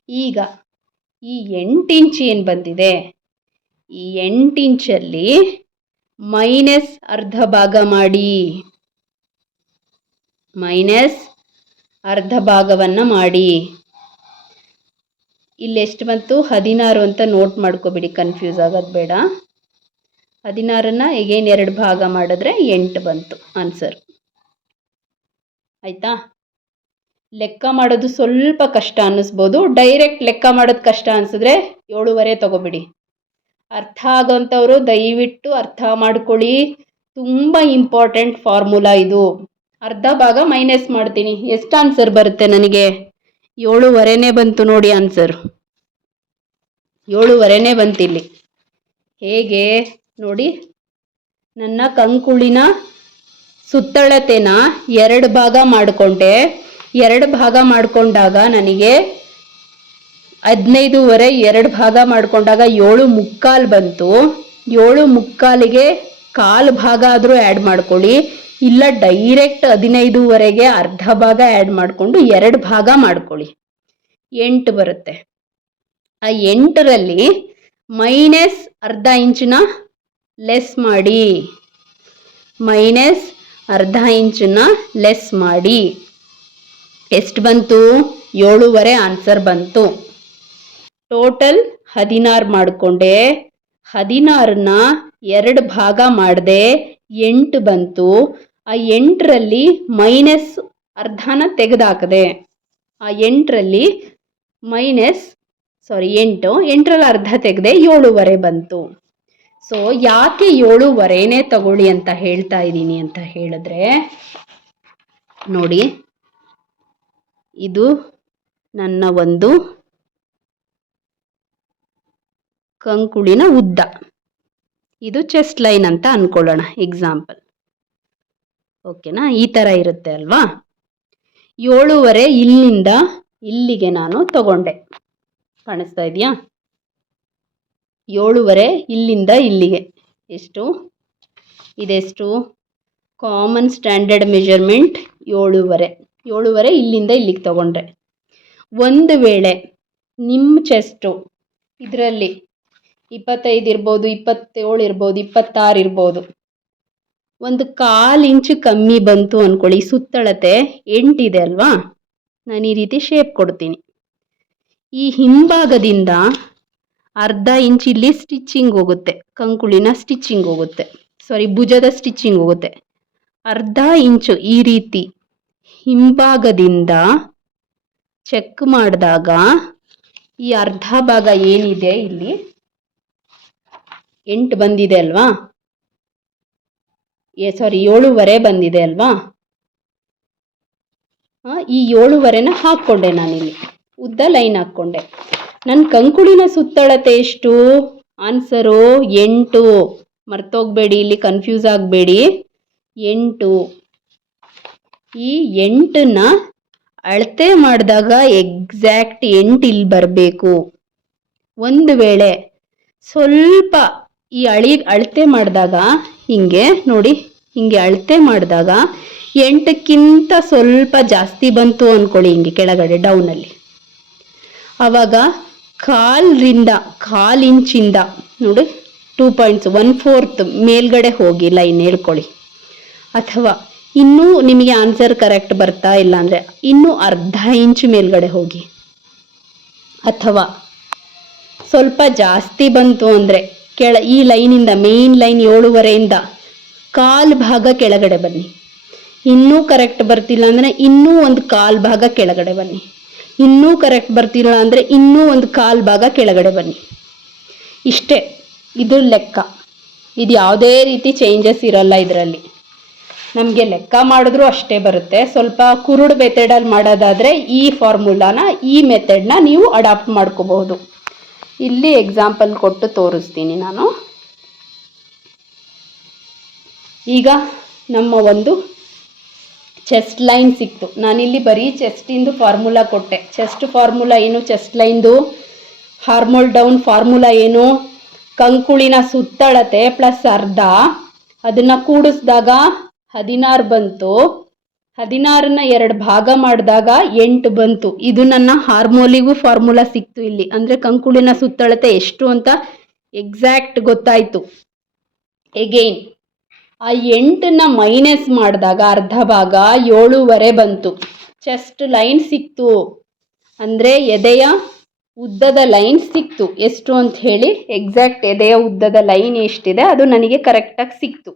ಈಗ ಈ 8 ಇಂಚ್ ಏನು ಬಂದಿದೆ, ಈ 8 ಇಂಚಲ್ಲಿ ಮೈನಸ್ ಅರ್ಧ ಭಾಗ ಮಾಡಿ, ಮೈನಸ್ ಅರ್ಧ ಭಾಗವನ್ನು ಮಾಡಿ. ಇಲ್ಲೆಷ್ಟು ಬಂತು 16 ಅಂತ ನೋಟ್ ಮಾಡ್ಕೊಬಿಡಿ, ಕನ್ಫ್ಯೂಸ್ ಆಗೋದು ಬೇಡ. 16ನ್ನ ಎಗೇನ್ 2 ಭಾಗ ಮಾಡಿದ್ರೆ 8 ಬಂತು ಆನ್ಸರ್. ಆಯಿತಾ. ಲೆಕ್ಕ ಮಾಡೋದು ಸ್ವಲ್ಪ ಕಷ್ಟ ಅನ್ನಿಸ್ಬೋದು, ಡೈರೆಕ್ಟ್ ಲೆಕ್ಕ ಮಾಡೋದು ಕಷ್ಟ ಅನಿಸಿದ್ರೆ 7.5 ತಗೋಬಿಡಿ. ಅರ್ಥ ಆಗೋಂಥವ್ರು ದಯವಿಟ್ಟು ಅರ್ಥ ಮಾಡ್ಕೊಳ್ಳಿ, ತುಂಬ ಇಂಪಾರ್ಟೆಂಟ್ ಫಾರ್ಮುಲಾ ಇದು. ಅರ್ಧ ಭಾಗ ಮೈನಸ್ ಮಾಡ್ತೀನಿ, ಎಷ್ಟು ಆನ್ಸರ್ ಬರುತ್ತೆ ನನಗೆ, 7.5ನೇ ಬಂತು ನೋಡಿ ಆನ್ಸರ್. 7.5ನೇ ಬಂತಿಲ್ಲಿ. ಹೇಗೆ ನೋಡಿ, ನನ್ನ ಕಂಕುಳಿನ ಸುತ್ತಳತೆನ 2 ಭಾಗ ಮಾಡಿಕೊಂಡೆ. 2 ಭಾಗ ಮಾಡಿಕೊಂಡಾಗ ನನಗೆ 15.5 2 ಭಾಗ ಮಾಡಿಕೊಂಡಾಗ 7 ಮುಕ್ಕಾಲು ಬಂತು. 7 ಮುಕ್ಕಾಲಿಗೆ ಕಾಲು ಭಾಗ ಆದರೂ ಆ್ಯಡ್ ಮಾಡ್ಕೊಳ್ಳಿ, ಇಲ್ಲ ಡೈರೆಕ್ಟ್ 15.5ಗೆ ಅರ್ಧ ಭಾಗ ಆ್ಯಡ್ ಮಾಡಿಕೊಂಡು 2 ಭಾಗ ಮಾಡ್ಕೊಳ್ಳಿ, 8 ಬರುತ್ತೆ. ಆ 8ರಲ್ಲಿ ಮೈನಸ್ ಅರ್ಧ ಇಂಚನ್ನ ಲೆಸ್ ಮಾಡಿ, ಮೈನಸ್ ಅರ್ಧ ಇಂಚನ್ನ ಲೆಸ್ ಮಾಡಿ. ಎಷ್ಟು ಬಂತು 7.5 ಆನ್ಸರ್ ಬಂತು. ಟೋಟಲ್ 16 ಮಾಡಿಕೊಂಡೆ, 16ನ್ನ 2 ಭಾಗ ಮಾಡಿದೆ, 8 ಬಂತು. ಆ 8ರಲ್ಲಿ ಮೈನಸ್ ಅರ್ಧನ ತೆಗೆದಾಕದೆ, ಆ 8ರಲ್ಲಿ ಮೈನಸ್ 8ರಲ್ಲಿ ಅರ್ಧ ತೆಗೆದೆ 7.5 ಬಂತು. ಸೊ ಯಾಕೆ 7.5ನೇ ತಗೊಳ್ಳಿ ಅಂತ ಹೇಳ್ತಾ ಇದ್ದೀನಿ ಅಂತ ಹೇಳಿದ್ರೆ, ನೋಡಿ ಇದು ನನ್ನ ಒಂದು ಕಂಕುಳಿನ ಉದ್ದ, ಇದು ಚೆಸ್ಟ್ ಲೈನ್ ಅಂತ ಅಂದ್ಕೊಳ್ಳೋಣ ಎಕ್ಸಾಂಪಲ್. ಓಕೆನಾ, ಈ ಥರ ಇರುತ್ತೆ ಅಲ್ವಾ. 7.5 ಇಲ್ಲಿಂದ ಇಲ್ಲಿಗೆ ನಾನು ತಗೊಂಡೆ, ಕಾಣಿಸ್ತಾ ಇದೆಯಾ. 7.5 ಇಲ್ಲಿಂದ ಇಲ್ಲಿಗೆ ಎಷ್ಟು, ಇದೆಷ್ಟು ಕಾಮನ್ ಸ್ಟ್ಯಾಂಡರ್ಡ್ ಮೆಜರ್ಮೆಂಟ್ 7.5 ಇಲ್ಲಿಂದ ಇಲ್ಲಿಗೆ ತಗೊಂಡ್ರೆ. ಒಂದು ವೇಳೆ ನಿಮ್ಮ ಚೆಸ್ಟು ಇದರಲ್ಲಿ 25 ಇರ್ಬೋದು, 27 ಇರ್ಬೋದು, 26 ಇರ್ಬೋದು, ಒಂದು 1/4 ಇಂಚು ಕಮ್ಮಿ ಬಂತು ಅಂದ್ಕೊಳ್ಳಿ, ಸುತ್ತಳತೆ 8 ಇದೆ ಅಲ್ವಾ, ನಾನು ಈ ರೀತಿ ಶೇಪ್ ಕೊಡ್ತೀನಿ. ಈ ಹಿಂಭಾಗದಿಂದ ಅರ್ಧ ಇಂಚ್ ಇಲ್ಲಿ ಸ್ಟಿಚ್ಚಿಂಗ್ ಹೋಗುತ್ತೆ, ಕಂಕುಳಿನ ಸ್ಟಿಚ್ಚಿಂಗ್ ಹೋಗುತ್ತೆ, ಭುಜದ ಸ್ಟಿಚ್ಚಿಂಗ್ ಹೋಗುತ್ತೆ. ಅರ್ಧ ಇಂಚು ಈ ರೀತಿ ಹಿಂಭಾಗದಿಂದ ಚೆಕ್ ಮಾಡಿದಾಗ ಈ ಅರ್ಧ ಭಾಗ ಏನಿದೆ ಇಲ್ಲಿ 8 ಬಂದಿದೆ ಅಲ್ವಾ, 7.5 ಬಂದಿದೆ ಅಲ್ವಾ. ಈ 7.5ನ ಹಾಕ್ಕೊಂಡೆ ನಾನಿಲ್ಲಿ, ಉದ್ದ ಲೈನ್ ಹಾಕ್ಕೊಂಡೆ. ನನ್ನ ಕಂಕುಳಿನ ಸುತ್ತಳತೆ ಎಷ್ಟು, ಆನ್ಸರು 8. ಮರ್ತೋಗ್ಬೇಡಿ, ಇಲ್ಲಿ ಕನ್ಫ್ಯೂಸ್ ಆಗಬೇಡಿ, 8. ಈ 8ನ್ನ ಅಳತೆ ಮಾಡಿದಾಗ ಎಕ್ಸಾಕ್ಟ್ 8 ಇಲ್ಲಿ ಬರಬೇಕು. ಒಂದು ವೇಳೆ ಸ್ವಲ್ಪ ಈ ಅಳತೆ ಮಾಡಿದಾಗ ಹಿಂಗೆ ನೋಡಿ, ಹಿಂಗೆ ಅಳತೆ ಮಾಡಿದಾಗ 8ಕ್ಕಿಂತ ಸ್ವಲ್ಪ ಜಾಸ್ತಿ ಬಂತು ಅಂದ್ಕೊಳ್ಳಿ, ಹಿಂಗೆ ಕೆಳಗಡೆ ಡೌನಲ್ಲಿ, ಆವಾಗ 1/4 ಇಂಚಿಂದ ನೋಡಿ 2 ಪಾಯಿಂಟ್ಸ್ 1/4 ಮೇಲ್ಗಡೆ ಹೋಗಿ ಲೈನ್ ಹೇಳ್ಕೊಳ್ಳಿ. ಅಥವಾ ಇನ್ನೂ ನಿಮಗೆ ಆನ್ಸರ್ ಕರೆಕ್ಟ್ ಬರ್ತಾ ಇಲ್ಲ ಅಂದರೆ ಇನ್ನೂ ಅರ್ಧ ಇಂಚ್ ಮೇಲ್ಗಡೆ ಹೋಗಿ, ಅಥವಾ ಸ್ವಲ್ಪ ಜಾಸ್ತಿ ಬಂತು ಅಂದರೆ ಈ ಲೈನಿಂದ ಮೇನ್ ಲೈನ್ 7.5ಇಂದ 1/4 ಭಾಗ ಕೆಳಗಡೆ ಬನ್ನಿ. ಇನ್ನೂ ಕರೆಕ್ಟ್ ಬರ್ತಿಲ್ಲ ಅಂದರೆ ಇನ್ನೂ ಒಂದು 1/4 ಭಾಗ ಕೆಳಗಡೆ ಬನ್ನಿ. ಇನ್ನೂ ಕರೆಕ್ಟ್ ಬರ್ತಿಲ್ಲ ಅಂದರೆ ಇನ್ನೂ ಒಂದು 1/4 ಭಾಗ ಕೆಳಗಡೆ ಬನ್ನಿ. ಇಷ್ಟೇ ಇದು ಲೆಕ್ಕ. ಇದು ಯಾವುದೇ ರೀತಿ ಚೇಂಜಸ್ ಇರಲ್ಲ ಇದರಲ್ಲಿ. ನಮಗೆ ಲೆಕ್ಕ ಮಾಡಿದ್ರೂ ಅಷ್ಟೇ ಬರುತ್ತೆ. ಸ್ವಲ್ಪ ಕುರುಡು ಮೆಥಡಲ್ಲಿ ಮಾಡೋದಾದರೆ ಈ ಫಾರ್ಮುಲಾನ, ಈ ಮೆಥಡ್ನ ನೀವು ಅಡಾಪ್ಟ್ ಮಾಡ್ಕೋಬಹುದು. ಇಲ್ಲಿ ಎಕ್ಸಾಂಪಲ್ ಕೊಟ್ಟು ತೋರಿಸ್ತೀನಿ ನಾನು. ಈಗ ನಮ್ಮ ಒಂದು ಚೆಸ್ಟ್ ಲೈನ್ ಸಿಕ್ತು. ನಾನಿಲ್ಲಿ ಬರೀ ಚೆಸ್ಟಿಂದು ಫಾರ್ಮುಲಾ ಕೊಟ್ಟೆ. ಚೆಸ್ಟ್ ಫಾರ್ಮುಲಾ ಏನು, ಚೆಸ್ಟ್ ಲೈನ್ದು ಹಾರ್ಮೋಲ್ ಡೌನ್ ಫಾರ್ಮುಲಾ ಏನು, ಕಂಕುಳಿನ ಸುತ್ತಳತೆ ಪ್ಲಸ್ ಅರ್ಧ, ಅದನ್ನು ಕೂಡಿಸಿದಾಗ 16 ಬಂತು. 16ನ 2 ಭಾಗ ಮಾಡಿದಾಗ 8 ಬಂತು. ಇದು ನನ್ನ ಹಾರ್ಮೋಲಿಗೂ ಫಾರ್ಮುಲಾ ಸಿಕ್ತು ಇಲ್ಲಿ. ಅಂದರೆ ಕಂಕುಳಿನ ಸುತ್ತಳತೆ ಎಷ್ಟು ಅಂತ ಎಕ್ಸಾಕ್ಟ್ ಗೊತ್ತಾಯಿತು. ಎಗೈನ್ ಆ 8ನ ಮೈನಸ್ ಮಾಡಿದಾಗ ಅರ್ಧ ಭಾಗ 7.5 ಬಂತು. ಚೆಸ್ಟ್ ಲೈನ್ ಸಿಕ್ತು, ಅಂದರೆ ಎದೆಯ ಉದ್ದದ ಲೈನ್ ಸಿಕ್ತು. ಎಷ್ಟು ಅಂತ ಹೇಳಿ ಎಕ್ಸಾಕ್ಟ್ ಎದೆಯ ಉದ್ದದ ಲೈನ್ ಎಷ್ಟಿದೆ ಅದು ನನಗೆ ಕರೆಕ್ಟಾಗಿ ಸಿಕ್ತು.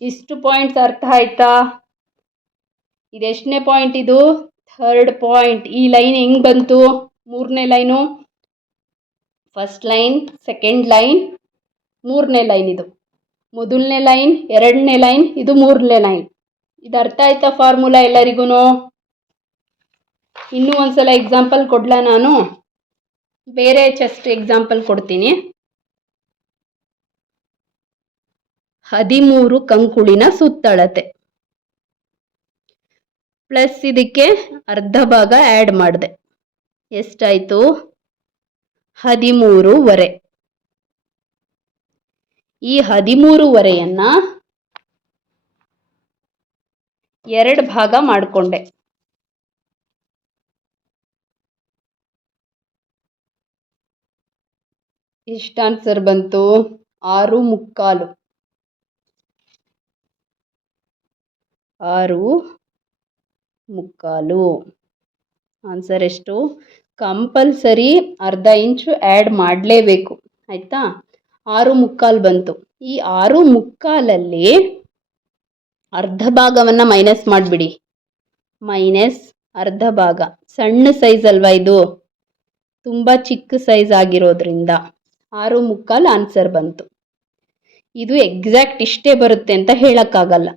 ಇಷ್ಟು ಪಾಯಿಂಟ್ಸ್ ಅರ್ಥ ಆಯ್ತಾ? ಇದೆಷ್ಟನೇ ಪಾಯಿಂಟ್ ಇದು? 3rd point. ಈ ಲೈನ್ ಹೆಂಗೆ ಬಂತು? 3ನೇ line, first line, second line, 3ನೇ ಲೈನ್. ಇದು ಮೊದಲನೇ ಲೈನ್, 2ನೇ ಲೈನ್, ಇದು 3ನೇ ಲೈನ್. ಇದು ಅರ್ಥ ಆಯ್ತಾ ಫಾರ್ಮುಲಾ ಎಲ್ಲರಿಗೂ? ಇನ್ನೂ ಒಂದ್ಸಲ ಎಕ್ಸಾಂಪಲ್ ಕೊಡ್ಲಾ ನಾನು? ಬೇರೆ ಚೆಸ್ಟ್ ಎಕ್ಸಾಂಪಲ್ ಕೊಡ್ತೀನಿ. 13 ಕಂಕುಳಿನ ಸುತ್ತಳತೆ ಪ್ಲಸ್ ಇದಕ್ಕೆ ಅರ್ಧ ಭಾಗ ಆ್ಯಡ್ ಮಾಡಿದೆ. ಎಷ್ಟಾಯಿತು? 13.5. ಈ 13.5ಯನ್ನು 2 ಭಾಗ ಮಾಡಿಕೊಂಡೆ. ಎಷ್ಟು ಆನ್ಸರ್ ಬಂತು? 6.25. 6.25 ಆನ್ಸರ್ ಎಷ್ಟು? ಕಂಪಲ್ಸರಿ ಅರ್ಧ ಇಂಚು ಆ್ಯಡ್ ಮಾಡಲೇಬೇಕು, ಆಯಿತಾ? 6.25 ಬಂತು. ಈ 6.25 ಅರ್ಧ ಭಾಗವನ್ನು ಮೈನಸ್ ಮಾಡಿಬಿಡಿ. ಮೈನಸ್ ಅರ್ಧ ಭಾಗ. ಸಣ್ಣ ಸೈಜ್ ಅಲ್ವಾ ಇದು, ತುಂಬ ಚಿಕ್ಕ ಸೈಜ್ ಆಗಿರೋದ್ರಿಂದ 6.25 ಆನ್ಸರ್ ಬಂತು. ಇದು ಎಕ್ಸಾಕ್ಟ್ ಇಷ್ಟೇ ಬರುತ್ತೆ ಅಂತ ಹೇಳೋಕ್ಕಾಗಲ್ಲ.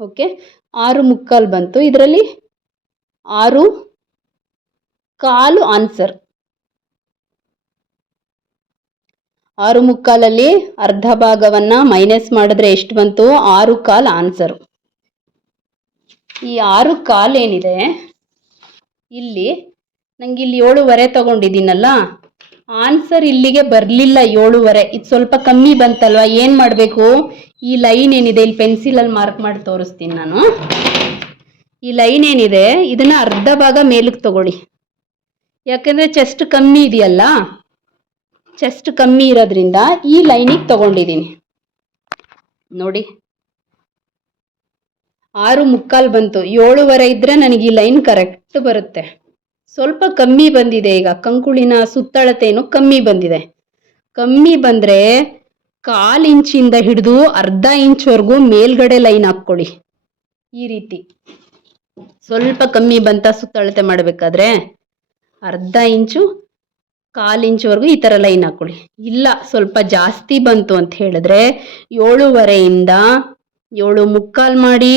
ಓಕೆ, 6.25 ಬಂತು. ಇದರಲ್ಲಿ 6.25 ಆನ್ಸರ್. 6.25 ಅರ್ಧ ಭಾಗವನ್ನು ಮೈನಸ್ ಮಾಡಿದ್ರೆ ಎಷ್ಟು ಬಂತು? 6.25 ಆನ್ಸರು. ಈ 6.25 ಏನಿದೆ ಇಲ್ಲಿ, ನನಗೆ ಇಲ್ಲಿ 7.5 ತಗೊಂಡಿದ್ದೀನಲ್ಲ, ಆನ್ಸರ್ ಇಲ್ಲಿಗೆ ಬರಲಿಲ್ಲ. 7.5 ಇದು ಸ್ವಲ್ಪ ಕಮ್ಮಿ ಬಂತಲ್ವ? ಏನು ಮಾಡಬೇಕು? ಈ ಲೈನ್ ಏನಿದೆ ಇಲ್ಲಿ ಪೆನ್ಸಿಲಲ್ಲಿ ಮಾರ್ಕ್ ಮಾಡಿ ತೋರಿಸ್ತೀನಿ ನಾನು. ಈ ಲೈನ್ ಏನಿದೆ ಇದನ್ನು ಅರ್ಧ ಭಾಗ ಮೇಲಕ್ಕೆ ತಗೊಳ್ಳಿ. ಯಾಕೆಂದರೆ ಚೆಸ್ಟ್ ಕಮ್ಮಿ ಇದೆಯಲ್ಲ, ಚೆಸ್ಟ್ ಕಮ್ಮಿ ಇರೋದ್ರಿಂದ ಈ ಲೈನಿಗೆ ತಗೊಂಡಿದ್ದೀನಿ. ನೋಡಿ, 6.25 ಬಂತು. 7.5 ಇದ್ದರೆ ನನಗೆ ಈ ಲೈನ್ ಕರೆಕ್ಟ್ ಬರುತ್ತೆ. ಸ್ವಲ್ಪ ಕಮ್ಮಿ ಬಂದಿದೆ. ಈಗ ಕಂಕುಳಿನ ಸುತ್ತಳತೆಯನ್ನು ಕಮ್ಮಿ ಬಂದಿದೆ. ಕಮ್ಮಿ ಬಂದರೆ 1/4 ಇಂಚಿಂದ ಹಿಡಿದು ಅರ್ಧ ಇಂಚ್ವರೆಗೂ ಮೇಲ್ಗಡೆ ಲೈನ್ ಹಾಕ್ಕೊಳ್ಳಿ. ಈ ರೀತಿ ಸ್ವಲ್ಪ ಕಮ್ಮಿ ಬಂತ ಸುತ್ತಳತೆ ಮಾಡಬೇಕಾದ್ರೆ ಅರ್ಧ ಇಂಚು 1/4 ಇಂಚ್ವರೆಗೂ ಈ ಥರ ಲೈನ್ ಹಾಕ್ಕೊಳ್ಳಿ. ಇಲ್ಲ ಸ್ವಲ್ಪ ಜಾಸ್ತಿ ಬಂತು ಅಂತ ಹೇಳಿದ್ರೆ 7.5ಇಂದ 7.25 ಮಾಡಿ,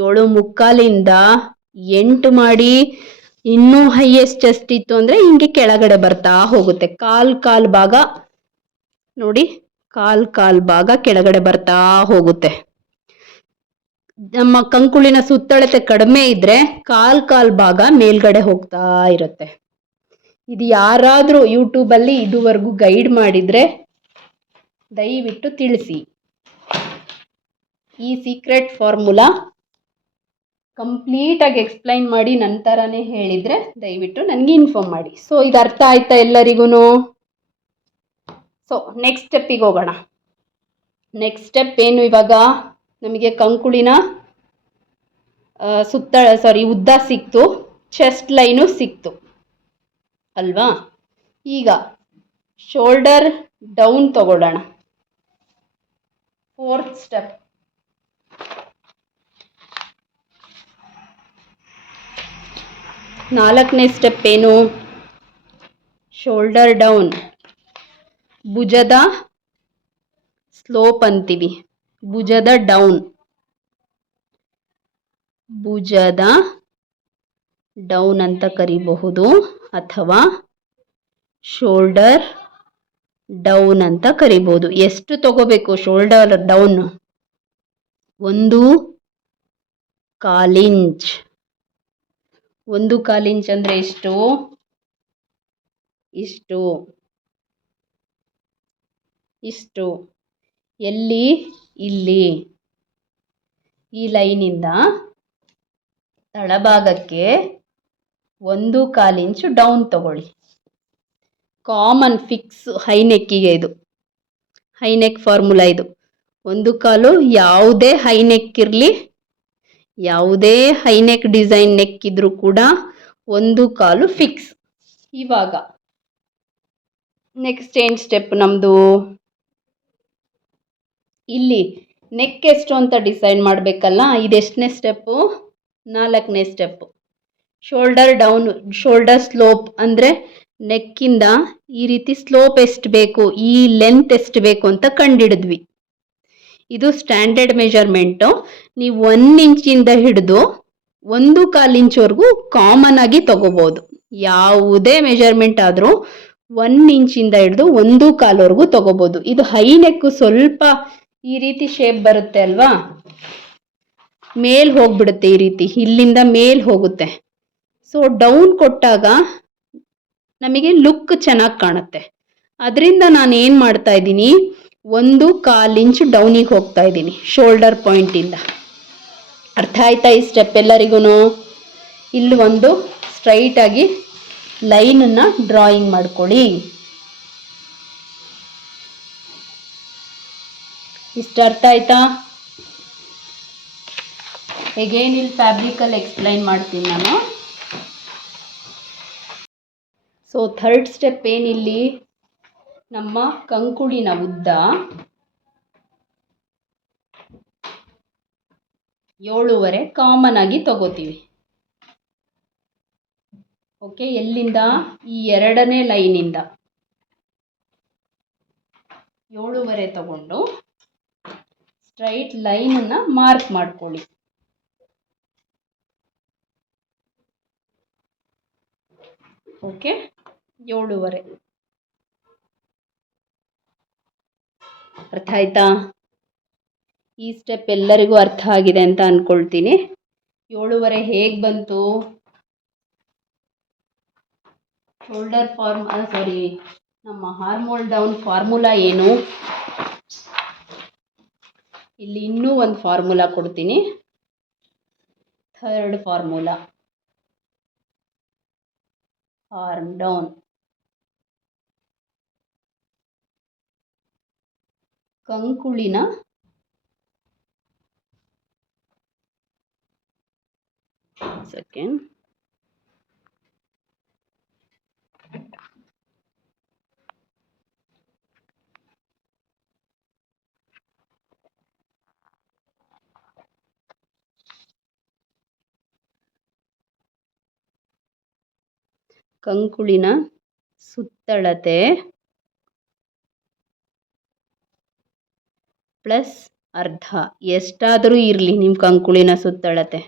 7.25ಇಂದ 8 ಮಾಡಿ. ಇನ್ನೂ ಹೈಯೆಸ್ಟ್ ಚೆಸ್ಟ್ ಇತ್ತು ಅಂದರೆ ಹಿಂಗೆ ಕೆಳಗಡೆ ಬರ್ತಾ ಹೋಗುತ್ತೆ. ಕಾಲ್ ಭಾಗ ನೋಡಿ, ಕಾಲ್ ಭಾಗ ಕೆಳಗಡೆ ಬರ್ತಾ ಹೋಗುತ್ತೆ. ನಮ್ಮ ಕಂಕುಳಿನ ಸುತ್ತಳತೆ ಕಡಿಮೆ ಇದ್ದರೆ ಕಾಲ್ ಭಾಗ ಮೇಲ್ಗಡೆ ಹೋಗ್ತಾ ಇರುತ್ತೆ. ಇದು ಯಾರಾದರೂ ಯೂಟ್ಯೂಬಲ್ಲಿ ಇದುವರೆಗೂ ಗೈಡ್ ಮಾಡಿದರೆ ದಯವಿಟ್ಟು ತಿಳಿಸಿ. ಈ ಸೀಕ್ರೆಟ್ ಫಾರ್ಮುಲಾ ಕಂಪ್ಲೀಟಾಗಿ ಎಕ್ಸ್ಪ್ಲೈನ್ ಮಾಡಿ ನಂತರನೇ ಹೇಳಿದರೆ ದಯವಿಟ್ಟು ನನಗೆ ಇನ್ಫಾರ್ಮ್ ಮಾಡಿ. ಸೊ ಇದು ಅರ್ಥ ಆಯ್ತಾ ಎಲ್ಲರಿಗೂ? ಸೊ ನೆಕ್ಸ್ಟ್ ಸ್ಟೆಪ್ಪಿಗೆ ಹೋಗೋಣ. ನೆಕ್ಸ್ಟ್ ಸ್ಟೆಪ್ ಏನು? ಇವಾಗ ನಮಗೆ ಕಂಕುಳಿನ ಉದ್ದ ಸಿಕ್ತು, ಚೆಸ್ಟ್ ಲೈನು ಸಿಕ್ತು ಅಲ್ವಾ? ಈಗ ಶೋಲ್ಡರ್ ಡೌನ್ ತಗೊಳ್ಳೋಣ. 4th step. ನಾಲ್ಕನೇ ಸ್ಟೆಪ್ ಏನು? Shoulder down. ಭುಜದ ಸ್ಲೋಪ್ ಅಂತೀವಿ, ಭುಜದ ಡೌನ್. ಭುಜದ ಡೌನ್ ಅಂತ ಕರಿಬಹುದು ಅಥವಾ ಶೋಲ್ಡರ್ ಡೌನ್ ಅಂತ ಕರಿಬಹುದು. ಎಷ್ಟು ತಗೋಬೇಕು ಶೋಲ್ಡರ್ ಡೌನ್? 1 ಕಾಲಿಂಚ್. 1 ಕಾಲಿಂಚ್ ಅಂದರೆ ಎಷ್ಟು? ಇಷ್ಟು. ಎಲ್ಲಿ? ಇಲ್ಲಿ. ಈ ಲೈನಿಂದ ತಳಭಾಗಕ್ಕೆ 1 ಕಾಲಿಂಚು ಡೌನ್ ತಗೊಳ್ಳಿ. ಕಾಮನ್ ಫಿಕ್ಸ್ ಹೈನೆಕ್ಕಿಗೆ ಇದು. ಹೈನೆಕ್ ಫಾರ್ಮುಲಾ ಇದು. 1 ಕಾಲು ಯಾವುದೇ ಹೈನೆಕ್ ಇರಲಿ, ಯಾವುದೇ ಹೈನೆಕ್ ಡಿಸೈನ್ ನೆಕ್ ಇದ್ರೂ ಕೂಡ 1 ಕಾಲು ಫಿಕ್ಸ್. ಇವಾಗ ನೆಕ್ಸ್ಟ್ ಏನು ಸ್ಟೆಪ್ ನಮ್ಮದು? ಇಲ್ಲಿ ನೆಕ್ ಎಷ್ಟು ಅಂತ ಡಿಸೈಡ್ ಮಾಡಬೇಕಲ್ಲ. ಇದೆಷ್ಟನೇ ಸ್ಟೆಪ್ಪು? 4ನೇ ಸ್ಟೆಪ್ಪು. ಶೋಲ್ಡರ್ ಸ್ಲೋಪ್ ಅಂದರೆ ನೆಕ್ಕಿಂದ ಈ ರೀತಿ ಸ್ಲೋಪ್ ಎಷ್ಟು ಬೇಕು, ಈ ಲೆಂತ್ ಎಷ್ಟು ಬೇಕು ಅಂತ ಕಂಡಿಡಿದ್ವಿ. ಇದು ಸ್ಟ್ಯಾಂಡರ್ಡ್ ಮೆಜರ್ಮೆಂಟು. ನೀವು 1 ಇಂಚಿಂದ ಹಿಡಿದು 1 ಕಾಲು ಇಂಚ್ವರೆಗೂ ಕಾಮನ್ ಆಗಿ ತಗೋಬೋದು. ಯಾವುದೇ ಮೆಜರ್ಮೆಂಟ್ ಆದರೂ 1 ಇಂಚಿಂದ ಹಿಡಿದು 1 ಕಾಲ್ವರೆಗೂ ತಗೋಬೋದು. ಇದು ಹೈ ನೆಕ್ಕು ಸ್ವಲ್ಪ ಈ ರೀತಿ ಶೇಪ್ ಬರುತ್ತೆ ಅಲ್ವಾ, ಮೇಲ್ ಹೋಗ್ಬಿಡುತ್ತೆ ಈ ರೀತಿ, ಇಲ್ಲಿಂದ ಮೇಲ್ ಹೋಗುತ್ತೆ. ಸೊ ಡೌನ್ ಕೊಟ್ಟಾಗ ನಮಗೆ ಲುಕ್ ಚೆನ್ನಾಗಿ ಕಾಣುತ್ತೆ. ಅದರಿಂದ ನಾನು ಏನು ಮಾಡ್ತಾ ಇದ್ದೀನಿ, 1 ಕಾಲು ಇಂಚ್ ಡೌನಿಗೆ ಹೋಗ್ತಾ ಇದ್ದೀನಿ ಶೋಲ್ಡರ್ ಪಾಯಿಂಟಿಂದ. ಅರ್ಥ ಆಯ್ತಾ ಈ ಸ್ಟೆಪ್ ಎಲ್ಲರಿಗೂ? ಇಲ್ಲಿ ಒಂದು ಸ್ಟ್ರೈಟಾಗಿ ಲೈನನ್ನು ಡ್ರಾಯಿಂಗ್ ಮಾಡ್ಕೊಳ್ಳಿ. ಇಷ್ಟು ಅರ್ಥ ಆಯ್ತಾ? ಎಗೇನ್ ಇಲ್ಲಿ ಫ್ಯಾಬ್ರಿಕಲ್ಲಿ ಎಕ್ಸ್ಪ್ಲೈನ್ ಮಾಡ್ತೀನಿ ನಾನು. ಸೊ 3rd ಸ್ಟೆಪ್ ಏನಿಲ್ಲಿ? ನಮ್ಮ ಕಂಕುಳಿನ ಉದ್ದ 7.5 ಕಾಮನ್ ಆಗಿ ತಗೋತೀವಿ. ಓಕೆ, ಎಲ್ಲಿಂದ? ಈ 2ನೇ ಲೈನಿಂದ 7.5 ತಗೊಂಡು ಸ್ಟ್ರೈಟ್ ಲೈನನ್ನು ಮಾರ್ಕ್ ಮಾಡ್ಕೊಳ್ಳಿ. ಓಕೆ, 7.5. ಅರ್ಥ ಆಯ್ತಾ? ಈ ಸ್ಟೆಪ್ ಎಲ್ಲರಿಗೂ ಅರ್ಥ ಆಗಿದೆ ಅಂತ ಅಂದ್ಕೊಳ್ತೀನಿ. 7.5 ಹೇಗೆ ಬಂತು? ನಮ್ಮ ಹಾರ್ಮೋಲ್ ಡೌನ್ ಫಾರ್ಮುಲಾ ಏನು? ಇಲ್ಲಿ ಇನ್ನೂ ಒಂದು ಫಾರ್ಮುಲಾ ಕೊಡ್ತೀನಿ, 3rd ಫಾರ್ಮುಲಾ, ಆರ್ಮ್ ಡೌನ್. ಕಂಕುಳಿನ ಸೆಕೆಂಡ್ ಕಂಕುಳಿನ ಸುತ್ತಳತೆ ಪ್ಲಸ್ ಅರ್ಧ. ಎಷ್ಟಾದರೂ ಇರಲಿ ನಿಮ್ಮ ಕಂಕುಳಿನ ಸುತ್ತಳತೆ.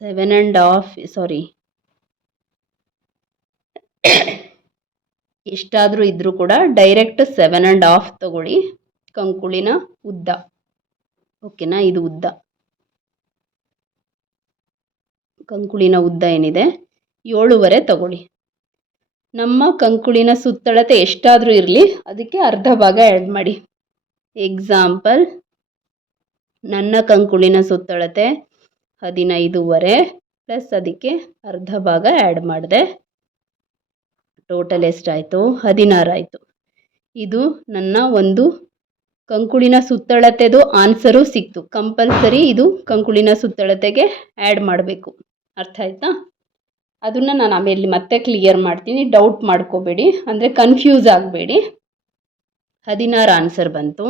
7.5 ಇಷ್ಟಾದರೂ ಇದ್ರೂ ಕೂಡ ಡೈರೆಕ್ಟ್ 7.5 ತಗೊಳ್ಳಿ ಕಂಕುಳಿನ ಉದ್ದ. ಓಕೆನಾ? ಇದು ಉದ್ದ, ಕಂಕುಳಿನ ಉದ್ದ ಏನಿದೆ 7.5 ತಗೊಳ್ಳಿ. ನಮ್ಮ ಕಂಕುಳಿನ ಸುತ್ತಳತೆ ಎಷ್ಟಾದರೂ ಇರಲಿ, ಅದಕ್ಕೆ ಅರ್ಧ ಭಾಗ ಆ್ಯಡ್ ಮಾಡಿ. ಎಕ್ಸಾಂಪಲ್, ನನ್ನ ಕಂಕುಳಿನ ಸುತ್ತಳತೆ 15.5 ಪ್ಲಸ್ ಅದಕ್ಕೆ ಅರ್ಧ ಭಾಗ ಆ್ಯಡ್ ಮಾಡಿದೆ. ಟೋಟಲ್ ಎಷ್ಟಾಯಿತು? 16 ಆಯಿತು. ಇದು ನನ್ನ ಒಂದು ಕಂಕುಳಿನ ಸುತ್ತಳತೆದು ಆನ್ಸರು ಸಿಕ್ತು. ಕಂಪಲ್ಸರಿ ಇದು ಕಂಕುಳಿನ ಸುತ್ತಳತೆಗೆ ಆ್ಯಡ್ ಮಾಡಬೇಕು. ಅರ್ಥ ಆಯ್ತಾ? ಅದನ್ನು ನಾನು ಆಮೇಲೆ ಮತ್ತೆ ಕ್ಲಿಯರ್ ಮಾಡ್ತೀನಿ, ಡೌಟ್ ಮಾಡ್ಕೋಬೇಡಿ, ಅಂದರೆ ಕನ್ಫ್ಯೂಸ್ ಆಗಬೇಡಿ. 16 ಆನ್ಸರ್ ಬಂತು.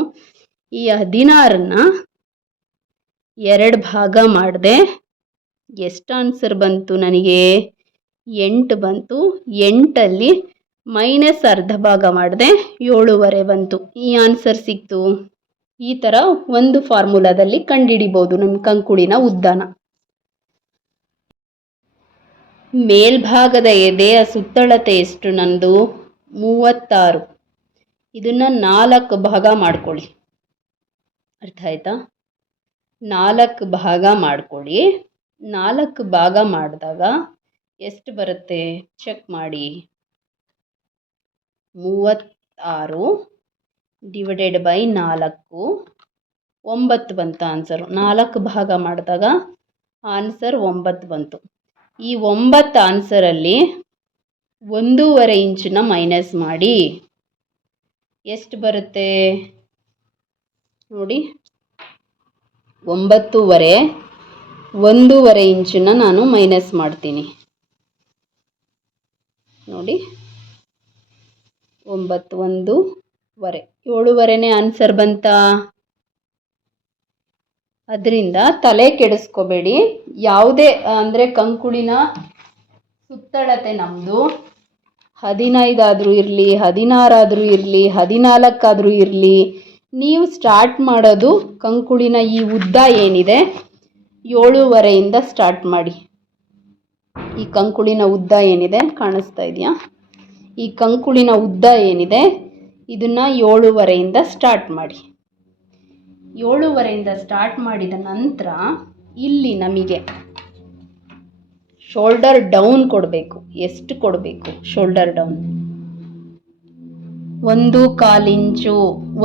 ಈ 16ನ್ನ 2 ಭಾಗ ಮಾಡಿದೆ. ಎಷ್ಟು ಆನ್ಸರ್ ಬಂತು ನನಗೆ? 8 ಬಂತು. 8ಅಲ್ಲಿ ಮೈನಸ್ ಅರ್ಧ ಭಾಗ ಮಾಡಿದೆ, 7.5 ಬಂತು. ಈ ಆನ್ಸರ್ ಸಿಕ್ತು. ಈ ಥರ ಒಂದು ಫಾರ್ಮುಲಾದಲ್ಲಿ ಕಂಡುಹಿಡಿಬೋದು ನಮ್ಮ ಕಂಕುಳಿನ ಉದ್ದನ. ಮೇಲ್ಭಾಗದ ಎದೆಯ ಸುತ್ತಳತೆ ಎಷ್ಟು ನಂದು? 36. ಇದನ್ನು 4 ಭಾಗ ಮಾಡ್ಕೊಳ್ಳಿ. ಅರ್ಥ ಆಯ್ತಾ? 4 ಭಾಗ ಮಾಡ್ಕೊಳ್ಳಿ. 4 ಭಾಗ ಮಾಡಿದಾಗ ಎಷ್ಟು ಬರುತ್ತೆ ಚೆಕ್ ಮಾಡಿ. 36 ಡಿವೈಡೆಡ್ ಬೈ 4 9 ಬಂತ ಆನ್ಸರು. 4 ಭಾಗ ಮಾಡಿದಾಗ ಆನ್ಸರ್ 9 ಬಂತು. ಈ 9 ಆನ್ಸರಲ್ಲಿ 1.5 ಇಂಚನ್ನ ಮೈನಸ್ ಮಾಡಿ ಎಷ್ಟು ಬರುತ್ತೆ ನೋಡಿ. 9.5 1.5 ಇಂಚನ್ನ ನಾನು ಮೈನಸ್ ಮಾಡ್ತೀನಿ ನೋಡಿ. 9 1.5 7.5ನೇ ಆನ್ಸರ್ ಬಂತ. ಅದರಿಂದ ತಲೆ ಕೆಡಿಸ್ಕೋಬೇಡಿ. ಯಾವುದೇ ಅಂದರೆ ಕಂಕುಳಿನ ಸುತ್ತಳತೆ ನಮ್ಮದು 15 ಆದರೂ ಇರಲಿ, 16 ಆದರೂ ಇರಲಿ, 14 ಆದರೂ ಇರಲಿ, ನೀವು ಸ್ಟಾರ್ಟ್ ಮಾಡೋದು ಕಂಕುಳಿನ ಈ ಉದ್ದ ಏನಿದೆ 7.5ಇಂದ ಸ್ಟಾರ್ಟ್ ಮಾಡಿ. ಈ ಕಂಕುಳಿನ ಉದ್ದ ಏನಿದೆ ಕಾಣಿಸ್ತಾ ಇದೆಯಾ? ಈ ಕಂಕುಳಿನ ಉದ್ದ ಏನಿದೆ ಇದನ್ನು 7.5ಇಂದ ಸ್ಟಾರ್ಟ್ ಮಾಡಿ. 7.5ಇಂದ ಸ್ಟಾರ್ಟ್ ಮಾಡಿದ ನಂತರ ಇಲ್ಲಿ ನಮಗೆ ಶೋಲ್ಡರ್ ಡೌನ್ ಕೊಡಬೇಕು. ಎಷ್ಟು ಕೊಡಬೇಕು ಶೋಲ್ಡರ್ ಡೌನ್? 1.25 ಇಂಚು.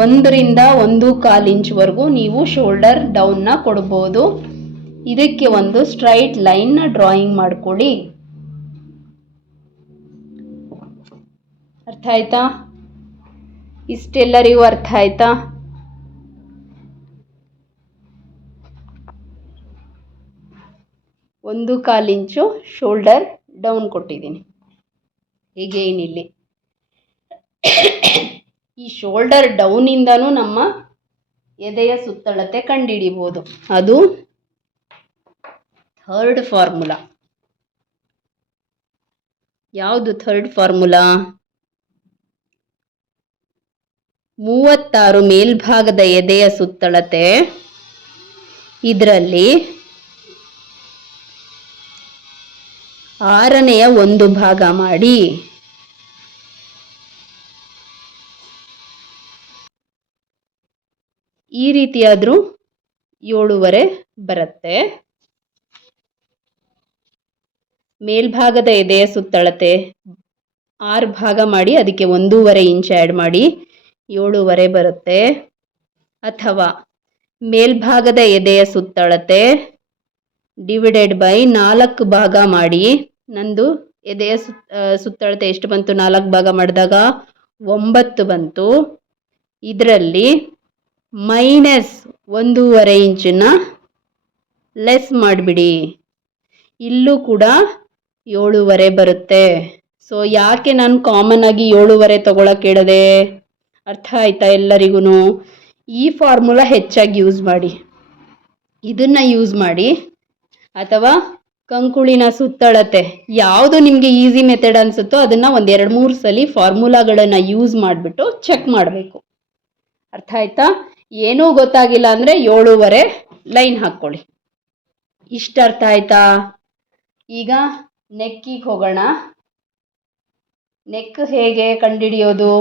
1ರಿಂದ 1.25 ಇಂಚ್ವರೆಗೂ ನೀವು ಶೋಲ್ಡರ್ ಡೌನ್ನ ಕೊಡ್ಬೋದು. ಇದಕ್ಕೆ ಒಂದು ಸ್ಟ್ರೈಟ್ ಲೈನ್ನ ಡ್ರಾಯಿಂಗ್ ಮಾಡ್ಕೊಳ್ಳಿ. ಅರ್ಥ ಆಯ್ತಾ? ಇಷ್ಟೆಲ್ಲರಿಗೂ ಅರ್ಥ ಆಯ್ತಾ? ಒಂದು 1/4 ಇಂಚು ಶೋಲ್ಡರ್ ಡೌನ್ ಕೊಟ್ಟಿದ್ದೀನಿ. ಹೀಗೆ ಏನಿಲ್ಲಿ ಈ ಶೋಲ್ಡರ್ ಡೌನಿಂದನೂ ನಮ್ಮ ಎದೆಯ ಸುತ್ತಳತೆ ಕಂಡುಹಿಡಿಬೋದು. ಅದು 3rd ಫಾರ್ಮುಲಾ. ಯಾವುದು 3rd ಫಾರ್ಮುಲಾ? 36 ಮೇಲ್ಭಾಗದ ಎದೆಯ ಸುತ್ತಳತೆ. ಇದರಲ್ಲಿ 6ನೇಯ 1 ಭಾಗ ಮಾಡಿ ಈ ರೀತಿಯಾದರೂ 7.5 ಬರುತ್ತೆ. ಮೇಲ್ಭಾಗದ ಎದೆಯ ಸುತ್ತಳತೆ 6 ಭಾಗ ಮಾಡಿ ಅದಕ್ಕೆ 1.5 ಇಂಚ್ ಆ್ಯಡ್ ಮಾಡಿ 7.5 ಬರುತ್ತೆ. ಅಥವಾ ಮೇಲ್ಭಾಗದ ಎದೆಯ ಸುತ್ತಳತೆ ಡಿವೈಡೆಡ್ ಬೈ 4 ಭಾಗ ಮಾಡಿ. ನಂದು ಎದೆಯ ಸುತ್ತಳತೆ ಎಷ್ಟು ಬಂತು? 4 ಭಾಗ ಮಾಡಿದಾಗ 9 ಬಂತು. ಇದರಲ್ಲಿ ಮೈನಸ್ 1.5 ಇಂಚನ್ನ ಲೆಸ್ ಮಾಡಿಬಿಡಿ. ಇಲ್ಲೂ ಕೂಡ 7.5 ಬರುತ್ತೆ. ಸೊ ಯಾಕೆ ನಾನು ಕಾಮನ್ ಆಗಿ 7.5 ತಗೊಳಕ್ಕೆ ಹೇಳಿದೆ? ಅರ್ಥ ಆಯ್ತಾ ಎಲ್ಲರಿಗೂ? ಈ ಫಾರ್ಮುಲಾ ಹೆಚ್ಚಾಗಿ ಯೂಸ್ ಮಾಡಿ. ಇದನ್ನು ಯೂಸ್ ಮಾಡಿ. ಅಥವಾ ಕಂಕುಳಿನ ಸುತ್ತಳತೆ ಯಾವುದು ನಿಮಗೆ ಈಸಿ ಮೆಥಡ್ ಅನಿಸುತ್ತೋ ಅದನ್ನು 1-2-3 ಸಲ ಫಾರ್ಮುಲಾಗಳನ್ನು ಯೂಸ್ ಮಾಡಿಬಿಟ್ಟು ಚೆಕ್ ಮಾಡಬೇಕು. ಅರ್ಥ ಆಯ್ತಾ? ಏನೂ ಗೊತ್ತಾಗಿಲ್ಲ ಅಂದರೆ 7.5 ಲೈನ್ ಹಾಕ್ಕೊಳ್ಳಿ. ಇಷ್ಟ ಅರ್ಥ ಆಯ್ತಾ? ಈಗ ನೆಕ್ಕಿಗೆ ಹೋಗೋಣ. ನೆಕ್ ಹೇಗೆ ಕಂಡುಹಿಡಿಯೋದು?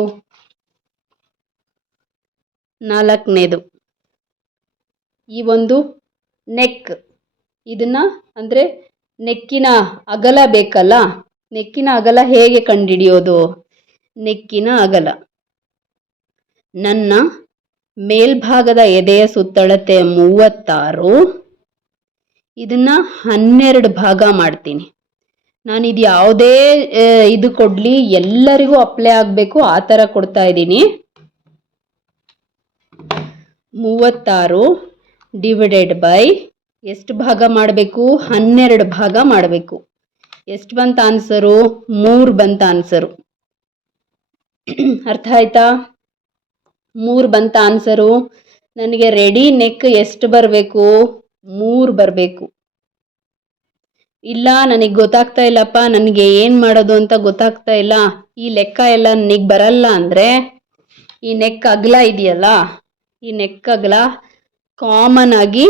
4ನೇದು ಈ ಒಂದು ನೆಕ್. ಇದನ್ನು ಅಂದರೆ ನೆಕ್ಕಿನ ಅಗಲ ಬೇಕಲ್ಲ. ನೆಕ್ಕಿನ ಅಗಲ ಹೇಗೆ ಕಂಡುಹಿಡಿಯೋದು? ನೆಕ್ಕಿನ ಅಗಲ ನನ್ನ ಮೇಲ್ಭಾಗದ ಎದೆಯ ಸುತ್ತಳತೆ 36. ಇದನ್ನು 12 ಭಾಗ ಮಾಡ್ತೀನಿ. ನಾನಿದು ಯಾವುದೇ ಇದು ಕೊಡಲಿ ಎಲ್ಲರಿಗೂ ಅಪ್ಲೈ ಆಗಬೇಕು ಆ ಥರ ಕೊಡ್ತಾ ಇದ್ದೀನಿ. 36 ಡಿವೈಡೆಡ್ ಬೈ ಎಷ್ಟು ಭಾಗ ಮಾಡಬೇಕು? 12 ಭಾಗ ಮಾಡಬೇಕು. ಎಷ್ಟು ಬಂತ ಆನ್ಸರು? 3 ಬಂತ ಆನ್ಸರು. ಅರ್ಥ ಆಯ್ತಾ? 3 ಬಂತ ಆನ್ಸರು. ನನಗೆ ರೆಡಿ ನೆಕ್ ಎಷ್ಟು ಬರಬೇಕು? 3 ಬರಬೇಕು. ಇಲ್ಲ ನನಗೆ ಗೊತ್ತಾಗ್ತಾ ಇಲ್ಲಪ್ಪ, ನನಗೆ ಏನು ಮಾಡೋದು ಅಂತ ಗೊತ್ತಾಗ್ತಾ ಇಲ್ಲ, ಈ ಲೆಕ್ಕ ಎಲ್ಲ ನನಗೆ ಬರಲ್ಲ ಅಂದರೆ ಈ ನೆಕ್ ಅಗಲ ಇದೆಯಲ್ಲ, ಈ ನೆಕ್ ಅಗಲ ಕಾಮನ್ ಆಗಿ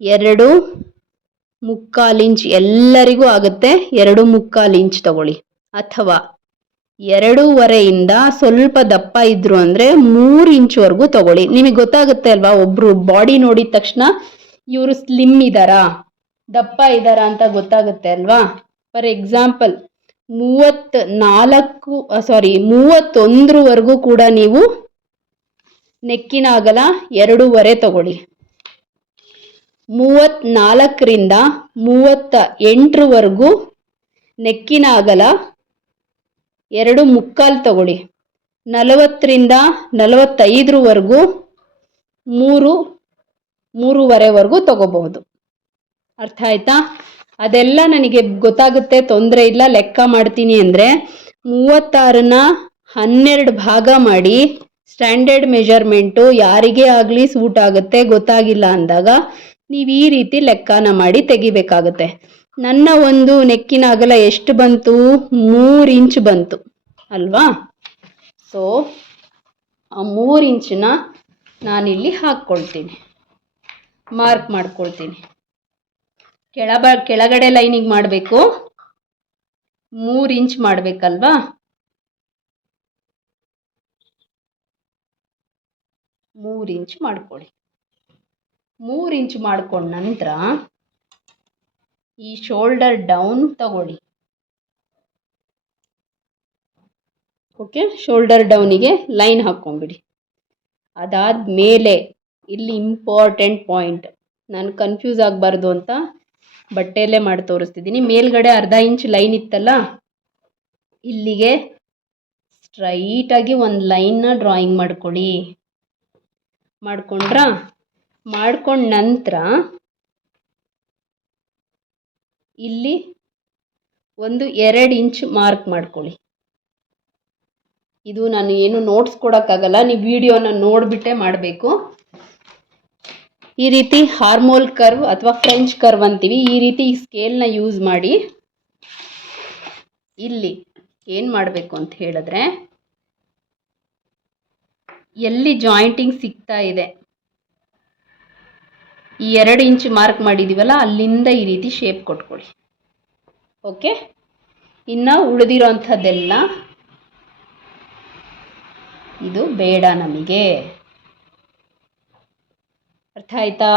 2.25 ಇಂಚ್ ಎಲ್ಲರಿಗೂ ಆಗುತ್ತೆ. 2.25 ಇಂಚ್ ತಗೊಳ್ಳಿ. ಅಥವಾ 2.5ಇಂದ ಸ್ವಲ್ಪ ದಪ್ಪ ಇದ್ರು ಅಂದರೆ 3 ಇಂಚ್ವರೆಗೂ ತಗೊಳ್ಳಿ. ನಿಮಗೆ ಗೊತ್ತಾಗುತ್ತೆ ಅಲ್ವಾ, ಒಬ್ಬರು ಬಾಡಿ ನೋಡಿದ ತಕ್ಷಣ ಇವರು ಸ್ಲಿಮ್ ಇದ್ದಾರಾ ದಪ್ಪ ಇದ್ದಾರಾ ಅಂತ ಗೊತ್ತಾಗುತ್ತೆ ಅಲ್ವಾ. ಫಾರ್ ಎಕ್ಸಾಂಪಲ್ 31ವರೆಗೂ ಕೂಡ ನೀವು ನೆಕ್ಕಿನ ಅಗಲ 2.5 ತಗೊಳ್ಳಿ. 34ರಿಂದ 38ವರೆಗೂ ನೆಕ್ಕಿನ ಅಗಲ 2.25 ತಗೊಳ್ಳಿ. 40ರಿಂದ 45ವರೆಗೂ 3.5ವರೆಗೂ ತಗೋಬಹುದು. ಅರ್ಥ ಆಯ್ತಾ? ಅದೆಲ್ಲ ನನಗೆ ಗೊತ್ತಾಗುತ್ತೆ, ತೊಂದರೆ ಇಲ್ಲ, ಲೆಕ್ಕ ಮಾಡ್ತೀನಿ ಅಂದರೆ 36ನ 12 ಭಾಗ ಮಾಡಿ. ಸ್ಟ್ಯಾಂಡರ್ಡ್ ಮೆಜರ್ಮೆಂಟು ಯಾರಿಗೇ ಆಗಲಿ ಸೂಟ್ ಆಗುತ್ತೆ. ಗೊತ್ತಾಗಿಲ್ಲ ಅಂದಾಗ ನೀವು ಈ ರೀತಿ ಲೆಕ್ಕನ ಮಾಡಿ ತೆಗಿಬೇಕಾಗುತ್ತೆ. ನನ್ನ ಒಂದು ನೆಕ್ಕಿನ ಅಗಲ ಎಷ್ಟು ಬಂತು? 3 ಇಂಚ್ ಬಂತು ಅಲ್ವಾ. ಸೊ ಆ 3 ಇಂಚನ್ನ ನಾನಿಲ್ಲಿ ಹಾಕ್ಕೊಳ್ತೀನಿ, ಮಾರ್ಕ್ ಮಾಡ್ಕೊಳ್ತೀನಿ. ಕೆಳಗಡೆ ಲೈನಿಗೆ ಮಾಡಬೇಕು, 3 ಇಂಚ್ ಮಾಡಬೇಕಲ್ವಾ. 3 ಇಂಚ್ ಮಾಡ್ಕೊಳ್ಳಿ. 3 ಇಂಚ್ ಮಾಡ್ಕೊಂಡ ನಂತರ ಈ ಶೋಲ್ಡರ್ ಡೌನ್ ತಗೊಳ್ಳಿ. ಓಕೆ, ಶೋಲ್ಡರ್ ಡೌನಿಗೆ ಲೈನ್ ಹಾಕ್ಕೊಂಬಿಡಿ. ಅದಾದಮೇಲೆ ಇಲ್ಲಿ ಇಂಪಾರ್ಟೆಂಟ್ ಪಾಯಿಂಟ್, ನಾನು ಕನ್ಫ್ಯೂಸ್ ಆಗಬಾರ್ದು ಅಂತ ಬಟ್ಟೆಯಲ್ಲೇ ಮಾಡಿ ತೋರಿಸ್ತಿದ್ದೀನಿ. ಮೇಲ್ಗಡೆ 1/2 ಇಂಚ್ ಲೈನ್ ಇತ್ತಲ್ಲ, ಇಲ್ಲಿಗೆ ಸ್ಟ್ರೈಟಾಗಿ ಒಂದು ಲೈನ್ನ ಡ್ರಾಯಿಂಗ್ ಮಾಡ್ಕೊಳ್ಳಿ. ಮಾಡ್ಕೊಂಡ್ರಾ? ಮಾಡ್ಕೊಂಡ ನಂತರ ಇಲ್ಲಿ ಒಂದು 2 ಇಂಚ್ ಮಾರ್ಕ್ ಮಾಡ್ಕೊಳ್ಳಿ. ಇದು ನಾನು ಏನು ನೋಟ್ಸ್ ಕೊಡೋಕ್ಕಾಗಲ್ಲ, ನೀವು ವಿಡಿಯೋನ ನೋಡಿಬಿಟ್ಟೆ ಮಾಡಬೇಕು. ಈ ರೀತಿ ಹಾರ್ಮೋಲ್ ಕರ್ವ್ ಅಥವಾ ಫ್ರೆಂಚ್ ಕರ್ವ್ ಅಂತೀವಿ. ಈ ರೀತಿ ಸ್ಕೇಲ್ನ ಯೂಸ್ ಮಾಡಿ ಇಲ್ಲಿ ಏನು ಮಾಡಬೇಕು ಅಂತ ಹೇಳಿದ್ರೆ, ಎಲ್ಲಿ ಜಾಯಿಂಟಿಂಗ್ ಸಿಗ್ತಾ ಇದೆ ಈ 2 ಇಂಚ್ ಮಾರ್ಕ್ ಮಾಡಿದ್ದೀವಲ್ಲ, ಅಲ್ಲಿಂದ ಈ ರೀತಿ ಶೇಪ್ ಕೊಟ್ಕೊಳ್ಳಿ. ಓಕೆ, ಇನ್ನು ಉಳಿದಿರೋಂಥದ್ದೆಲ್ಲ ಇದು ಬೇಡ ನಮಗೆ. ಅರ್ಥ ಆಯ್ತಾ?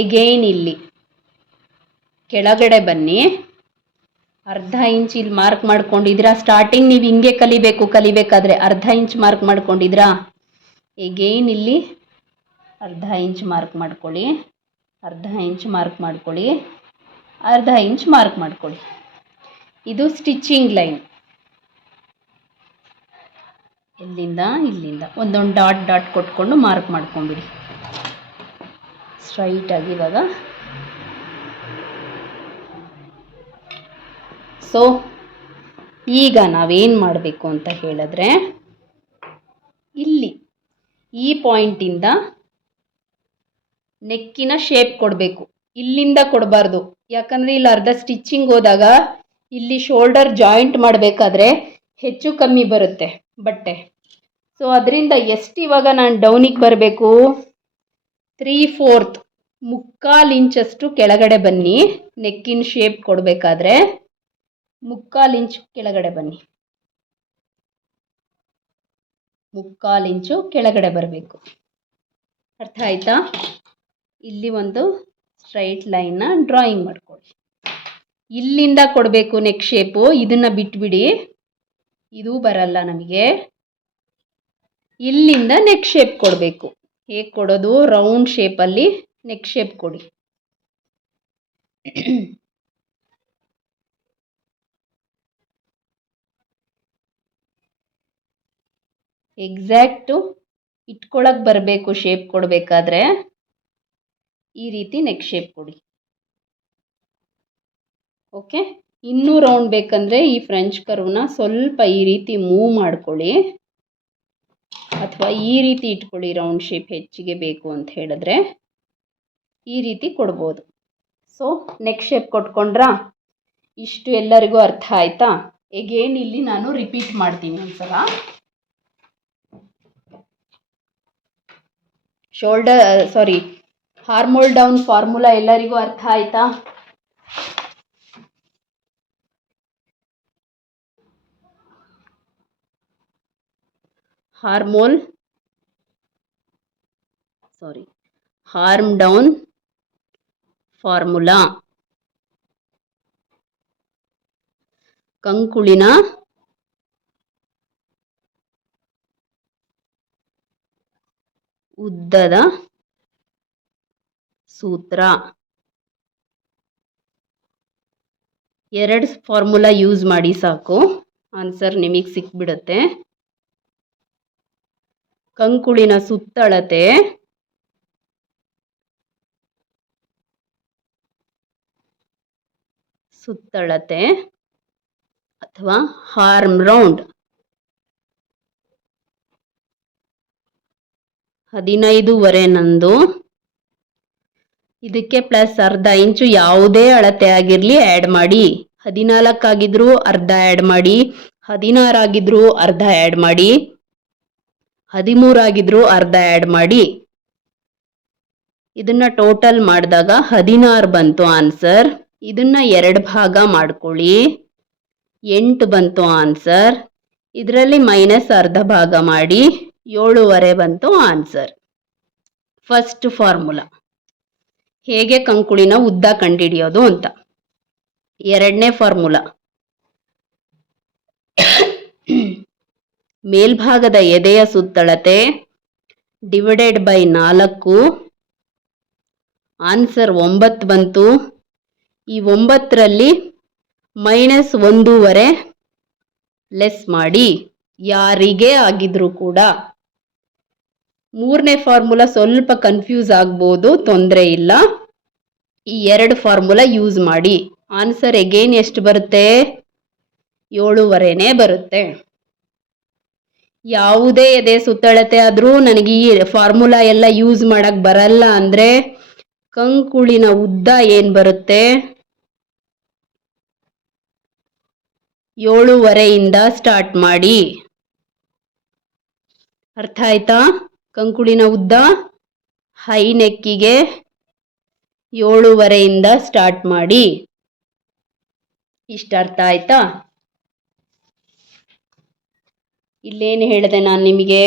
ಎಗೈನ್ ಇಲ್ಲಿ ಕೆಳಗಡೆ ಬನ್ನಿ. 1/2 ಇಂಚ್ ಇಲ್ಲಿ ಮಾರ್ಕ್ ಮಾಡ್ಕೊಂಡಿದ್ದೀರಾ. ಸ್ಟಾರ್ಟಿಂಗ್ ನೀವು ಹಿಂಗೆ ಕಲಿಬೇಕಾದ್ರೆ 1/2 ಇಂಚ್ ಮಾರ್ಕ್ ಮಾಡ್ಕೊಂಡಿದ್ರಾ. ಎಗೈನ್ ಇಲ್ಲಿ 1/2 ಇಂಚ್ ಮಾರ್ಕ್ ಮಾಡ್ಕೊಳ್ಳಿ, 1/2 ಇಂಚ್ ಮಾರ್ಕ್ ಮಾಡ್ಕೊಳ್ಳಿ, 1/2 ಇಂಚ್ ಮಾರ್ಕ್ ಮಾಡ್ಕೊಳ್ಳಿ. ಇದು ಸ್ಟಿಚಿಂಗ್ ಲೈನ್. ಇಲ್ಲಿಂದ ಒಂದೊಂದು ಡಾಟ್ ಕೊಟ್ಕೊಂಡು ಮಾರ್ಕ್ ಮಾಡ್ಕೊಂಬಿಡಿ ಸ್ಟ್ರೈಟಾಗಿ. ಇವಾಗ ಸೊ ಈಗ ನಾವೇನು ಮಾಡಬೇಕು ಅಂತ ಹೇಳಿದ್ರೆ, ಇಲ್ಲಿ ಈ ಪಾಯಿಂಟಿಂದ ನೆಕ್ಕಿನ ಶೇಪ್ ಕೊಡಬೇಕು. ಇಲ್ಲಿಂದ ಕೊಡಬಾರ್ದು, ಯಾಕಂದರೆ ಇಲ್ಲಿ ಅರ್ಧ ಸ್ಟಿಚಿಂಗ್ ಹೋದಾಗ ಇಲ್ಲಿ ಶೋಲ್ಡರ್ ಜಾಯಿಂಟ್ ಮಾಡಬೇಕಾದ್ರೆ ಹೆಚ್ಚು ಕಮ್ಮಿ ಬರುತ್ತೆ ಬಟ್ಟೆ. ಸೊ ಅದರಿಂದ ಎಷ್ಟು ಇವಾಗ ನಾನು ಡೌನಿಗೆ ಬರಬೇಕು, 3/4 ಮುಕ್ಕಾಲು ಇಂಚಷ್ಟು ಕೆಳಗಡೆ ಬನ್ನಿ. ನೆಕ್ಕಿನ ಶೇಪ್ ಕೊಡಬೇಕಾದ್ರೆ 3/4 ಇಂಚು ಕೆಳಗಡೆ ಬನ್ನಿ, 3/4 ಇಂಚು ಕೆಳಗಡೆ ಬರಬೇಕು. ಅರ್ಥ ಆಯ್ತಾ? ಇಲ್ಲಿ ಒಂದು ಸ್ಟ್ರೈಟ್ ಲೈನ್ನ ಡ್ರಾಯಿಂಗ್ ಮಾಡ್ಕೊಳ್ಳಿ. ಇಲ್ಲಿಂದ ಕೊಡಬೇಕು ನೆಕ್ ಶೇಪು, ಇದನ್ನು ಬಿಟ್ಬಿಡಿ, ಇದು ಬರಲ್ಲ ನಮಗೆ. ಇಲ್ಲಿಂದ ನೆಕ್ ಶೇಪ್ ಕೊಡಬೇಕು. ಹೇಗೆ ಕೊಡೋದು? ರೌಂಡ್ ಶೇಪಲ್ಲಿ ನೆಕ್ ಶೇಪ್ ಕೊಡಿ. ಎಕ್ಸಾಕ್ಟು ಇಟ್ಕೊಳಕ್ಕೆ ಬರಬೇಕು. ಶೇಪ್ ಕೊಡಬೇಕಾದ್ರೆ ಈ ರೀತಿ ನೆಕ್ ಶೇಪ್ ಕೊಡಿ. ಓಕೆ, ಇನ್ನೂ ರೌಂಡ್ ಬೇಕಂದರೆ ಈ ಫ್ರೆಂಚ್ ಕರ್ವ್ನ ಸ್ವಲ್ಪ ಈ ರೀತಿ ಮೂವ್ ಮಾಡ್ಕೊಳ್ಳಿ, ಅಥವಾ ಈ ರೀತಿ ಇಟ್ಕೊಳ್ಳಿ. ರೌಂಡ್ ಶೇಪ್ ಹೆಚ್ಚಿಗೆ ಬೇಕು ಅಂತ ಹೇಳಿದ್ರೆ ಈ ರೀತಿ ಕೊಡ್ಬೋದು. ಸೊ ನೆಕ್ ಶೇಪ್ ಕೊಟ್ಕೊಂಡ್ರಾ? ಇಷ್ಟು ಎಲ್ಲರಿಗೂ ಅರ್ಥ ಆಯ್ತಾ? ಎಗೇನ್ ಇಲ್ಲಿ ನಾನು ರಿಪೀಟ್ ಮಾಡ್ತೀನಿ ಒಂದ್ಸಲ. ಹಾರ್ಮೋಲ್ ಡೌನ್ ಫಾರ್ಮುಲಾ ಎಲ್ಲರಿಗೂ ಅರ್ಥ ಆಯ್ತಾ? harm down formula. ಕಂಕುಳಿನ ಉದ್ದದ ಸೂತ್ರ. 2 ಫಾರ್ಮುಲಾ ಯೂಸ್ ಮಾಡಿ ಸಾಕು, ಆನ್ಸರ್ ನಿಮಗೆ ಸಿಕ್ಬಿಡುತ್ತೆ. ಕಂಕುಳಿನ ಸುತ್ತಳತೆ ಅಥವಾ ಹಾರ್ಮ್ ರೌಂಡ್ 15.5 ನಂದು. ಇದಕ್ಕೆ ಪ್ಲಸ್ ಅರ್ಧ ಇಂಚು ಯಾವುದೇ ಅಳತೆ ಆಗಿರಲಿ ಆ್ಯಡ್ ಮಾಡಿ. 14 ಆಗಿದ್ರೂ ಅರ್ಧ ಆ್ಯಡ್ ಮಾಡಿ, 16 ಆಗಿದ್ರೂ ಅರ್ಧ ಆ್ಯಡ್ ಮಾಡಿ, 13 ಆಗಿದ್ರೂ ಅರ್ಧ ಆ್ಯಡ್ ಮಾಡಿ. ಇದನ್ನ ಟೋಟಲ್ ಮಾಡಿದಾಗ 16 ಬಂತು ಆನ್ಸರ್. ಇದನ್ನ 2 ಭಾಗ ಮಾಡ್ಕೊಳ್ಳಿ, 8 ಬಂತು ಆನ್ಸರ್. ಇದರಲ್ಲಿ ಮೈನಸ್ ಅರ್ಧ ಭಾಗ ಮಾಡಿ 7.5 ಬಂತು ಆನ್ಸರ್. ಫಸ್ಟ್ ಫಾರ್ಮುಲಾ ಹೇಗೆ ಕಂಕುಳಿನ ಉದ್ದ ಕಂಡುಹಿಡಿಯೋದು ಅಂತ. 2ನೇ ಫಾರ್ಮುಲಾ ಮೇಲ್ಭಾಗದ ಎದೆಯ ಸುತ್ತಳತೆ ಡಿವೈಡೆಡ್ ಬೈ 4. ಆನ್ಸರ್ 9 ಬಂತು. ಈ 9ರಲ್ಲಿ -1.5 ಲೆಸ್ ಮಾಡಿ, ಯಾರಿಗೆ ಆಗಿದ್ರು ಕೂಡ. 3ನೇ ಫಾರ್ಮುಲಾ ಸ್ವಲ್ಪ ಕನ್ಫ್ಯೂಸ್ ಆಗ್ಬೋದು, ತೊಂದರೆ ಇಲ್ಲ. ಈ 2 ಫಾರ್ಮುಲಾ ಯೂಸ್ ಮಾಡಿ. ಆನ್ಸರ್ ಎಗೇನ್ ಎಷ್ಟು ಬರುತ್ತೆ? 7.5ನೇ ಬರುತ್ತೆ. ಯಾವುದೇ ಎದೆ ಸುತ್ತಳತೆ ಆದರೂ ನನಗೆ ಈ ಫಾರ್ಮುಲಾ ಎಲ್ಲ ಯೂಸ್ ಮಾಡಕ್ ಬರಲ್ಲ ಅಂದ್ರೆ ಕಂಕುಳಿನ ಉದ್ದ ಏನು ಬರುತ್ತೆ? 7.5 ಸ್ಟಾರ್ಟ್ ಮಾಡಿ. ಅರ್ಥ ಆಯ್ತಾ? ಕಂಕುಳಿನ ಉದ್ದ ಹೈ ನೆಕ್ಕಿಗೆ 7.5 ಸ್ಟಾರ್ಟ್ ಮಾಡಿ. ಇಷ್ಟ ಅರ್ಥ ಆಯ್ತಾ? ಇಲ್ಲೇನು ಹೇಳಿದೆ ನಾನು ನಿಮಗೆ?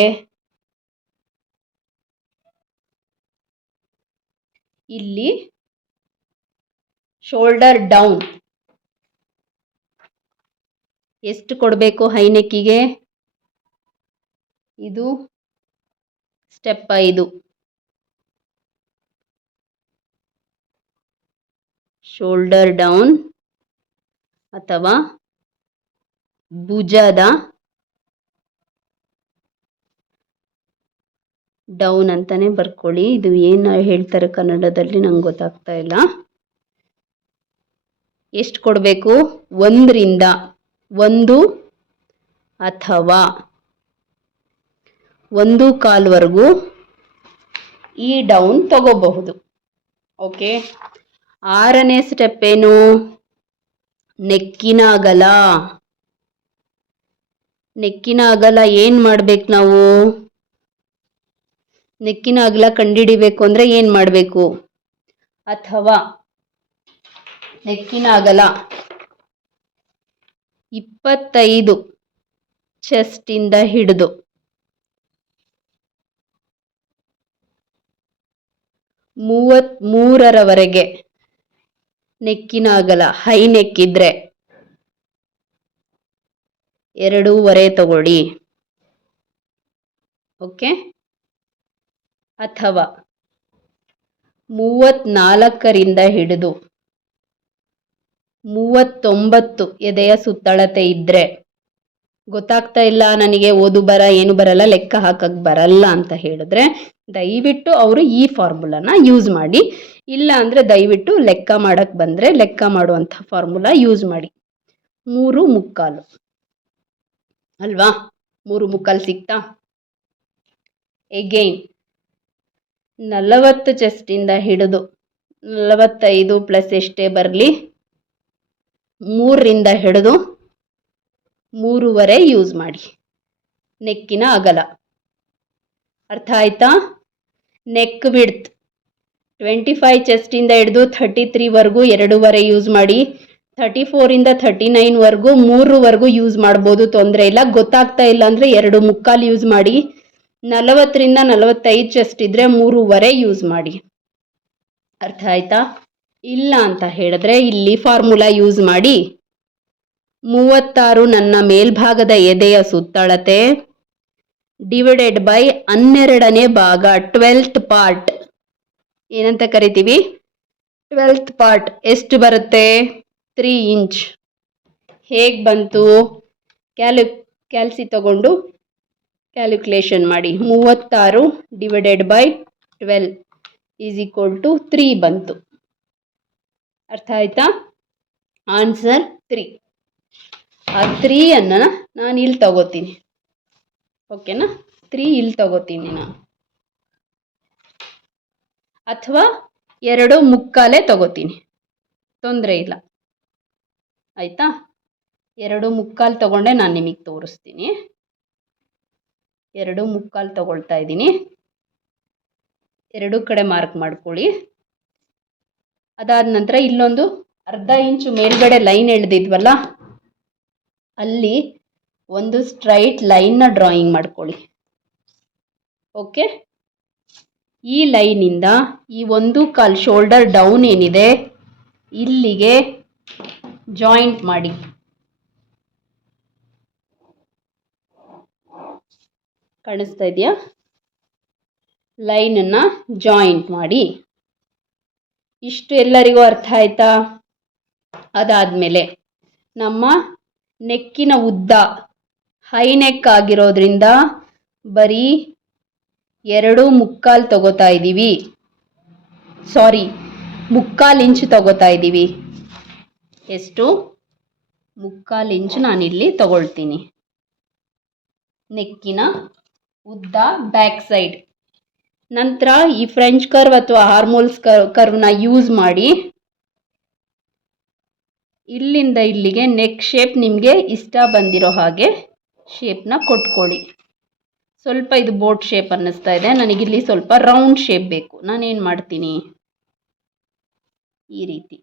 ಇಲ್ಲಿ ಶೋಲ್ಡರ್ ಡೌನ್ ಎಷ್ಟು ಕೊಡಬೇಕು ಹೈ ನೆಕ್ಕಿಗೆ? ಇದು ಸ್ಟೆಪ್ 5. ಶೋಲ್ಡರ್ ಡೌನ್ ಅಥವಾ ಭುಜದ ಡೌನ್ ಅಂತಾನೆ ಬರ್ಕೊಳ್ಳಿ. ಇದು ಏನು ಹೇಳ್ತಾರೆ ಕನ್ನಡದಲ್ಲಿ ನಂಗೆ ಗೊತ್ತಾಗ್ತಾ ಇಲ್ಲ. ಎಷ್ಟು ಕೊಡಬೇಕು? 1ರಿಂದ 1 ಅಥವಾ 1.25 ಈ ಡೌನ್ ತಗೋಬಹುದು. ಓಕೆ. 6ನೇ ಸ್ಟೆಪ್ ಏನು? ನೆಕ್ಕಿನ ಅಗಲ. ನೆಕ್ಕಿನ ಅಗಲ ಏನು ಮಾಡ್ಬೇಕು ನಾವು? ನೆಕ್ಕಿನ ಅಗಲ ಕಂಡುಹಿಡಿಬೇಕು ಅಂದ್ರೆ ಏನು ಮಾಡಬೇಕು? ಅಥವಾ ನೆಕ್ಕಿನ ಅಗಲ 25 ಚೆಸ್ಟಿಂದ ಹಿಡಿದು 33ರವರೆಗೆ ನೆಕ್ಕಿನ ಅಗಲ ಹೈ ನೆಕ್ ಇದ್ರೆ 2.5 ತಗೊಳ್ಳಿ. ಓಕೆ. ಅಥವಾ 34ರಿಂದ ಹಿಡಿದು 39 ಎದೆಯ ಸುತ್ತಳತೆ ಇದ್ರೆ, ಗೊತ್ತಾಗ್ತಾ ಇಲ್ಲ ನನಗೆ, ಓದು ಬರ ಏನು ಬರಲ್ಲ, ಲೆಕ್ಕ ಹಾಕಕ್ ಬರಲ್ಲ ಅಂತ ಹೇಳಿದ್ರೆ ದಯವಿಟ್ಟು ಅವರು ಈ ಫಾರ್ಮುಲಾನ ಯೂಸ್ ಮಾಡಿ. ಇಲ್ಲ ಅಂದ್ರೆ ದಯವಿಟ್ಟು ಲೆಕ್ಕ ಮಾಡಕ್ ಬಂದ್ರೆ ಲೆಕ್ಕ ಮಾಡುವಂಥ ಫಾರ್ಮುಲಾ ಯೂಸ್ ಮಾಡಿ. 3.25 ಅಲ್ವಾ? 3.25 ಸಿಕ್ತಾ? ಎಗೈನ್ 40 ಚೆಸ್ಟಿಂದ ಹಿಡಿದು 45 ಪ್ಲಸ್ ಎಷ್ಟೇ ಬರಲಿ 3ರಿಂದ ಹಿಡಿದು 3.25 ಯೂಸ್ ಮಾಡಿ ನೆಕ್ಕಿನ ಅಗಲ. ಅರ್ಥ ಆಯ್ತಾ? ನೆಕ್ ವಿಡ್ತ್ 25 ಚೆಸ್ಟಿಂದ ಹಿಡಿದು 33ವರೆಗೂ 2.5 ಯೂಸ್ ಮಾಡಿ. 34ಇಂದ 39ವರೆಗೂ 3ವರೆಗೂ ಯೂಸ್ ಮಾಡ್ಬೋದು, ತೊಂದರೆ ಇಲ್ಲ. ಗೊತ್ತಾಗ್ತಾ ಇಲ್ಲ ಅಂದರೆ 2.25 ಯೂಸ್ ಮಾಡಿ. 40ರಿಂದ 45 ಚೆಸ್ಟ್ ಇದ್ದರೆ 3.25 ಯೂಸ್ ಮಾಡಿ. ಅರ್ಥ ಆಯ್ತಾ? ಇಲ್ಲ ಅಂತ ಹೇಳಿದ್ರೆ ಇಲ್ಲಿ ಫಾರ್ಮುಲಾ ಯೂಸ್ ಮಾಡಿ. 36 ನನ್ನ ಮೇಲ್ಭಾಗದ ಎದೆಯ ಸುತ್ತಳತೆ ಡಿವೈಡೆಡ್ ಬೈ 12ನೇ ಭಾಗ 12th ಪಾರ್ಟ್ ಏನಂತ ಕರಿತೀವಿ? 12th ಪಾರ್ಟ್ ಎಷ್ಟು ಬರುತ್ತೆ? 3 ಇಂಚ್. ಹೇಗೆ ಬಂತು? ಕ್ಯಾಲ್ಸಿ ತಗೊಂಡು ಕ್ಯಾಲ್ಕುಲೇಷನ್ ಮಾಡಿ. 36 divided by 12 is equal to 3 ಬಂತು. ಅರ್ಥ ಆಯ್ತಾ? ಆನ್ಸರ್ 3. ಆ 3ಅನ್ನು ನಾನು ಇಲ್ಲಿ ತಗೋತೀನಿ. ಓಕೆನಾ? 3 ಇಲ್ಲಿ ತಗೋತೀನಿ ನಾನು, ಅಥವಾ 2.25 ತಗೋತೀನಿ, ತೊಂದರೆ ಇಲ್ಲ. ಆಯಿತಾ? 2.25 ತಗೊಂಡೆ ನಾನು ನಿಮಗೆ ತೋರಿಸ್ತೀನಿ. 2.25 ತಗೊಳ್ತಾ ಇದ್ದೀನಿ. 2 ಕಡೆ ಮಾರ್ಕ್ ಮಾಡ್ಕೊಳ್ಳಿ. ಅದಾದ ನಂತರ ಇಲ್ಲೊಂದು ಅರ್ಧ ಇಂಚು ಮೇಲ್ಗಡೆ ಲೈನ್ ಎಳೆದಿದ್ವಲ್ಲ, ಅಲ್ಲಿ ಒಂದು ಸ್ಟ್ರೈಟ್ ಲೈನ್ನ ಡ್ರಾಯಿಂಗ್ ಮಾಡ್ಕೊಳ್ಳಿ. ಓಕೆ? ಈ ಲೈನಿಂದ ಈ 1.25 ಶೋಲ್ಡರ್ ಡೌನ್ ಏನಿದೆ ಇಲ್ಲಿಗೆ ಜಾಯಿಂಟ್ ಮಾಡಿ. ಕಾಣಿಸ್ತಾ ಇದೆಯಾ? ಲೈನನ್ನು ಜಾಯಿಂಟ್ ಮಾಡಿ. ಇಷ್ಟು ಎಲ್ಲರಿಗೂ ಅರ್ಥ ಆಯ್ತಾ? ಅದಾದಮೇಲೆ ನಮ್ಮ ನೆಕ್ಕಿನ ಉದ್ದ ಹೈ ನೆಕ್ ಆಗಿರೋದ್ರಿಂದ ಬರೀ 2.25 ತಗೋತಾ ಇದ್ದೀವಿ. ಸಾರಿ, 3/4 ಇಂಚ್ ತಗೋತಾ ಇದ್ದೀವಿ. ಎಷ್ಟು? 3/4 ಇಂಚ್ ನಾನಿಲ್ಲಿ ತಗೊಳ್ತೀನಿ. ನೆಕ್ಕಿನ ಉದ್ದ ಬ್ಯಾಕ್ ಸೈಡ್. ನಂತರ ಈ ಫ್ರೆಂಚ್ ಕರ್ವ್ ಅಥವಾ ಹಾರ್ಮೋಲ್ಸ್ ಕರ್ವ್ನ ಯೂಸ್ ಮಾಡಿ ಇಲ್ಲಿಂದ ಇಲ್ಲಿಗೆ ನೆಕ್ ಶೇಪ್ ನಿಮಗೆ ಇಷ್ಟ ಬಂದಿರೋ ಹಾಗೆ ಶೇಪ್ನ ಕೊಟ್ಕೊಳ್ಳಿ. ಸ್ವಲ್ಪ ಇದು ಬೋಟ್ ಶೇಪ್ ಅನ್ನಿಸ್ತಾ ಇದೆ, ನನಗಿಲ್ಲಿ ಸ್ವಲ್ಪ ರೌಂಡ್ ಶೇಪ್ ಬೇಕು. ನಾನೇನು ಮಾಡ್ತೀನಿ, ಈ ರೀತಿ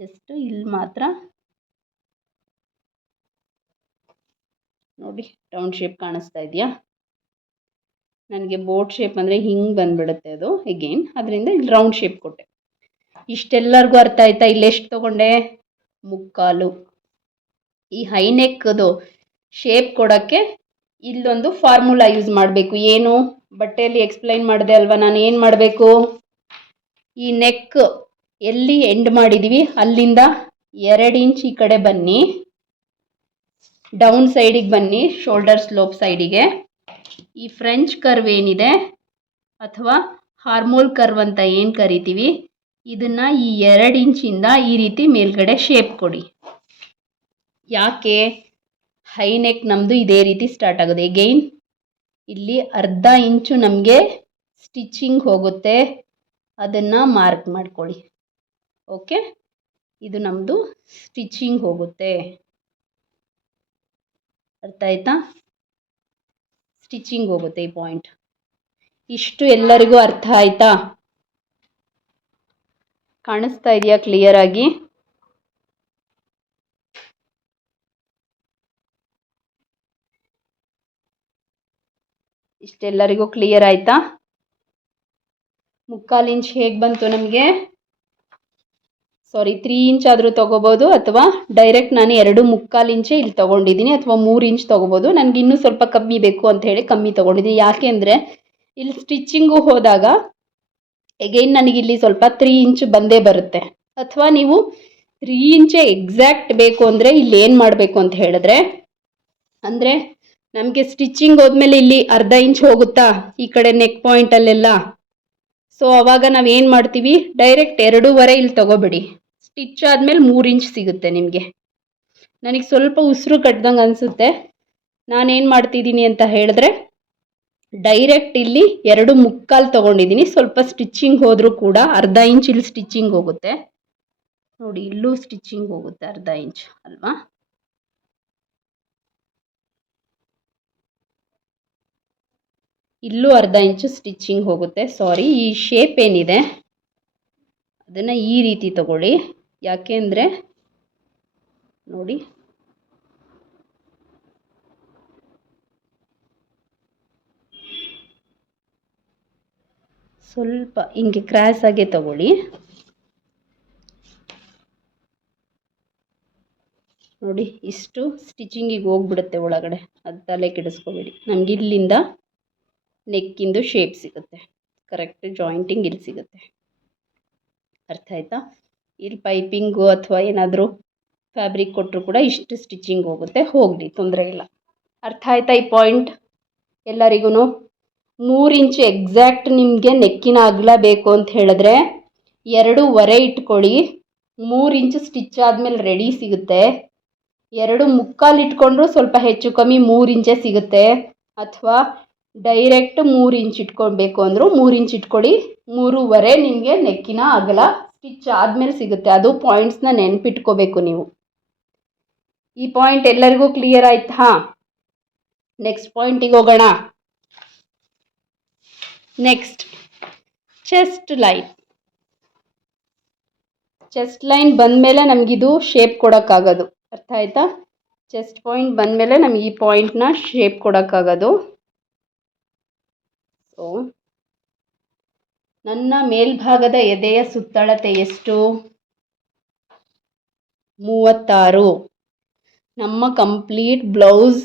ಜಸ್ಟ್ ಇಲ್ಲಿ ಮಾತ್ರ ನೋಡಿ ರೌಂಡ್ ಶೇಪ್ ಕಾಣಿಸ್ತಾ ಇದೆಯಾ? ನನಗೆ ಬೋಟ್ ಶೇಪ್ ಅಂದರೆ ಹಿಂಗೆ ಬಂದ್ಬಿಡುತ್ತೆ ಅದು ಎಗೇನ್, ಅದರಿಂದ ಇಲ್ಲಿ ರೌಂಡ್ ಶೇಪ್ ಕೊಟ್ಟೆ. ಇಷ್ಟೆಲ್ಲರಿಗೂ ಅರ್ಥ ಆಯ್ತಾ? ಇಲ್ಲಿ ಎಷ್ಟು ತೊಗೊಂಡೆ? 3/4. ಈ ಹೈ ನೆಕ್ದು ಶೇಪ್ ಕೊಡೋಕ್ಕೆ ಇಲ್ಲೊಂದು ಫಾರ್ಮುಲಾ ಯೂಸ್ ಮಾಡಬೇಕು. ಏನು? ಬಟ್ಟೆಯಲ್ಲಿ ಎಕ್ಸ್ಪ್ಲೈನ್ ಮಾಡಿದೆ ಅಲ್ವಾ, ನಾನು ಏನು ಮಾಡಬೇಕು? ಈ ನೆಕ್ ಎಲ್ಲಿ ಎಂಡ್ ಮಾಡಿದ್ದೀವಿ ಅಲ್ಲಿಂದ 2 ಇಂಚ್ ಈ ಕಡೆ ಬನ್ನಿ, ಡೌನ್ ಸೈಡಿಗೆ ಬನ್ನಿ, ಶೋಲ್ಡರ್ ಸ್ಲೋಪ್ ಸೈಡಿಗೆ. ಈ ಫ್ರೆಂಚ್ ಕರ್ವ್ ಏನಿದೆ ಅಥವಾ ಹಾರ್ಮೋಲ್ ಕರ್ವ್ ಅಂತ ಏನು ಕರಿತೀವಿ, ಇದನ್ನು ಈ 2 ಇಂಚಿಂದ ಈ ರೀತಿ ಮೇಲ್ಗಡೆ ಶೇಪ್ ಕೊಡಿ. ಯಾಕೆ? ಹೈ ನೆಕ್ ನಮ್ಮದು ಇದೇ ರೀತಿ ಸ್ಟಾರ್ಟ್ ಆಗೋದು. ಎಗೈನ್ ಇಲ್ಲಿ ಅರ್ಧ ಇಂಚು ನಮಗೆ ಸ್ಟಿಚಿಂಗ್ ಹೋಗುತ್ತೆ, ಅದನ್ನು ಮಾರ್ಕ್ ಮಾಡ್ಕೊಳ್ಳಿ. ಓಕೆ? ಇದು ನಮ್ಮದು ಸ್ಟಿಚಿಂಗ್ ಹೋಗುತ್ತೆ. ಅರ್ಥ ಆಯ್ತಾ? ಸ್ಟಿಚಿಂಗ್ ಹೋಗುತ್ತೆ ಈ ಪಾಯಿಂಟ್. ಇಷ್ಟು ಎಲ್ಲರಿಗೂ ಅರ್ಥ ಆಯ್ತಾ? ಕಾಣಿಸ್ತಾ ಇದೆಯಾ ಕ್ಲಿಯರ್ ಆಗಿ? ಇಷ್ಟೆಲ್ಲರಿಗೂ ಕ್ಲಿಯರ್ ಆಯ್ತಾ? 3/4 ಇಂಚ್ ಹೇಗೆ ಬಂತು ನಮಗೆ? ಸಾರಿ, 3 ಇಂಚ್ ಆದರೂ ತೊಗೋಬೋದು, ಅಥವಾ ಡೈರೆಕ್ಟ್ ನಾನು 2.25 ಇಂಚೇ ಇಲ್ಲಿ ತೊಗೊಂಡಿದ್ದೀನಿ, ಅಥವಾ 3 ಇಂಚ್ ತೊಗೋಬೋದು. ನನಗೆ ಇನ್ನೂ ಸ್ವಲ್ಪ ಕಮ್ಮಿ ಬೇಕು ಅಂತ ಹೇಳಿ ಕಮ್ಮಿ ತೊಗೊಂಡಿದ್ದೀನಿ. ಯಾಕೆ ಅಂದರೆ ಇಲ್ಲಿ ಸ್ಟಿಚ್ಚಿಂಗು ಹೋದಾಗ ಎಗೈನ್ ನನಗಿಲ್ಲಿ ಸ್ವಲ್ಪ 3 ಇಂಚ್ ಬಂದೇ ಬರುತ್ತೆ. ಅಥವಾ ನೀವು 3 ಇಂಚೇ ಎಕ್ಸಾಕ್ಟ್ ಬೇಕು ಅಂದರೆ ಇಲ್ಲಿ ಏನು ಮಾಡಬೇಕು ಅಂತ ಹೇಳಿದ್ರೆ, ಅಂದರೆ ನಮಗೆ ಸ್ಟಿಚ್ಚಿಂಗ್ ಹೋದ್ಮೇಲೆ ಇಲ್ಲಿ ಅರ್ಧ ಇಂಚ್ ಹೋಗುತ್ತಾ ಈ ಕಡೆ ನೆಕ್ ಪಾಯಿಂಟಲ್ಲೆಲ್ಲ. ಸೊ ಆವಾಗ ನಾವು ಏನು ಮಾಡ್ತೀವಿ, ಡೈರೆಕ್ಟ್ 2.25 ಇಲ್ಲಿ ತೊಗೋಬೇಡಿ, ಸ್ಟಿಚ್ ಆದಮೇಲೆ 3 ಇಂಚ್ ಸಿಗುತ್ತೆ ನಿಮಗೆ. ನನಗೆ ಸ್ವಲ್ಪ ಉಸಿರು ಕಟ್ಟಿದಂಗೆ ಅನಿಸುತ್ತೆ. ನಾನೇನು ಮಾಡ್ತಿದ್ದೀನಿ ಅಂತ ಹೇಳಿದ್ರೆ ಡೈರೆಕ್ಟ್ ಇಲ್ಲಿ 2.25 ತೊಗೊಂಡಿದ್ದೀನಿ. ಸ್ವಲ್ಪ ಸ್ಟಿಚ್ಚಿಂಗ್ ಹೋದರೂ ಕೂಡ ಅರ್ಧ ಇಂಚ್ ಇಲ್ಲಿ ಸ್ಟಿಚ್ಚಿಂಗ್ ಹೋಗುತ್ತೆ ನೋಡಿ, ಇಲ್ಲೂ ಸ್ಟಿಚ್ಚಿಂಗ್ ಹೋಗುತ್ತೆ ಅರ್ಧ ಇಂಚ್ ಅಲ್ವಾ? ಇಲ್ಲೂ ಅರ್ಧ ಇಂಚು ಸ್ಟಿಚ್ಚಿಂಗ್ ಹೋಗುತ್ತೆ. ಸಾರಿ, ಈ ಶೇಪ್ ಏನಿದೆ ಅದನ್ನು ಈ ರೀತಿ ತಗೊಳ್ಳಿ. ಯಾಕೆ ಅಂದರೆ ನೋಡಿ, ಸ್ವಲ್ಪ ಹಿಂಗೆ ಕ್ರಾಸ್ ಆಗಿ ತಗೊಳ್ಳಿ. ನೋಡಿ, ಇಷ್ಟು ಸ್ಟಿಚಿಂಗಿಗೆ ಹೋಗ್ಬಿಡುತ್ತೆ ಒಳಗಡೆ, ಅದು ತಲೆ ಕೆಡಿಸ್ಕೋಬೇಡಿ. ನಮ್ಗೆ ಇಲ್ಲಿಂದ ನೆಕ್ಕಿಂದು ಶೇಪ್ ಸಿಗುತ್ತೆ, ಕರೆಕ್ಟ್ ಜಾಯಿಂಟಿಂಗ್ ಇಲ್ಲಿ ಸಿಗುತ್ತೆ. ಅರ್ಥ ಆಯ್ತಾ? ಇಲ್ಲಿ ಪೈಪಿಂಗು ಅಥವಾ ಏನಾದರೂ ಫ್ಯಾಬ್ರಿಕ್ ಕೊಟ್ಟರು ಕೂಡ ಇಷ್ಟು ಸ್ಟಿಚಿಂಗ್ ಹೋಗುತ್ತೆ, ಹೋಗಲಿ, ತೊಂದರೆ ಇಲ್ಲ. ಅರ್ಥ ಆಯ್ತಾ ಈ ಪಾಯಿಂಟ್ ಎಲ್ಲರಿಗೂ? 3 ಇಂಚು ಎಕ್ಸಾಕ್ಟ್ ನಿಮಗೆ ನೆಕ್ಕಿನ ಅಗಲ ಬೇಕು ಅಂತ ಹೇಳಿದ್ರೆ 2.25 ಇಟ್ಕೊಳ್ಳಿ. 3 ಇಂಚು ಸ್ಟಿಚ್ ಆದಮೇಲೆ ರೆಡಿ ಸಿಗುತ್ತೆ. 2.25 ಇಟ್ಕೊಂಡ್ರು ಸ್ವಲ್ಪ ಹೆಚ್ಚು ಕಮ್ಮಿ 3 ಇಂಚೇ ಸಿಗುತ್ತೆ. ಅಥವಾ ಡೈರೆಕ್ಟ್ 3 ಇಂಚ್ ಇಟ್ಕೊಳ್ಬೇಕು ಅಂದರೂ 3 ಇಂಚ್ ಇಟ್ಕೊಳ್ಳಿ. 3.25 ನಿಮಗೆ ನೆಕ್ಕಿನ ಅಗಲ ಸ್ಟಿಚ್ ಆದಮೇಲೆ ಸಿಗುತ್ತೆ. ಅದು ಪಾಯಿಂಟ್ಸ್ನ ನೆನಪಿಟ್ಕೋಬೇಕು ನೀವು. ಈ ಪಾಯಿಂಟ್ ಎಲ್ಲರಿಗೂ ಕ್ಲಿಯರ್ ಆಯ್ತಾ? ನೆಕ್ಸ್ಟ್ ಪಾಯಿಂಟಿಗೆ ಹೋಗೋಣ. Next, chest line. Chest line ಬಂದಮೇಲೆ ನಮಗಿದು ಶೇಪ್ ಕೊಡೋಕ್ಕಾಗೋದು. ಅರ್ಥ ಆಯ್ತಾ? ಚೆಸ್ಟ್ ಪಾಯಿಂಟ್ ಬಂದಮೇಲೆ ನಮಗೆ ಈ ಪಾಯಿಂಟ್ನ ಶೇಪ್ ಕೊಡೋಕ್ಕಾಗೋದು. ಸೊ ನನ್ನ ಮೇಲ್ಭಾಗದ ಎದೆಯ ಸುತ್ತಳತೆ ಎಷ್ಟು? 36. ನಮ್ಮ ಕಂಪ್ಲೀಟ್ ಬ್ಲೌಸ್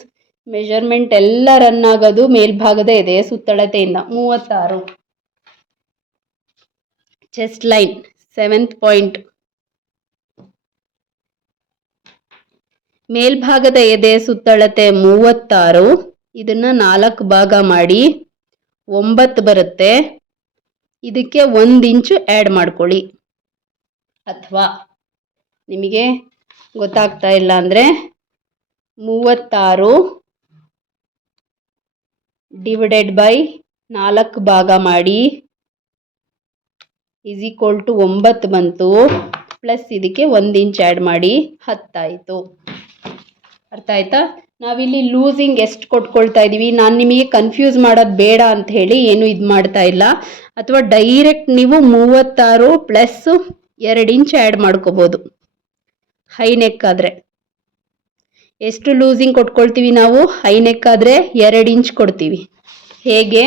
ಮೆಜರ್ಮೆಂಟ್ ಎಲ್ಲ ರನ್ ಆಗೋದು ಮೇಲ್ಭಾಗದ ಎದೆಯ ಸುತ್ತಳತೆಯಿಂದ. 36. Chest line 7th point. ಮೇಲ್ಭಾಗದ ಎದೆಯ ಸುತ್ತಳತೆ 36. ಇದನ್ನು 4 ಭಾಗ ಮಾಡಿ 9 ಬರುತ್ತೆ. ಇದಕ್ಕೆ 1 ಇಂಚು ಆ್ಯಡ್ ಮಾಡ್ಕೊಳ್ಳಿ. ಅಥವಾ ನಿಮಗೆ ಗೊತ್ತಾಗ್ತಾ ಇಲ್ಲ ಅಂದರೆ 36 ಡಿವೈಡೆಡ್ ಬೈ 4 ಭಾಗ ಮಾಡಿ = 9 ಬಂತು. ಪ್ಲಸ್ ಇದಕ್ಕೆ 1 ಇಂಚ್ ಆ್ಯಡ್ ಮಾಡಿ 10 ಆಯಿತು. ಅರ್ಥ ಆಯ್ತಾ? ನಾವಿಲ್ಲಿ ಲೂಸಿಂಗ್ ಎಷ್ಟು ಕೊಟ್ಕೊಳ್ತಾ ಇದ್ದೀವಿ, ನಾನು ನಿಮಗೆ ಕನ್ಫ್ಯೂಸ್ ಮಾಡೋದು ಬೇಡ ಅಂತ ಹೇಳಿ ಏನು ಇದು ಮಾಡ್ತಾ ಇಲ್ಲ. ಅಥವಾ ಡೈರೆಕ್ಟ್ ನೀವು 36 ಪ್ಲಸ್ 2 ಇಂಚ್ ಆ್ಯಡ್ ಮಾಡ್ಕೋಬೋದು. ಹೈ ನೆಕ್ ಆದರೆ ಎಷ್ಟು ಲೂಸಿಂಗ್ ಕೊಟ್ಕೊಳ್ತೀವಿ ನಾವು? ಹೈ ನೆಕ್ ಆದರೆ 2 ಇಂಚ್ ಕೊಡ್ತೀವಿ. ಹೇಗೆ?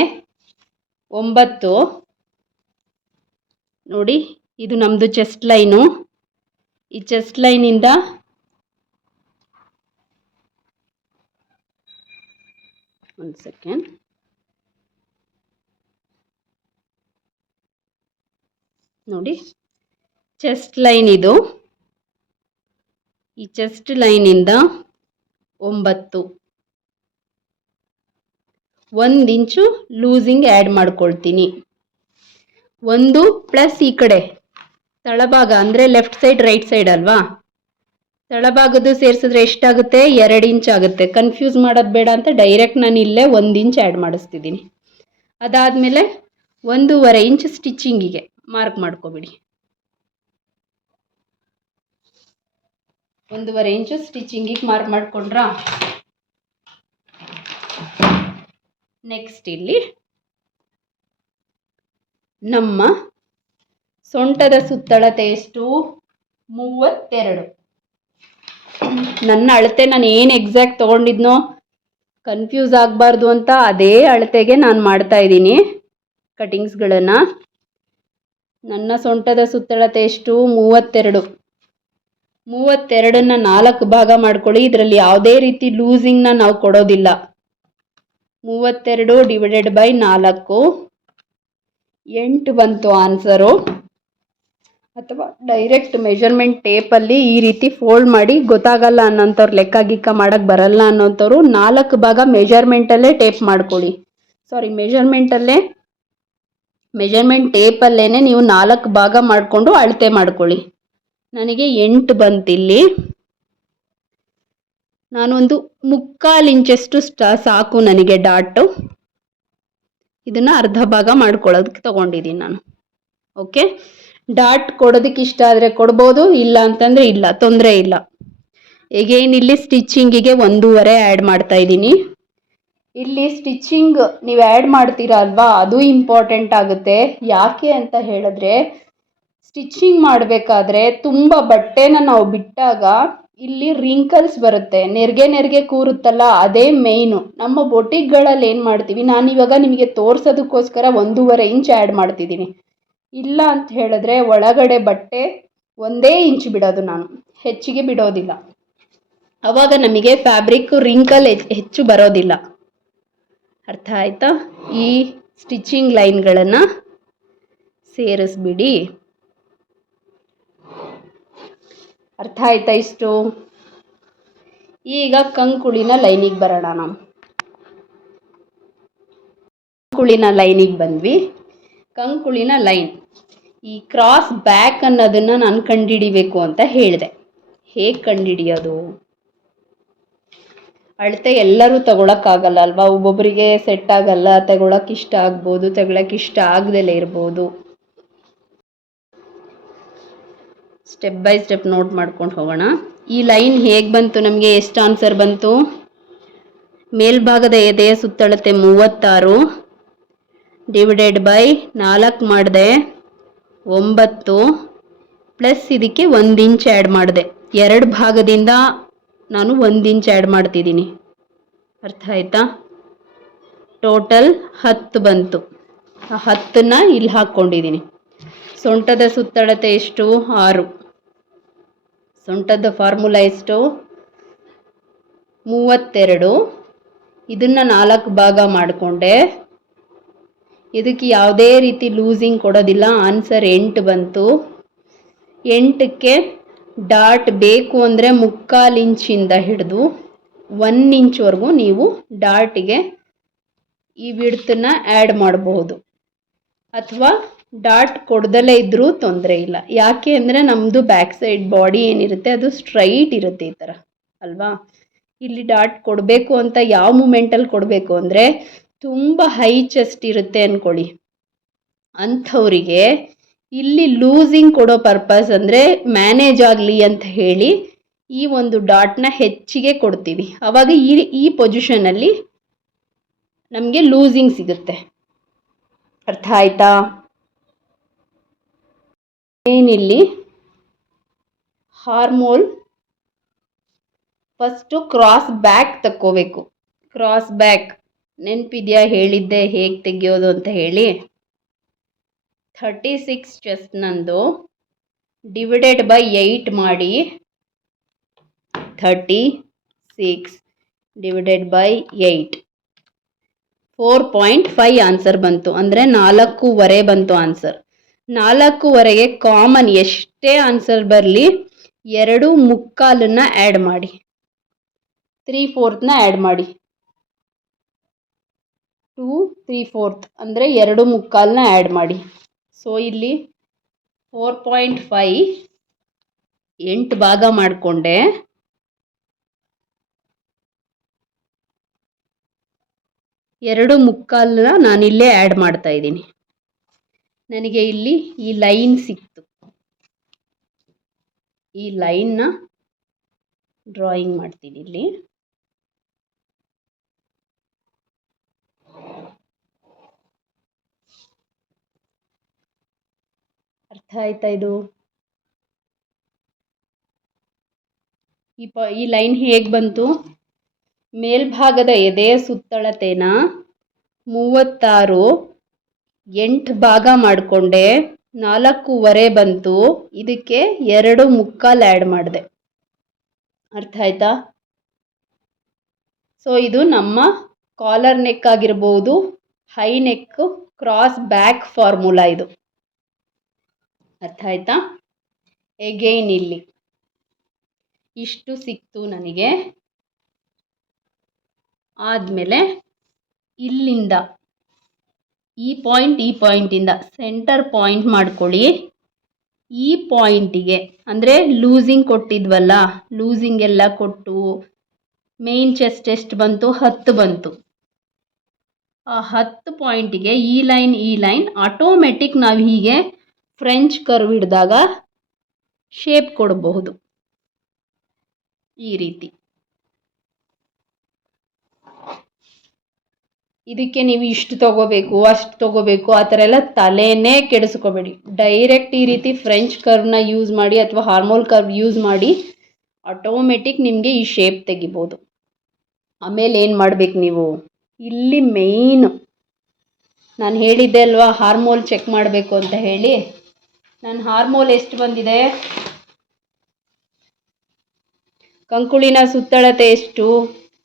9 ನೋಡಿ, ಇದು ನಮ್ಮದು ಚೆಸ್ಟ್ ಲೈನು. ಈ ಚೆಸ್ಟ್ ಲೈನಿಂದ ಒಂದು ಸೆಕೆಂಡ್, ನೋಡಿ, ಚೆಸ್ಟ್ ಲೈನ್ ಇದು. ಈ ಚೆಸ್ಟ್ ಲೈನಿಂದ 9, 1 ಇಂಚು ಲೂಸಿಂಗ್ ಆ್ಯಡ್ ಮಾಡ್ಕೊಳ್ತೀನಿ. 1 ಪ್ಲಸ್ ಈ ಕಡೆ ತಳಭಾಗ ಅಂದರೆ ಲೆಫ್ಟ್ ಸೈಡ್ ರೈಟ್ ಸೈಡ್ ಅಲ್ವಾ, ತಳಭಾಗದ್ದು ಸೇರಿಸಿದ್ರೆ ಎಷ್ಟಾಗುತ್ತೆ? 2 ಇಂಚ್ ಆಗುತ್ತೆ. ಕನ್ಫ್ಯೂಸ್ ಮಾಡೋದು ಬೇಡ ಅಂತ ಡೈರೆಕ್ಟ್ ನಾನು ಇಲ್ಲೇ 1 ಇಂಚ್ ಆ್ಯಡ್ ಮಾಡಿಸ್ತಿದ್ದೀನಿ. ಅದಾದಮೇಲೆ 1.25 ಇಂಚ್ ಸ್ಟಿಚಿಂಗಿಗೆ ಮಾರ್ಕ್ ಮಾಡ್ಕೊಬಿಡಿ. 1.25 ಇಂಚು ಸ್ಟಿಚಿಂಗಿಗೆ ಮಾರ್ಕ್ ಮಾಡಿಕೊಂಡ್ರಾ? ನೆಕ್ಸ್ಟ್ ಇಲ್ಲಿ ನಮ್ಮ ಸೊಂಟದ ಸುತ್ತಳತೆ ಎಷ್ಟು? 32. ನನ್ನ ಅಳತೆ ನಾನು ಏನು ಎಕ್ಸಾಕ್ಟ್ ತೊಗೊಂಡಿದ್ನೋ ಕನ್ಫ್ಯೂಸ್ ಆಗಬಾರ್ದು ಅಂತ ಅದೇ ಅಳತೆಗೆ ನಾನು ಮಾಡ್ತಾ ಇದ್ದೀನಿ ಕಟಿಂಗ್ಸ್ಗಳನ್ನು. ನನ್ನ ಸೊಂಟದ ಸುತ್ತಳತೆ ಎಷ್ಟು? 32. 32ನ್ನ 4 ಭಾಗ ಮಾಡ್ಕೊಳ್ಳಿ. ಇದರಲ್ಲಿ ಯಾವುದೇ ರೀತಿ ಲೂಸಿಂಗ್ನ ನಾವು ಕೊಡೋದಿಲ್ಲ. 32 ಡಿವೈಡೆಡ್ ಬೈ 4, 8 ಬಂತು ಆನ್ಸರು. ಅಥವಾ ಡೈರೆಕ್ಟ್ ಮೆಜರ್ಮೆಂಟ್ ಟೇಪಲ್ಲಿ ಈ ರೀತಿ ಫೋಲ್ಡ್ ಮಾಡಿ ಗೊತ್ತಾಗಲ್ಲ ಅನ್ನೋಂಥವ್ರು, ಲೆಕ್ಕ ಗಿಕ್ಕ ಮಾಡೋಕ್ಕೆ ಬರಲ್ಲ ಅನ್ನೋಂಥವ್ರು 4 ಭಾಗ ಮೆಜರ್ಮೆಂಟಲ್ಲೇ ಟೇಪ್ ಮಾಡ್ಕೊಳ್ಳಿ. ಮೆಜರ್ಮೆಂಟ್ ಟೇಪಲ್ಲೇ ನೀವು 4 ಭಾಗ ಮಾಡಿಕೊಂಡು ಅಳತೆ ಮಾಡ್ಕೊಳ್ಳಿ. ನನಗೆ 8 ಬಂತಿಲ್ಲಿ. ನಾನೊಂದು 3/4 ಇಂಚಷ್ಟು ಸಾಕು ನನಗೆ ಡಾಟು. ಇದನ್ನು ಅರ್ಧ ಭಾಗ ಮಾಡ್ಕೊಳ್ಳೋದಕ್ಕೆ ತೊಗೊಂಡಿದ್ದೀನಿ ನಾನು. ಓಕೆ, ಡಾಟ್ ಕೊಡೋದಕ್ಕೆ ಇಷ್ಟ ಆದರೆ ಕೊಡ್ಬೋದು, ಇಲ್ಲ ಅಂತಂದರೆ ಇಲ್ಲ, ತೊಂದರೆ ಇಲ್ಲ. ಎಗೇನ್ ಇಲ್ಲಿ ಸ್ಟಿಚಿಂಗಿಗೆ 1.25 ಆ್ಯಡ್ ಮಾಡ್ತಾ ಇದ್ದೀನಿ. ಇಲ್ಲಿ ಸ್ಟಿಚಿಂಗ್ ನೀವು ಆ್ಯಡ್ ಮಾಡ್ತೀರಾ ಅಲ್ವಾ, ಅದು ಇಂಪಾರ್ಟೆಂಟ್ ಆಗುತ್ತೆ. ಯಾಕೆ ಅಂತ ಹೇಳಿದ್ರೆ ಸ್ಟಿಚ್ಚಿಂಗ್ ಮಾಡಬೇಕಾದ್ರೆ ತುಂಬ ಬಟ್ಟೆನ ನಾವು ಬಿಟ್ಟಾಗ ಇಲ್ಲಿ ರಿಂಕಲ್ಸ್ ಬರುತ್ತೆ, ನೆರಿಗೆ ಕೂರುತ್ತಲ್ಲ, ಅದೇ ಮೇಯ್ನು. ನಮ್ಮ ಬೊಟಿಕ್ಗಳಲ್ಲಿ ಏನು ಮಾಡ್ತೀವಿ, ನಾನಿವಾಗ ನಿಮಗೆ ತೋರಿಸೋದಕ್ಕೋಸ್ಕರ 1.5 ಇಂಚ್ ಆ್ಯಡ್ ಮಾಡ್ತಿದ್ದೀನಿ. ಇಲ್ಲ ಅಂತ ಹೇಳಿದ್ರೆ ಒಳಗಡೆ ಬಟ್ಟೆ 1 ಇಂಚ್ ಬಿಡೋದು, ನಾನು ಹೆಚ್ಚಿಗೆ ಬಿಡೋದಿಲ್ಲ. ಆವಾಗ ನಮಗೆ ಫ್ಯಾಬ್ರಿಕ್ ರಿಂಕಲ್ ಹೆಚ್ಚು ಬರೋದಿಲ್ಲ. ಅರ್ಥ ಆಯ್ತಾ? ಈ ಸ್ಟಿಚ್ಚಿಂಗ್ ಲೈನ್ಗಳನ್ನು ಸೇರಿಸ್ಬಿಡಿ. ಅರ್ಥ ಆಯ್ತಾ ಇಷ್ಟು? ಈಗ ಕಂಕುಳಿನ ಲೈನಿಗೆ ಬರೋಣ. ನಾವು ಕಂಕುಳಿನ ಲೈನಿಗೆ ಬಂದ್ವಿ. ಕಂಕುಳಿನ ಲೈನ್ ಈ ಕ್ರಾಸ್ ಬ್ಯಾಕ್ ಅನ್ನೋದನ್ನು ನಾನು ಕಂಡುಹಿಡಿಬೇಕು ಅಂತ ಹೇಳಿದೆ. ಹೇಗೆ ಕಂಡುಹಿಡಿಯೋದು? ಅಳತೆ ಎಲ್ಲರೂ ತಗೊಳಕ್ಕಾಗಲ್ಲ ಅಲ್ವಾ, ಒಬ್ಬೊಬ್ಬರಿಗೆ ಸೆಟ್ ಆಗಲ್ಲ, ತಗೊಳಕ್ಕೆ ಇಷ್ಟ ಆಗ್ಬೋದು, ತಗೊಳಕ್ಕೆ ಇಷ್ಟ ಆಗದಲ್ಲೇ ಇರ್ಬೋದು. ಸ್ಟೆಪ್ ಬೈ ಸ್ಟೆಪ್ ನೋಟ್ ಮಾಡ್ಕೊಂಡು ಹೋಗೋಣ. ಈ ಲೈನ್ ಹೇಗೆ ಬಂತು ನಮಗೆ? ಎಷ್ಟು ಆನ್ಸರ್ ಬಂತು? ಮೇಲ್ಭಾಗದ ಎದೆಯ ಸುತ್ತಳತೆ 36 ಡಿವೈಡೆಡ್ ಬೈ 4 ಮಾಡಿದೆ 9 ಪ್ಲಸ್ ಇದಕ್ಕೆ 1 ಇಂಚ್ ಆ್ಯಡ್ ಮಾಡಿದೆ. 2 ಭಾಗದಿಂದ ನಾನು 1 ಇಂಚ್ ಆ್ಯಡ್ ಮಾಡ್ತಿದ್ದೀನಿ. ಅರ್ಥ ಆಯ್ತಾ? ಟೋಟಲ್ 10 ಬಂತು. ಆ 10ನ್ನ ಇಲ್ಲಿ ಹಾಕ್ಕೊಂಡಿದ್ದೀನಿ. ಸೊಂಟದ ಸುತ್ತಳತೆ ಎಷ್ಟು? 6. ಸೊಂಟದ ಫಾರ್ಮುಲಾ ಎಷ್ಟು? 32. ಇದನ್ನು 4 ಭಾಗ ಮಾಡಿಕೊಂಡೆ. ಇದಕ್ಕೆ ಯಾವುದೇ ರೀತಿ ಲೂಸಿಂಗ್ ಕೊಡೋದಿಲ್ಲ. ಆನ್ಸರ್ 8 ಬಂತು. 8ಕ್ಕೆ ಡಾಟ್ ಬೇಕು ಅಂದರೆ 3/4 ಇಂಚಿಂದ ಹಿಡಿದು 1 ಇಂಚ್ವರೆಗೂ ನೀವು ಡಾಟಿಗೆ ಈ ವಿಡ್ತನ್ನು ಆ್ಯಡ್ ಮಾಡಬಹುದು, ಅಥವಾ ಡಾಟ್ ಕೊಡ್ದಲೇ ಇದ್ದರೂ ತೊಂದರೆ ಇಲ್ಲ. ಯಾಕೆ ಅಂದರೆ ನಮ್ಮದು ಬ್ಯಾಕ್ ಸೈಡ್ ಬಾಡಿ ಏನಿರುತ್ತೆ ಅದು ಸ್ಟ್ರೈಟ್ ಇರುತ್ತೆ ಈ ಥರ ಅಲ್ವಾ. ಇಲ್ಲಿ ಡಾಟ್ ಕೊಡಬೇಕು ಅಂತ ಯಾವ ಮೂಮೆಂಟಲ್ಲಿ ಕೊಡಬೇಕು ಅಂದರೆ, ತುಂಬ ಹೈ ಚೆಸ್ಟ್ ಇರುತ್ತೆ ಅಂದ್ಕೊಳ್ಳಿ, ಅಂಥವರಿಗೆ ಇಲ್ಲಿ ಲೂಸಿಂಗ್ ಕೊಡೋ ಪರ್ಪಸ್ ಅಂದರೆ ಮ್ಯಾನೇಜ್ ಆಗಲಿ ಅಂತ ಹೇಳಿ ಈ ಒಂದು ಡಾಟ್ನ ಹೆಚ್ಚಿಗೆ ಕೊಡ್ತೀವಿ. ಆವಾಗ ಈ ಪೊಸಿಷನಲ್ಲಿ ನಮಗೆ ಲೂಸಿಂಗ್ ಸಿಗುತ್ತೆ. ಅರ್ಥ ಆಯ್ತಾ? ಏನಿಲ್ಲಿ ಹಾರ್ಮೋಲ್ ಫಸ್ಟು ಕ್ರಾಸ್ ಬ್ಯಾಕ್ ತಕ್ಕೋಬೇಕು. ಕ್ರಾಸ್ ಬ್ಯಾಕ್ ನೆನಪಿದೆಯಾ? ಹೇಳಿದ್ದೆ ಹೇಗೆ ತೆಗೆಯೋದು ಅಂತ ಹೇಳಿ. 36 ಚೆಸ್ಟ್ ನಂದು ಡಿವೈಡೆಡ್ ಬೈ 8 ಮಾಡಿ 36 ಡಿವೈಡೆಡ್ ಬೈ 8 4.5 ಆನ್ಸರ್ ಬಂತು. ಅಂದರೆ 4.25 ಬಂತು ಆನ್ಸರ್. 4.25ಗೆ ಕಾಮನ್ ಎಷ್ಟೇ ಆನ್ಸರ್ ಬರಲಿ 2/4ನ್ನ ಆ್ಯಡ್ ಮಾಡಿ, 3/4ನ ಆ್ಯಡ್ ಮಾಡಿ, 2 3/4 ಅಂದರೆ 2/4ನ ಆ್ಯಡ್ ಮಾಡಿ. ಸೊ ಇಲ್ಲಿ 4.5 8 ಭಾಗ ಮಾಡಿಕೊಂಡೆ. 2/4ನ ನಾನಿಲ್ಲೇ ಆ್ಯಡ್ ಮಾಡ್ತಾ ಇದ್ದೀನಿ. ನನಗೆ ಇಲ್ಲಿ ಈ ಲೈನ್ ಸಿಕ್ತು. ಈ ಲೈನ್ನ ಡ್ರಾಯಿಂಗ್ ಮಾಡ್ತೀನಿ ಇಲ್ಲಿ. ಅರ್ಥ ಆಯ್ತಾ? ಇದು ಈ ಲೈನ್ ಹೇಗೆ ಬಂತು? ಮೇಲ್ಭಾಗದ ಎದೆಯ ಸುತ್ತಳತೆನ 36 8 ಭಾಗ ಮಾಡಿಕೊಂಡೆ, 4.25 ಬಂತು. ಇದಕ್ಕೆ 2/4 ಆ್ಯಡ್ ಮಾಡಿದೆ. ಅರ್ಥ ಆಯ್ತಾ? ಸೊ ಇದು ನಮ್ಮ ಕಾಲರ್ ನೆಕ್ ಆಗಿರ್ಬೋದು, high neck cross back formula ಇದು. ಅರ್ಥ ಆಯ್ತಾ? ಎಗೈನ್ ಇಲ್ಲಿ ಇಷ್ಟು ಸಿಕ್ತು ನನಗೆ. ಆದಮೇಲೆ ಇಲ್ಲಿಂದ ಈ ಪಾಯಿಂಟಿಂದ ಸೆಂಟರ್ ಪಾಯಿಂಟ್ ಮಾಡ್ಕೊಳ್ಳಿ. ಈ ಪಾಯಿಂಟಿಗೆ ಅಂದರೆ ಲೂಸಿಂಗ್ ಕೊಟ್ಟಿದ್ವಲ್ಲ, ಲೂಸಿಂಗ್ ಎಲ್ಲ ಕೊಟ್ಟು ಮೇನ್ ಚೆಸ್ಟ್ ಎಷ್ಟು ಬಂತು? 10 ಬಂತು. ಆ 10 ಪಾಯಿಂಟಿಗೆ ಈ ಲೈನ್ ಆಟೋಮೆಟಿಕ್ ನಾವು ಹೀಗೆ ಫ್ರೆಂಚ್ ಕರ್ವ್ ಹಿಡಿದಾಗ ಶೇಪ್ ಕೊಡಬಹುದು ಈ ರೀತಿ. ಇದಕ್ಕೆ ನೀವು ಇಷ್ಟು ತೊಗೋಬೇಕು ಅಷ್ಟು ತೊಗೋಬೇಕು ಆ ಥರ ಎಲ್ಲ ತಲೆನೇ ಕೆಡಿಸ್ಕೋಬೇಡಿ. ಡೈರೆಕ್ಟ್ ಈ ರೀತಿ ಫ್ರೆಂಚ್ ಕರ್ವ್ನ ಯೂಸ್ ಮಾಡಿ ಅಥವಾ ಹಾರ್ಮೋಲ್ ಕರ್ವ್ ಯೂಸ್ ಮಾಡಿ ಆಟೋಮೆಟಿಕ್ ನಿಮಗೆ ಈ ಶೇಪ್ ತೆಗಿಬೋದು. ಆಮೇಲೆ ಏನು ಮಾಡಬೇಕು ನೀವು, ಇಲ್ಲಿ ಮೇಯ್ನು ನಾನು ಹೇಳಿದ್ದೆ ಅಲ್ವಾ ಹಾರ್ಮೋಲ್ ಚೆಕ್ ಮಾಡಬೇಕು ಅಂತ ಹೇಳಿ. ನನ್ನ ಹಾರ್ಮೋಲ್ ಎಷ್ಟು ಬಂದಿದೆ, ಕಂಕುಳಿನ ಸುತ್ತಳತೆ ಎಷ್ಟು,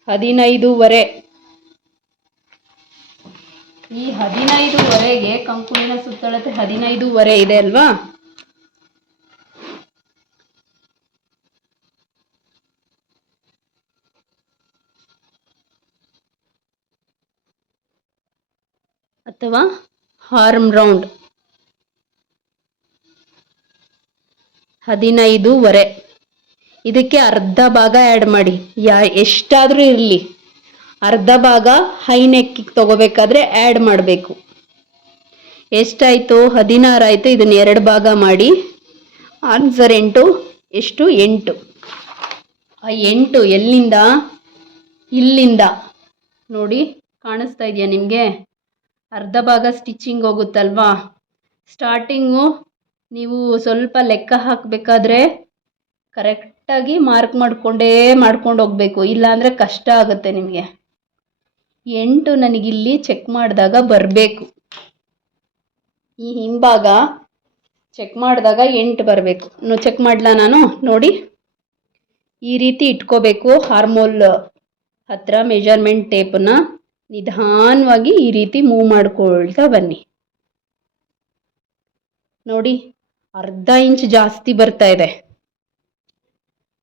15.5. ಈ 15.5ಗೆ ಕಂಕುಳಿನ ಸುತ್ತಳತೆ 15.5 ಇದೆ ಅಲ್ವಾ. ಅಥವಾ ಆರ್ಮ್ ರೌಂಡ್ 15.5. ಇದಕ್ಕೆ ಅರ್ಧ ಭಾಗ ಆ್ಯಡ್ ಮಾಡಿ, ಎಷ್ಟಾದರೂ ಇರಲಿ ಅರ್ಧ ಭಾಗ ಹೈ ನೆಕ್ಕಿಗೆ ತೊಗೋಬೇಕಾದ್ರೆ ಆ್ಯಡ್ ಮಾಡಬೇಕು. ಎಷ್ಟಾಯಿತು, 16 ಆಯಿತು. ಇದನ್ನು 2 ಭಾಗ ಮಾಡಿ. ಆನ್ಸರ್ 8. ಎಷ್ಟು, 8. ಆ 8 ಎಲ್ಲಿಂದ, ಇಲ್ಲಿಂದ ನೋಡಿ ಕಾಣಿಸ್ತಾ ಇದೆಯಾ ನಿಮಗೆ, ಅರ್ಧ ಭಾಗ ಸ್ಟಿಚಿಂಗ್ ಹೋಗುತ್ತಲ್ವಾ. ಸ್ಟಾರ್ಟಿಂಗು ನೀವು ಸ್ವಲ್ಪ ಲೆಕ್ಕ ಹಾಕಬೇಕಾದ್ರೆ ಕರೆಕ್ಟಾಗಿ ಮಾರ್ಕ್ ಮಾಡ್ಕೊಂಡು ಹೋಗಬೇಕು, ಇಲ್ಲಾಂದರೆ ಕಷ್ಟ ಆಗುತ್ತೆ ನಿಮಗೆ. 8 ನನಗಿಲ್ಲಿ ಚೆಕ್ ಮಾಡಿದಾಗ ಬರಬೇಕು, ಈ ಹಿಂಭಾಗ ಚೆಕ್ ಮಾಡಿದಾಗ 8 ಬರಬೇಕು. ಚೆಕ್ ಮಾಡಲ ನಾನು, ನೋಡಿ ಈ ರೀತಿ ಇಟ್ಕೋಬೇಕು. ಹಾರ್ಮೋಲ್ ಹತ್ರ ಮೆಜರ್ಮೆಂಟ್ ಟೇಪನ್ನ ನಿಧಾನವಾಗಿ ಈ ರೀತಿ ಮೂವ್ ಮಾಡ್ಕೊಳ್ತಾ ಬನ್ನಿ. ನೋಡಿ ಅರ್ಧ ಇಂಚ್ ಜಾಸ್ತಿ ಬರ್ತಾ ಇದೆ,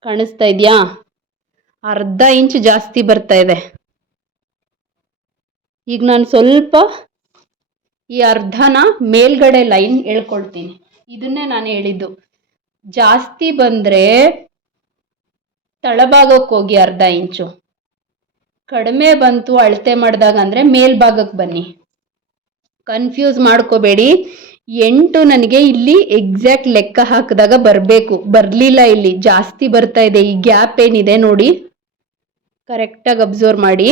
ಕಾಣಿಸ್ತಾ ಇದೆಯಾ, ಅರ್ಧ ಇಂಚ್ ಜಾಸ್ತಿ ಬರ್ತಾ ಇದೆ. ಈಗ ನಾನು ಸ್ವಲ್ಪ ಈ ಅರ್ಧನ ಮೇಲ್ಗಡೆ ಲೈನ್ ಎಳ್ಕೊಳ್ತೀನಿ. ಇದನ್ನೇ ನಾನು ಹೇಳಿದ್ದು, ಜಾಸ್ತಿ ಬಂದರೆ ತಳಭಾಗಕ್ಕೆ ಹೋಗಿ ಅರ್ಧ ಇಂಚು, ಕಡಿಮೆ ಬಂತು ಅಳತೆ ಮಾಡಿದಾಗ ಅಂದರೆ ಮೇಲ್ಭಾಗಕ್ಕೆ ಬನ್ನಿ. ಕನ್ಫ್ಯೂಸ್ ಮಾಡ್ಕೋಬೇಡಿ. 8 ನನಗೆ ಇಲ್ಲಿ ಎಕ್ಸಾಕ್ಟ್ ಲೆಕ್ಕ ಹಾಕಿದಾಗ ಬರಬೇಕು, ಬರಲಿಲ್ಲ, ಇಲ್ಲಿ ಜಾಸ್ತಿ ಬರ್ತಾ ಇದೆ. ಈ ಗ್ಯಾಪ್ ಏನಿದೆ ನೋಡಿ, ಕರೆಕ್ಟಾಗಿ ಅಬ್ಸರ್ವ್ ಮಾಡಿ.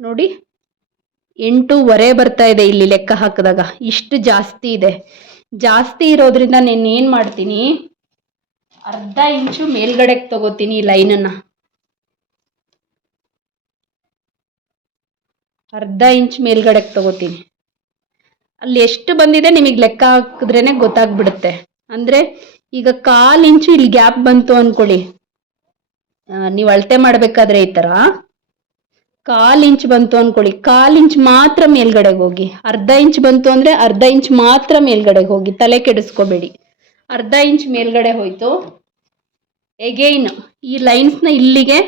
ನೋಡಿ 8.25 ಬರ್ತಾ ಇದೆ ಇಲ್ಲಿ ಲೆಕ್ಕ ಹಾಕಿದಾಗ, ಇಷ್ಟು ಜಾಸ್ತಿ ಇದೆ. ಜಾಸ್ತಿ ಇರೋದ್ರಿಂದ ನಾನು ಏನು ಮಾಡ್ತೀನಿ, ಅರ್ಧ ಇಂಚು ಮೇಲ್ಗಡೆಗೆ ತಗೋತೀನಿ ಈ ಲೈನನ್ನು. ಅರ್ಧ ಇಂಚ್ ಮೇಲ್ಗಡೆಗೆ ತಗೋತೀನಿ. ಅಲ್ಲಿ ಎಷ್ಟು ಬಂದಿದೆ ನಿಮಗೆ ಲೆಕ್ಕ ಹಾಕಿದ್ರೇ ಗೊತ್ತಾಗ್ಬಿಡುತ್ತೆ. ಅಂದರೆ ಈಗ 1/4 ಇಂಚು ಇಲ್ಲಿ ಗ್ಯಾಪ್ ಬಂತು ಅಂದ್ಕೊಳ್ಳಿ, ನೀವು ಅಳತೆ ಮಾಡಬೇಕಾದ್ರೆ ಈ ಥರ 1/4 ಇಂಚ್ ಬಂತು ಅಂದ್ಕೊಳ್ಳಿ, 1/4 ಇಂಚ್ ಮಾತ್ರ ಮೇಲ್ಗಡೆಗೆ ಹೋಗಿ. ಅರ್ಧ ಇಂಚ್ ಬಂತು ಅಂದರೆ ಅರ್ಧ ಇಂಚ್ ಮಾತ್ರ ಮೇಲ್ಗಡೆಗೆ ಹೋಗಿ, ತಲೆ ಕೆಡಿಸ್ಕೋಬೇಡಿ. ಅರ್ಧ ಇಂಚ್ ಮೇಲ್ಗಡೆ ಹೋಯಿತು. ಎಗೈನ್ ಈ ಲೈನ್ಸ್ನ ಇಲ್ಲಿಗೆ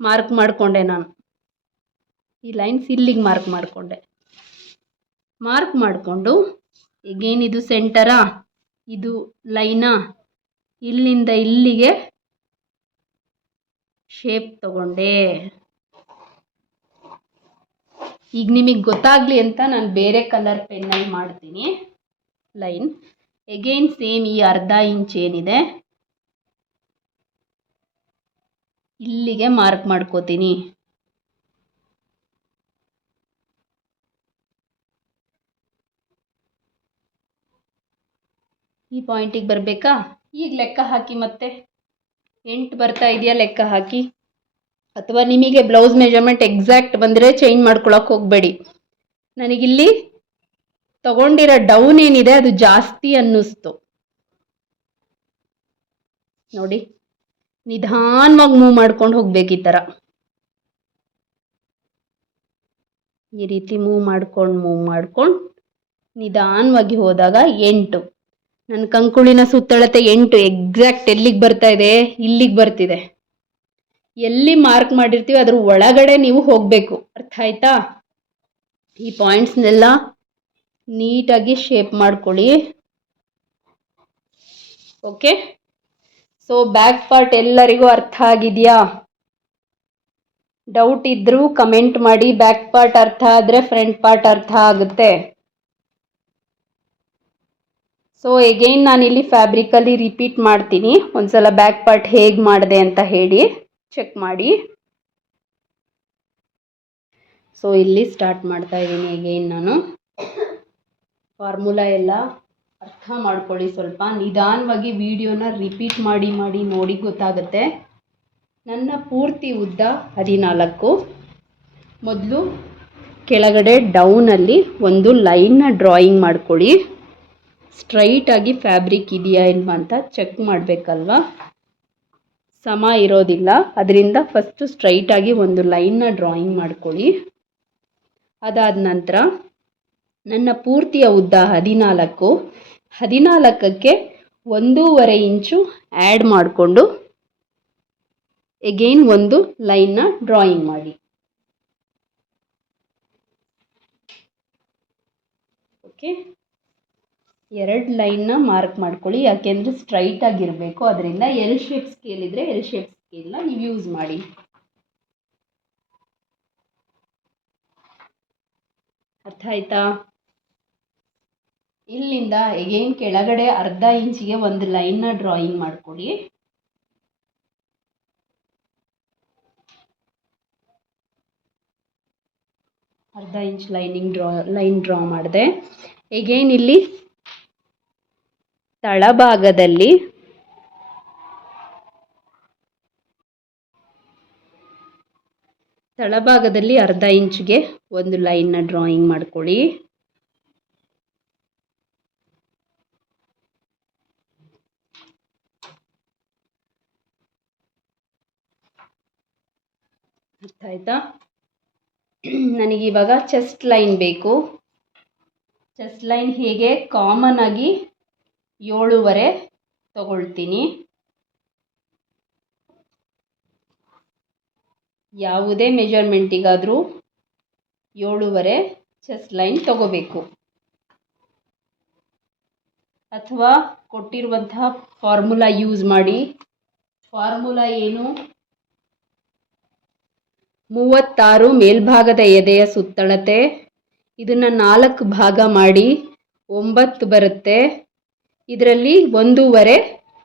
ಮಾರ್ಕ್ ಮಾಡಿಕೊಂಡೆ ನಾನು, ಈ ಲೈನ್ಸ್ ಇಲ್ಲಿಗೆ ಮಾರ್ಕ್ ಮಾಡಿಕೊಂಡೆ. ಮಾರ್ಕ್ ಮಾಡಿಕೊಂಡು ಎಗೈನ್ ಇದು ಸೆಂಟರಾ, ಇದು ಲೈನಾ, ಇಲ್ಲಿಂದ ಇಲ್ಲಿಗೆ ಶೇಪ್ ತಗೊಂಡೆ. ಈಗ ನಿಮಗೆ ಗೊತ್ತಾಗಲಿ ಅಂತ ನಾನು ಬೇರೆ ಕಲರ್ ಪೆನ್ನಲ್ಲಿ ಮಾಡ್ತೀನಿ ಲೈನ್. ಎಗೈನ್ ಸೇಮ್ ಈ ಅರ್ಧ ಇಂಚ್ ಏನಿದೆ ಇಲ್ಲಿಗೆ ಮಾರ್ಕ್ ಮಾಡ್ಕೋತೀನಿ. ಈ ಪಾಯಿಂಟಿಗೆ ಬರಬೇಕಾ. ಈಗ ಲೆಕ್ಕ ಹಾಕಿ, ಮತ್ತೆ 8 ಬರ್ತಾ ಇದೆಯಾ ಲೆಕ್ಕ ಹಾಕಿ. ಅಥವಾ ನಿಮಗೆ ಬ್ಲೌಸ್ ಮೆಜರ್ಮೆಂಟ್ ಎಕ್ಸಾಕ್ಟ್ ಬಂದರೆ ಚೇಂಜ್ ಮಾಡ್ಕೊಳಕ್ಕೆ ಹೋಗಬೇಡಿ. ನನಗಿಲ್ಲಿ ತಗೊಂಡಿರೋ ಡೌನ್ ಏನಿದೆ ಅದು ಜಾಸ್ತಿ ಅನ್ನಿಸ್ತು ನೋಡಿ. ನಿಧಾನವಾಗಿ ಮೂವ್ ಮಾಡ್ಕೊಂಡು ಹೋಗ್ಬೇಕು, ಈ ಥರ ಈ ರೀತಿ ಮೂವ್ ಮಾಡ್ಕೊಂಡು ನಿಧಾನವಾಗಿ ಹೋದಾಗ 8. ನನ್ನ ಕಂಕುಳಿನ ಸುತ್ತಳತೆ 8 ಎಕ್ಸಾಕ್ಟ್ ಎಲ್ಲಿಗೆ ಬರ್ತಾ ಇದೆ, ಇಲ್ಲಿಗೆ ಬರ್ತಿದೆ. ಎಲ್ಲಿ ಮಾರ್ಕ್ ಮಾಡಿರ್ತೀವಿ ಅದ್ರ ಒಳಗಡೆ ನೀವು ಹೋಗಬೇಕು, ಅರ್ಥ ಆಯ್ತಾ. ಈ ಪಾಯಿಂಟ್ಸ್ನೆಲ್ಲ ನೀಟಾಗಿ ಶೇಪ್ ಮಾಡ್ಕೊಳ್ಳಿ. ಓಕೆ, ಸೊ ಬ್ಯಾಕ್ ಪಾರ್ಟ್ ಎಲ್ಲರಿಗೂ ಅರ್ಥ ಆಗಿದೆಯಾ? ಡೌಟ್ ಇದ್ರೂ ಕಮೆಂಟ್ ಮಾಡಿ. ಬ್ಯಾಕ್ ಪಾರ್ಟ್ ಅರ್ಥ ಆದರೆ ಫ್ರಂಟ್ ಪಾರ್ಟ್ ಅರ್ಥ ಆಗುತ್ತೆ. ಸೊ ಎಗೈನ್ ನಾನಿಲ್ಲಿ ಫ್ಯಾಬ್ರಿಕಲ್ಲಿ ರಿಪೀಟ್ ಮಾಡ್ತೀನಿ, ಒಂದ್ಸಲ ಬ್ಯಾಕ್ ಪಾರ್ಟ್ ಹೇಗೆ ಮಾಡಿದೆ ಅಂತ ಹೇಳಿ ಚೆಕ್ ಮಾಡಿ. ಸೊ ಇಲ್ಲಿ ಸ್ಟಾರ್ಟ್ ಮಾಡ್ತಾ ಇದ್ದೀನಿ ಅಗೇನ್ ನಾನು. ಫಾರ್ಮುಲಾ ಎಲ್ಲ ಅರ್ಥ ಮಾಡ್ಕೊಳ್ಳಿ, ಸ್ವಲ್ಪ ನಿಧಾನವಾಗಿ ವಿಡಿಯೋನ ರಿಪೀಟ್ ಮಾಡಿ ಮಾಡಿ ನೋಡಿ ಗೊತ್ತಾಗುತ್ತೆ. ನನ್ನ ಪೂರ್ತಿ ಉದ್ದ 14. ಮೊದಲು ಕೆಳಗಡೆ ಡೌನಲ್ಲಿ ಒಂದು ಲೈನ್ನ ಡ್ರಾಯಿಂಗ್ ಮಾಡ್ಕೊಳ್ಳಿ. ಸ್ಟ್ರೈಟಾಗಿ ಫ್ಯಾಬ್ರಿಕ್ ಇದೆಯಾ ಇಲ್ವಾ ಅಂತ ಚೆಕ್ ಮಾಡಬೇಕಲ್ವಾ, ಸಮ ಇರೋದಿಲ್ಲ. ಅದರಿಂದ ಫಸ್ಟು ಸ್ಟ್ರೈಟಾಗಿ ಒಂದು ಲೈನ್ನ ಡ್ರಾಯಿಂಗ್ ಮಾಡ್ಕೊಳ್ಳಿ. ಅದಾದ ನಂತರ ನನ್ನ ಪೂರ್ತಿಯ ಉದ್ದ 14. 14ಕ್ಕೆ 1.5 ಇಂಚು ಆ್ಯಡ್ ಮಾಡಿಕೊಂಡು ಎಗೈನ್ ಒಂದು ಲೈನ್ನ ಡ್ರಾಯಿಂಗ್ ಮಾಡಿ. ಓಕೆ, 2 ಲೈನ್ನ ಮಾರ್ಕ್ ಮಾಡ್ಕೊಳ್ಳಿ, ಯಾಕೆಂದರೆ ಸ್ಟ್ರೈಟ್ ಆಗಿರಬೇಕು. ಅದರಿಂದ ಎಲ್ ಶೇಪ್ ಸ್ಕೇಲ್ ಇದ್ದರೆ ಎಲ್ ಶೇಪ್ ಸ್ಕೇಲ್ನ ನೀವು ಯೂಸ್ ಮಾಡಿ. ಅರ್ಥ ಆಯ್ತಾ? ಇಲ್ಲಿಂದ ಎಗೈನ್ ಕೆಳಗಡೆ 1/2 ಇಂಚಿಗೆ ಒಂದು ಲೈನ್ನ ಡ್ರಾಯಿಂಗ್ ಮಾಡ್ಕೊಳ್ಳಿ. ಅರ್ಧ ಇಂಚ್ ಲೈನ್ ಡ್ರಾ ಮಾಡಿದೆ. ಎಗೈನ್ ಇಲ್ಲಿ ತಳಭಾಗದಲ್ಲಿ ಅರ್ಧ ಇಂಚ್ಗೆ ಒಂದು ಲೈನ್ನ ಡ್ರಾಯಿಂಗ್ ಮಾಡ್ಕೊಳ್ಳಿ. ಅರ್ಥ ಆಯ್ತಾ? ನನಗಿವಾಗ ಚೆಸ್ಟ್ ಲೈನ್ ಬೇಕು. ಚೆಸ್ಟ್ ಲೈನ್ ಹೇಗೆ ಕಾಮನ್ ಆಗಿ 7.5 ತಗೊಳ್ತೀನಿ. ಯಾವುದೇ ಮೆಜರ್ಮೆಂಟಿಗಾದರೂ 7.5 ಚೆಸ್ಟ್ ಲೈನ್ ತಗೋಬೇಕು. ಅಥವಾ ಕೊಟ್ಟಿರುವಂತಹ ಫಾರ್ಮುಲಾ ಯೂಸ್ ಮಾಡಿ. ಫಾರ್ಮುಲಾ ಏನು? 36 ಮೇಲ್ಭಾಗದ ಎದೆಯ ಸುತ್ತಳತೆ. ಇದನ್ನು 4 ಭಾಗ ಮಾಡಿ 9 ಬರುತ್ತೆ. ಇದರಲ್ಲಿ 1.5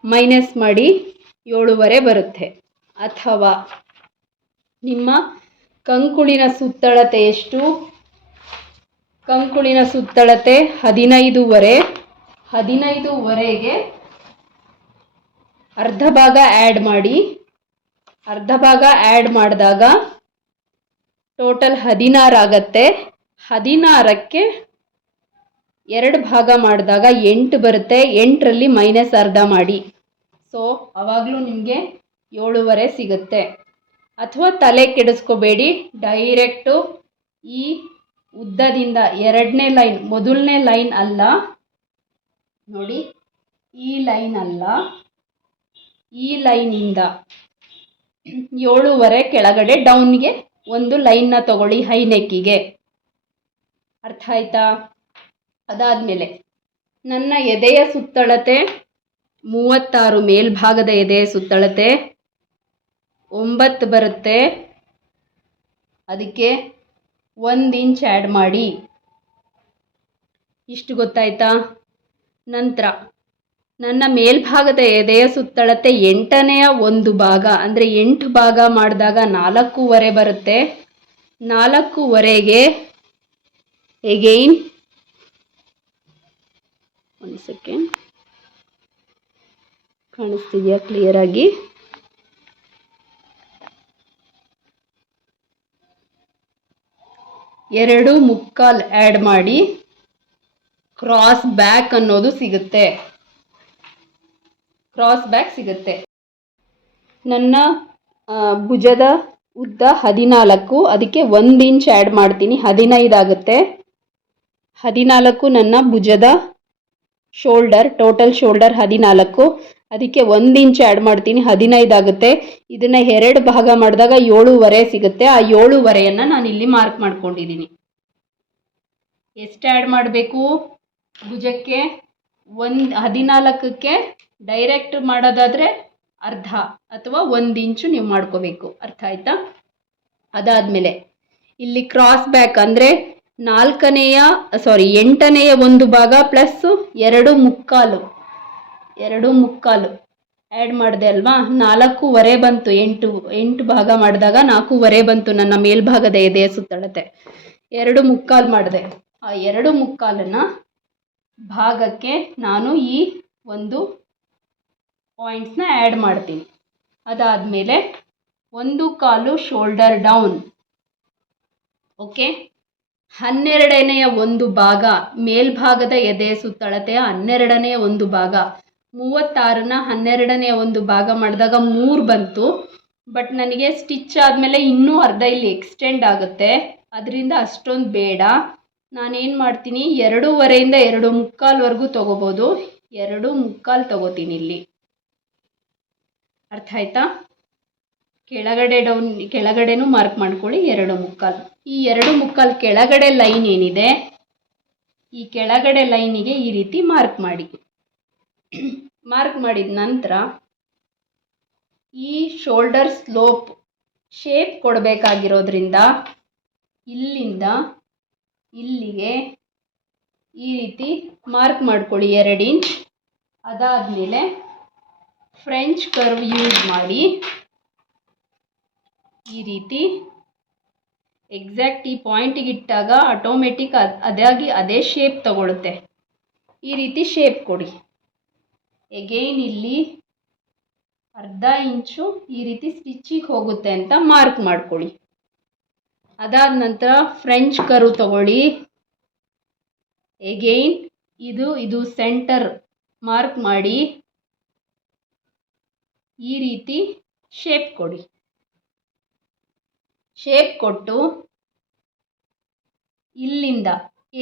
ಮೈನಸ್ ಮಾಡಿ 7.5 ಬರುತ್ತೆ. ಅಥವಾ ನಿಮ್ಮ ಕಂಕುಳಿನ ಸುತ್ತಳತೆ ಎಷ್ಟು? ಕಂಕುಳಿನ ಸುತ್ತಳತೆ 15.5. 15.5ಗೆ ಅರ್ಧ ಭಾಗ ಆ್ಯಡ್ ಮಾಡಿ. ಅರ್ಧ ಭಾಗ ಆ್ಯಡ್ ಮಾಡಿದಾಗ ಟೋಟಲ್ 16 ಆಗುತ್ತೆ. 16ಕ್ಕೆ 2 ಭಾಗ ಮಾಡಿದಾಗ 8 ಬರುತ್ತೆ. 8ರಲ್ಲಿ ಮೈನಸ್ ಅರ್ಧ ಮಾಡಿ. ಸೊ ಆವಾಗಲೂ ನಿಮಗೆ 7.5 ಸಿಗುತ್ತೆ. ಅಥವಾ ತಲೆ ಕೆಡಿಸ್ಕೋಬೇಡಿ, ಡೈರೆಕ್ಟು ಈ ಉದ್ದದಿಂದ 2ನೇ ಲೈನ್, ಮೊದಲನೇ ಲೈನ್ ಅಲ್ಲ ನೋಡಿ, ಈ ಲೈನ್ ಅಲ್ಲ, ಈ ಲೈನಿಂದ 7.5 ಕೆಳಗಡೆ ಡೌನ್ಗೆ ಒಂದು ಲೈನ್ನ ತಗೊಳ್ಳಿ ಹೈ ನೆಕ್ಕಿಗೆ. ಅರ್ಥ ಆಯ್ತಾ? ಅದಾದಮೇಲೆ ನನ್ನ ಎದೆಯ ಸುತ್ತಳತೆ 36 ಮೇಲ್ಭಾಗದ ಎದೆಯ ಸುತ್ತಳತೆ 9 ಬರುತ್ತೆ. ಅದಕ್ಕೆ 1 ಇಂಚ್ ಆ್ಯಡ್ ಮಾಡಿ. ಇಷ್ಟು ಗೊತ್ತಾಯ್ತಾ? ನಂತರ ನನ್ನ ಮೇಲ್ಭಾಗದ ಎದೆಯ ಸುತ್ತಳತೆ 8ನೇ 1 ಭಾಗ, ಅಂದರೆ 8 ಭಾಗ ಮಾಡಿದಾಗ 4.5 ಬರುತ್ತೆ. 4.5ಗೆ ಎಗೈನ್ 1 ಸೆಕೆಂಡ್, ಕಾಣಿಸ್ತಿದೆಯಾ ಕ್ಲಿಯರಾಗಿ? 2.25 ಆ್ಯಡ್ ಮಾಡಿ ಕ್ರಾಸ್ ಬ್ಯಾಕ್ ಅನ್ನೋದು ಸಿಗುತ್ತೆ. ಕ್ರಾಸ್ ಬ್ಯಾಕ್ ಸಿಗುತ್ತೆ. ನನ್ನ ಭುಜದ ಉದ್ದ 14, ಅದಕ್ಕೆ 1 ಇಂಚ್ ಆ್ಯಡ್ ಮಾಡ್ತೀನಿ, 15 ಆಗುತ್ತೆ. 14 ನನ್ನ ಭುಜದ ಶೋಲ್ಡರ್, ಟೋಟಲ್ ಶೋಲ್ಡರ್ 14, ಅದಕ್ಕೆ 1 ಇಂಚ್ ಆ್ಯಡ್ ಮಾಡ್ತೀನಿ, 15 ಆಗುತ್ತೆ. ಇದನ್ನು 2 ಭಾಗ ಮಾಡಿದಾಗ 7.5 ಸಿಗುತ್ತೆ. ಆ 7.5ಯನ್ನು ನಾನು ಇಲ್ಲಿ ಮಾರ್ಕ್ ಮಾಡ್ಕೊಂಡಿದ್ದೀನಿ. ಎಷ್ಟು ಆ್ಯಡ್ ಮಾಡಬೇಕು ಭುಜಕ್ಕೆ? 14ಕ್ಕೆ ಡೈರೆಕ್ಟ್ ಮಾಡೋದಾದರೆ ಅರ್ಧ ಅಥವಾ 1 ಇಂಚು ನೀವು ಮಾಡ್ಕೋಬೇಕು. ಅರ್ಥ ಆಯ್ತಾ? ಅದಾದಮೇಲೆ ಇಲ್ಲಿ ಕ್ರಾಸ್ ಬ್ಯಾಕ್ ಅಂದರೆ 8ನೇ 1 ಭಾಗ ಪ್ಲಸ್ 2.25 ಆ್ಯಡ್ ಮಾಡಿದೆ ಅಲ್ವಾ, 4.25 ಬಂತು. ಎಂಟು ಭಾಗ ಮಾಡಿದಾಗ 4.25 ಬಂತು ನನ್ನ ಮೇಲ್ಭಾಗದ ಎದೆಯ ಸುತ್ತಳತೆ. 2.25 ಮಾಡಿದೆ. ಆ 2.25 ಭಾಗಕ್ಕೆ ನಾನು ಈ ಒಂದು ಪಾಯಿಂಟ್ಸ್ನ ಆ್ಯಡ್ ಮಾಡ್ತೀನಿ. ಅದಾದಮೇಲೆ 1/4 ಶೋಲ್ಡರ್ ಡೌನ್. ಓಕೆ, 12ನೇ ಒಂದು ಭಾಗ ಮೇಲ್ಭಾಗದ ಎದೆಯ ಸುತ್ತಳತೆಯ 12ನೇ ಒಂದು ಭಾಗ. 36ನ 12ನೇ ಒಂದು ಭಾಗ ಮಾಡಿದಾಗ 3 ಬಂತು. ಬಟ್ ನನಗೆ ಸ್ಟಿಚ್ ಆದಮೇಲೆ ಇನ್ನೂ ಅರ್ಧ ಇಲ್ಲಿ ಎಕ್ಸ್ಟೆಂಡ್ ಆಗುತ್ತೆ, ಅದರಿಂದ ಅಷ್ಟೊಂದು ಬೇಡ. ನಾನೇನು ಮಾಡ್ತೀನಿ, 2.25ಇಂದ 2.25ವರೆಗೂ ತೊಗೋಬೋದು. 2.25 ತೊಗೋತೀನಿ ಇಲ್ಲಿ. ಅರ್ಥ ಆಯ್ತಾ? ಕೆಳಗಡೆನೂ ಮಾರ್ಕ್ ಮಾಡ್ಕೊಳ್ಳಿ 2.25. ಈ 2.25 ಕೆಳಗಡೆ ಲೈನ್ ಏನಿದೆ, ಈ ಕೆಳಗಡೆ ಲೈನಿಗೆ ಈ ರೀತಿ ಮಾರ್ಕ್ ಮಾಡಿ. ಮಾರ್ಕ್ ಮಾಡಿದ ನಂತರ ಈ ಶೋಲ್ಡರ್ ಸ್ಲೋಪ್ ಶೇಪ್ ಕೊಡಬೇಕಾಗಿರೋದ್ರಿಂದ ಇಲ್ಲಿಂದ ಇಲ್ಲಿಗೆ ಈ ರೀತಿ ಮಾರ್ಕ್ ಮಾಡ್ಕೊಳ್ಳಿ 2 ಇಂಚ್. ಅದಾದಮೇಲೆ ಫ್ರೆಂಚ್ ಕರ್ವ್ ಯೂಸ್ ಮಾಡಿ ಈ ರೀತಿ ಎಕ್ಸಾಕ್ಟ್ ಈ ಪಾಯಿಂಟಿಗೆ ಇಟ್ಟಾಗ ಆಟೋಮೆಟಿಕ್ ಅದೇ ಶೇಪ್ ತಗೊಳುತ್ತೆ. ಈ ರೀತಿ ಶೇಪ್ ಕೊಡಿ. ಎಗೈನ್ ಇಲ್ಲಿ ಅರ್ಧ ಇಂಚು ಈ ರೀತಿ ಸ್ಟಿಚ್ಚಿಗೆ ಹೋಗುತ್ತೆ ಅಂತ ಮಾರ್ಕ್ ಮಾಡ್ಕೊಳ್ಳಿ. ಅದಾದ ನಂತರ ಫ್ರೆಂಚ್ ಕರ್ವ್ ತಗೊಳ್ಳಿ. ಎಗೈನ್ ಇದು ಸೆಂಟರ್ ಮಾರ್ಕ್ ಮಾಡಿ ಈ ರೀತಿ ಶೇಪ್ ಕೊಡಿ. ಶೇಪ್ ಕೊಟ್ಟು ಇಲ್ಲಿಂದ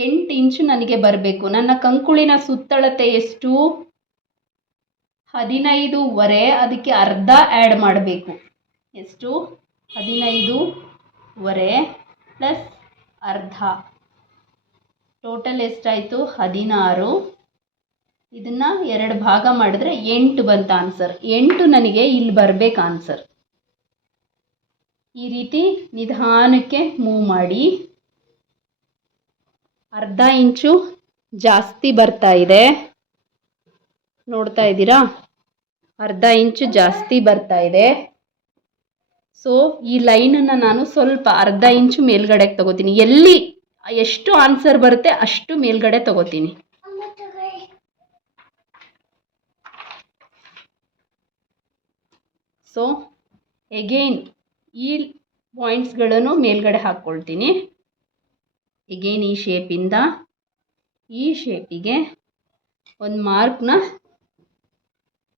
8 ಇಂಚು ನನಗೆ ಬರಬೇಕು. ನನ್ನ ಕಂಕುಳಿನ ಸುತ್ತಳತೆ ಎಷ್ಟು? 15.25. ಅದಕ್ಕೆ ಅರ್ಧ ಆ್ಯಡ್ ಮಾಡಬೇಕು. ಎಷ್ಟು? 15.25 ಪ್ಲಸ್ ಅರ್ಧ, ಟೋಟಲ್ ಎಷ್ಟಾಯಿತು? 16. ಇದನ್ನು 2 ಭಾಗ ಮಾಡಿದ್ರೆ 8 ಬಂತ ಆನ್ಸರ್. 8 ನನಗೆ ಇಲ್ಲಿ ಬರಬೇಕು ಆನ್ಸರ್. ಈ ರೀತಿ ನಿಧಾನಕ್ಕೆ ಮೂವ್ ಮಾಡಿ. ಅರ್ಧ ಇಂಚು ಜಾಸ್ತಿ ಬರ್ತಾ ಇದೆ, ನೋಡ್ತಾ ಇದ್ದೀರಾ? ಅರ್ಧ ಇಂಚು ಜಾಸ್ತಿ ಬರ್ತಾ ಇದೆ. ಸೊ ಈ ಲೈನನ್ನು ನಾನು ಸ್ವಲ್ಪ ಅರ್ಧ ಇಂಚು ಮೇಲ್ಗಡೆಗೆ ತಗೋತೀನಿ. ಎಲ್ಲಿ ಎಷ್ಟು ಆನ್ಸರ್ ಬರುತ್ತೆ ಅಷ್ಟು ಮೇಲ್ಗಡೆ ತಗೋತೀನಿ. ಸೊ ಎಗೈನ್ ಈ ಪಾಯಿಂಟ್ಸ್ಗಳನ್ನು ಮೇಲ್ಗಡೆ ಹಾಕ್ಕೊಳ್ತೀನಿ. ಎಗೈನ್ ಈ ಶೇಪಿಂದ ಈ ಶೇಪಿಗೆ ಒಂದು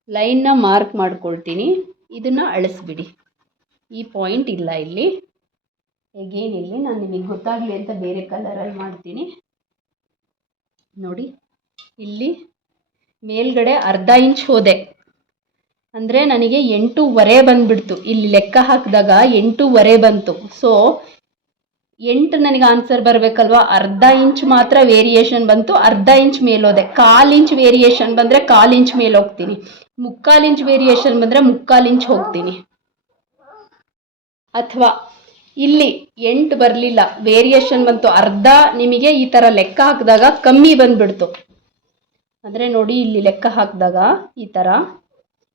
ಲೈನ್ನ ಮಾರ್ಕ್ ಮಾಡ್ಕೊಳ್ತೀನಿ. ಇದನ್ನು ಅಳಿಸ್ಬಿಡಿ. ಈ ಪಾಯಿಂಟ್ ಇಲ್ಲ ಇಲ್ಲಿ. ಎಗೈನ್ ಇಲ್ಲಿ ನಾನು ನಿಮಗೆ ಗೊತ್ತಾಗಲಿ ಅಂತ ಬೇರೆ ಕಲರಲ್ಲಿ ಮಾಡ್ತೀನಿ. ನೋಡಿ, ಇಲ್ಲಿ ಮೇಲ್ಗಡೆ ಅರ್ಧ ಇಂಚ್ ಹೋದೆ ಅಂದರೆ ನನಗೆ 8.25 ಬಂದುಬಿಡ್ತು. ಇಲ್ಲಿ ಲೆಕ್ಕ ಹಾಕಿದಾಗ 8.25 ಬಂತು. ಸೊ 8 ನನಗೆ ಆನ್ಸರ್ ಬರಬೇಕಲ್ವ? ಅರ್ಧ ಇಂಚ್ ಮಾತ್ರ ವೇರಿಯೇಷನ್ ಬಂತು, ಅರ್ಧ ಇಂಚ್ ಮೇಲೋದೆ. 1/4 ಇಂಚ್ ವೇರಿಯೇಷನ್ ಬಂದರೆ 1/4 ಇಂಚ್ ಮೇಲೆ ಹೋಗ್ತೀನಿ. 3/4 ಇಂಚ್ ವೇರಿಯೇಷನ್ ಬಂದರೆ 3/4 ಇಂಚ್ ಹೋಗ್ತೀನಿ. ಅಥವಾ ಇಲ್ಲಿ 8 ಬರಲಿಲ್ಲ, ವೇರಿಯೇಷನ್ ಬಂತು ಅರ್ಧ. ನಿಮಗೆ ಈ ಥರ ಲೆಕ್ಕ ಹಾಕಿದಾಗ ಕಮ್ಮಿ ಬಂದುಬಿಡ್ತು ಅಂದರೆ ನೋಡಿ, ಇಲ್ಲಿ ಲೆಕ್ಕ ಹಾಕಿದಾಗ ಈ ಥರ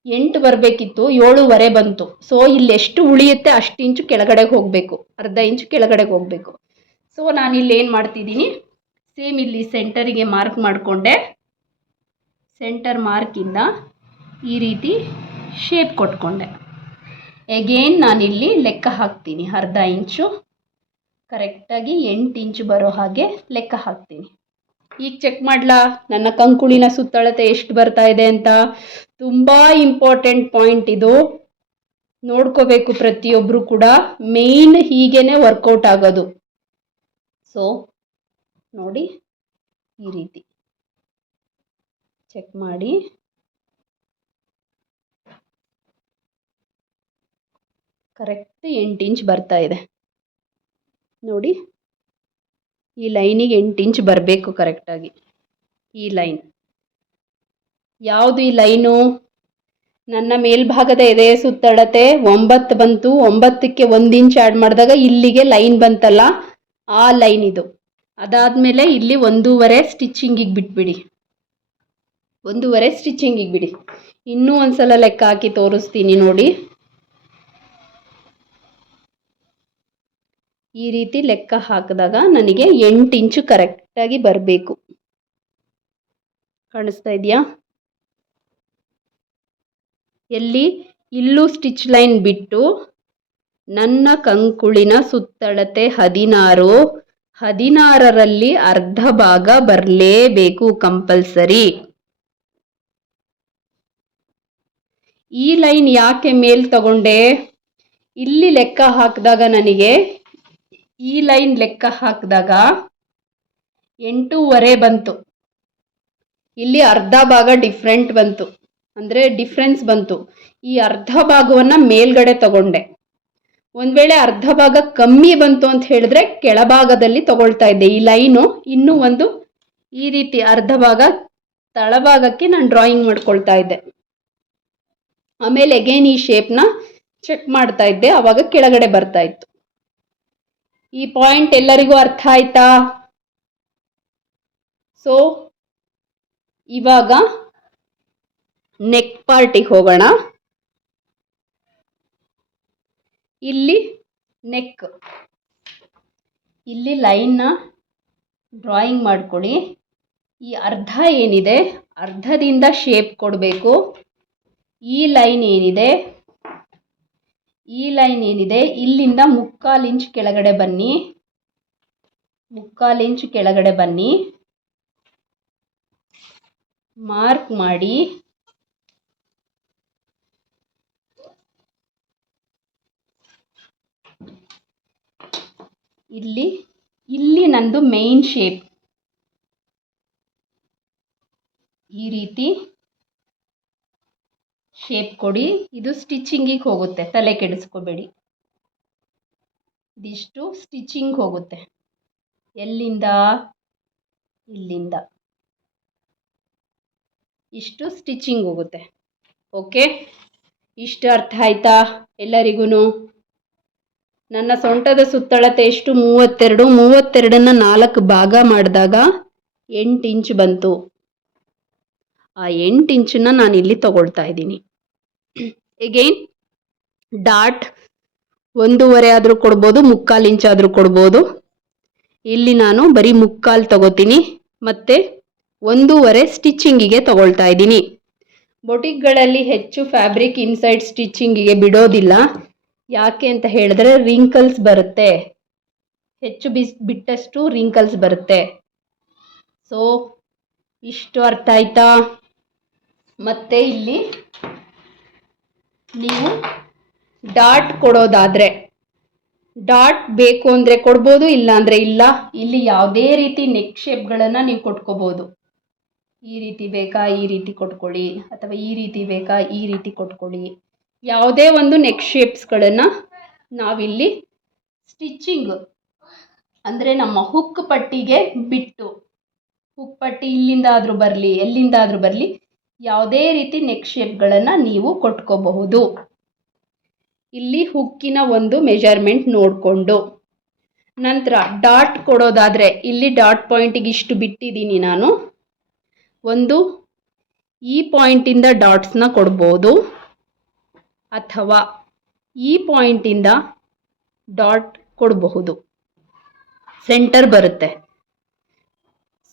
8 ಬರಬೇಕಿತ್ತು, 7.25 ಬಂತು. ಸೊ ಇಲ್ಲಿ ಎಷ್ಟು ಉಳಿಯುತ್ತೆ ಅಷ್ಟು ಇಂಚು ಕೆಳಗಡೆಗೆ ಹೋಗಬೇಕು, ಅರ್ಧ ಇಂಚು ಕೆಳಗಡೆಗೆ ಹೋಗಬೇಕು. ಸೊ ನಾನಿಲ್ಲಿ ಏನು ಮಾಡ್ತಿದ್ದೀನಿ, ಸೇಮ್ ಇಲ್ಲಿ ಸೆಂಟರಿಗೆ ಮಾರ್ಕ್ ಮಾಡಿಕೊಂಡೆ. ಸೆಂಟರ್ ಮಾರ್ಕಿಂದ ಈ ರೀತಿ ಶೇಪ್ ಕೊಟ್ಕೊಂಡೆ. ಎಗೇನ್ ನಾನಿಲ್ಲಿ ಲೆಕ್ಕ ಹಾಕ್ತೀನಿ. ಅರ್ಧ ಇಂಚು ಕರೆಕ್ಟಾಗಿ 8 ಇಂಚು ಬರೋ ಹಾಗೆ ಲೆಕ್ಕ ಹಾಕ್ತೀನಿ. ಈಗ ಚೆಕ್ ಮಾಡಲಾ ನನ್ನ ಕಂಕುಳಿನ ಸುತ್ತಳತೆ ಎಷ್ಟು ಬರ್ತಾ ಇದೆ ಅಂತ? ತುಂಬ ಇಂಪಾರ್ಟೆಂಟ್ ಪಾಯಿಂಟ್ ಇದು, ನೋಡ್ಕೋಬೇಕು ಪ್ರತಿಯೊಬ್ಬರು ಕೂಡ. ಮೇಯ್ನ್ ಹೀಗೇನೆ ವರ್ಕೌಟ್ ಆಗೋದು. ಸೊ ನೋಡಿ, ಈ ರೀತಿ ಚೆಕ್ ಮಾಡಿ. ಕರೆಕ್ಟ್ 8 ಇಂಚ್ ಬರ್ತಾ ಇದೆ ನೋಡಿ. ಈ ಲೈನಿಗೆ 8 ಇಂಚ್ ಬರಬೇಕು ಕರೆಕ್ಟಾಗಿ. ಈ ಲೈನ್ ಯಾವುದು? ಈ ಲೈನು ನನ್ನ ಮೇಲ್ಭಾಗದ ಎದೆಯ ಸುತ್ತಳತೆ 9 ಬಂತು. 9ಕ್ಕೆ 1 ಇಂಚ್ ಆ್ಯಡ್ ಮಾಡಿದಾಗ ಇಲ್ಲಿಗೆ ಲೈನ್ ಬಂತಲ್ಲ, ಆ ಲೈನ್ ಇದು. ಅದಾದಮೇಲೆ ಇಲ್ಲಿ 1.25 ಸ್ಟಿಚಿಂಗಿಗೆ ಬಿಟ್ಬಿಡಿ. 1.25 ಸ್ಟಿಚಿಂಗಿಗೆ ಬಿಡಿ. ಇನ್ನೂ ಒಂದ್ಸಲ ಲೆಕ್ಕ ಹಾಕಿ ತೋರಿಸ್ತೀನಿ ನೋಡಿ. ಈ ರೀತಿ ಲೆಕ್ಕ ಹಾಕಿದಾಗ ನನಗೆ 8 ಇಂಚು ಕರೆಕ್ಟಾಗಿ ಬರಬೇಕು. ಕಾಣಿಸ್ತಾ ಇದೆಯಾ? ಇಲ್ಲೂ ಸ್ಟಿಚ್ ಲೈನ್ ಬಿಟ್ಟು ನನ್ನ ಕಂಕುಳಿನ ಸುತ್ತಳತೆ 16, 16ರಲ್ಲಿ ಅರ್ಧ ಭಾಗ ಬರಲೇಬೇಕು ಕಂಪಲ್ಸರಿ. ಈ ಲೈನ್ ಯಾಕೆ ಮೇಲ್ ತಗೊಂಡೆ? ಇಲ್ಲಿ ಲೆಕ್ಕ ಹಾಕಿದಾಗ ನನಗೆ ಈ ಲೈನ್ ಲೆಕ್ಕ ಹಾಕಿದಾಗ 8.5 ಬಂತು. ಇಲ್ಲಿ ಅರ್ಧ ಭಾಗ ಡಿಫ್ರೆಂಟ್ ಬಂತು, ಅಂದರೆ ಡಿಫ್ರೆನ್ಸ್ ಬಂತು. ಈ ಅರ್ಧ ಭಾಗವನ್ನು ಮೇಲ್ಗಡೆ ತಗೊಂಡೆ. ಒಂದು ವೇಳೆ ಅರ್ಧ ಭಾಗ ಕಮ್ಮಿ ಬಂತು ಅಂತ ಹೇಳಿದ್ರೆ ಕೆಳಭಾಗದಲ್ಲಿ ತಗೊಳ್ತಾ ಇದ್ದೆ. ಈ ಲೈನು ಇನ್ನೂ ಒಂದು ಈ ರೀತಿ ಅರ್ಧ ಭಾಗ ತಳಭಾಗಕ್ಕೆ ನಾನು ಡ್ರಾಯಿಂಗ್ ಮಾಡ್ಕೊಳ್ತಾ ಇದ್ದೆ. ಆಮೇಲೆ ಅಗೇನ್ ಈ ಶೇಪ್ನ ಚೆಕ್ ಮಾಡ್ತಾ ಇದ್ದೆ, ಆವಾಗ ಕೆಳಗಡೆ ಬರ್ತಾ ಇತ್ತು. ಈ ಪಾಯಿಂಟ್ ಎಲ್ಲರಿಗೂ ಅರ್ಥ ಆಯ್ತಾ? ಸೊ ಇವಾಗ ನೆಕ್ ಪಾರ್ಟಿಗೆ ಹೋಗೋಣ. ಇಲ್ಲಿ ನೆಕ್, ಇಲ್ಲಿ ಲೈನ್ನ ಡ್ರಾಯಿಂಗ್ ಮಾಡ್ಕೊಳ್ಳಿ. ಈ ಅರ್ಧ ಏನಿದೆ ಅರ್ಧದಿಂದ ಶೇಪ್ ಕೊಡಬೇಕು. ಈ ಲೈನ್ ಏನಿದೆ ಇಲ್ಲಿಂದ 3/4 ಇಂಚ್ ಕೆಳಗಡೆ ಬನ್ನಿ. 3/4 ಇಂಚ್ ಕೆಳಗಡೆ ಬನ್ನಿ, ಮಾರ್ಕ್ ಮಾಡಿ. ಇಲ್ಲಿ ನಂದು ಮೇನ್ ಶೇಪ್. ಈ ರೀತಿ ಶೇಪ್ ಕೊಡಿ. ಇದು ಸ್ಟಿಚಿಂಗಿಗೆ ಹೋಗುತ್ತೆ, ತಲೆ ಕೆಡಿಸ್ಕೋಬೇಡಿ. ಇದಿಷ್ಟು ಸ್ಟಿಚಿಂಗ್ ಹೋಗುತ್ತೆ. ಎಲ್ಲಿಂದ? ಇಲ್ಲಿಂದ ಇಷ್ಟು ಸ್ಟಿಚಿಂಗ್ ಹೋಗುತ್ತೆ. ಓಕೆ, ಇಷ್ಟು ಅರ್ಥ ಆಯ್ತಾ ಎಲ್ಲರಿಗೂ? ನನ್ನ ಸೊಂಟದ ಸುತ್ತಳತೆ ಎಷ್ಟು? 32. 32ನ್ನ 4 ಭಾಗ ಮಾಡಿದಾಗ 8 ಇಂಚ್ ಬಂತು. ಆ 8 ಇಂಚನ್ನ ನಾನು ಇಲ್ಲಿ ತಗೊಳ್ತಾ ಇದ್ದೀನಿ. ಎಗೈನ್ ಡಾಟ್ 1.5 ಆದರೂ ಕೊಡ್ಬೋದು, 3/4 ಇಂಚ್ ಆದರೂ ಕೊಡ್ಬೋದು. ಇಲ್ಲಿ ನಾನು ಬರೀ 3/4 ತಗೋತೀನಿ, ಮತ್ತೆ 1.5 ಸ್ಟಿಚಿಂಗಿಗೆ ತಗೊಳ್ತಾ ಇದ್ದೀನಿ. ಬೊಟಿಕ್ಗಳಲ್ಲಿ ಹೆಚ್ಚು ಫ್ಯಾಬ್ರಿಕ್ ಇನ್ಸೈಡ್ ಸ್ಟಿಚಿಂಗಿಗೆ ಬಿಡೋದಿಲ್ಲ. ಯಾಕೆ ಅಂತ ಹೇಳಿದ್ರೆ ರಿಂಕಲ್ಸ್ ಬರುತ್ತೆ, ಹೆಚ್ಚು ಬಿಟ್ಟಷ್ಟು ರಿಂಕಲ್ಸ್ ಬರುತ್ತೆ. ಸೊ ಇಷ್ಟು ಅರ್ಥ ಆಯ್ತಾ? ಮತ್ತೆ ಇಲ್ಲಿ ನೀವು ಡಾಟ್ ಕೊಡೋದಾದರೆ ಡಾಟ್ ಬೇಕು ಅಂದರೆ ಕೊಡ್ಬೋದು, ಇಲ್ಲ ಅಂದರೆ ಇಲ್ಲ. ಇಲ್ಲಿ ಯಾವುದೇ ರೀತಿ ನೆಕ್ ಶೇಪ್ಗಳನ್ನು ನೀವು ಕೊಟ್ಕೋಬೋದು. ಈ ರೀತಿ ಬೇಕಾ ಈ ರೀತಿ ಕೊಟ್ಕೊಳ್ಳಿ, ಅಥವಾ ಈ ರೀತಿ ಬೇಕಾ ಈ ರೀತಿ ಕೊಟ್ಕೊಳ್ಳಿ. ಯಾವುದೇ ಒಂದು ನೆಕ್ ಶೇಪ್ಸ್ಗಳನ್ನು ನಾವಿಲ್ಲಿ ಸ್ಟಿಚಿಂಗ್ ಅಂದರೆ ನಮ್ಮ ಹುಕ್ ಪಟ್ಟಿಗೆ ಬಿಟ್ಟು, ಹುಕ್ ಪಟ್ಟಿ ಇಲ್ಲಿಂದ ಆದರೂ ಬರಲಿ ಎಲ್ಲಿಂದಾದರೂ ಬರಲಿ, ಯಾವುದೇ ರೀತಿ ನೆಕ್ ಶೇಪ್ಗಳನ್ನು ನೀವು ಕೊಟ್ಕೋಬಹುದು. ಇಲ್ಲಿ ಹುಕ್ಕಿನ ಒಂದು ಮೆಜರ್ಮೆಂಟ್ ನೋಡಿಕೊಂಡು ನಂತರ ಡಾಟ್ ಕೊಡೋದಾದರೆ ಇಲ್ಲಿ ಡಾಟ್ ಪಾಯಿಂಟಿಗೆ ಇಷ್ಟು ಬಿಟ್ಟಿದ್ದೀನಿ ನಾನು. ಒಂದು ಈ ಪಾಯಿಂಟಿಂದ ಡಾಟ್ಸ್ನ ಕೊಡ್ಬೋದು, ಅಥವಾ ಈ ಪಾಯಿಂಟಿಂದ ಡಾಟ್ ಕೊಡಬಹುದು, ಸೆಂಟರ್ ಬರುತ್ತೆ.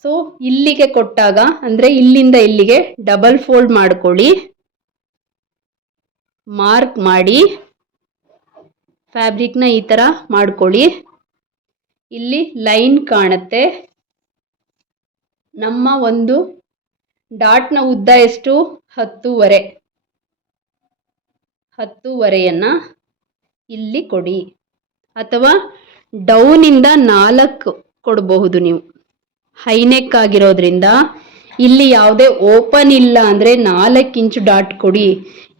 ಸೊ ಇಲ್ಲಿಗೆ ಕೊಟ್ಟಾಗ ಅಂದರೆ ಇಲ್ಲಿಂದ ಇಲ್ಲಿಗೆ ಡಬಲ್ ಫೋಲ್ಡ್ ಮಾಡ್ಕೊಳ್ಳಿ, ಮಾರ್ಕ್ ಮಾಡಿ ಫ್ಯಾಬ್ರಿಕ್ನ ಈ ಥರ ಮಾಡ್ಕೊಳ್ಳಿ. ಇಲ್ಲಿ ಲೈನ್ ಕಾಣುತ್ತೆ. ನಮ್ಮ ಒಂದು ಡಾಟ್ನ ಉದ್ದ ಎಷ್ಟು? 10.5. 10.5ಯನ್ನು ಇಲ್ಲಿ ಕೊಡಿ, ಅಥವಾ ಡೌನಿಂದ 4 ಕೊಡಬಹುದು. ನೀವು ಹೈನೆಕ್ ಆಗಿರೋದ್ರಿಂದ ಇಲ್ಲಿ ಯಾವುದೇ ಓಪನ್ ಇಲ್ಲ ಅಂದರೆ 4 ಇಂಚು ಡಾಟ್ ಕೊಡಿ,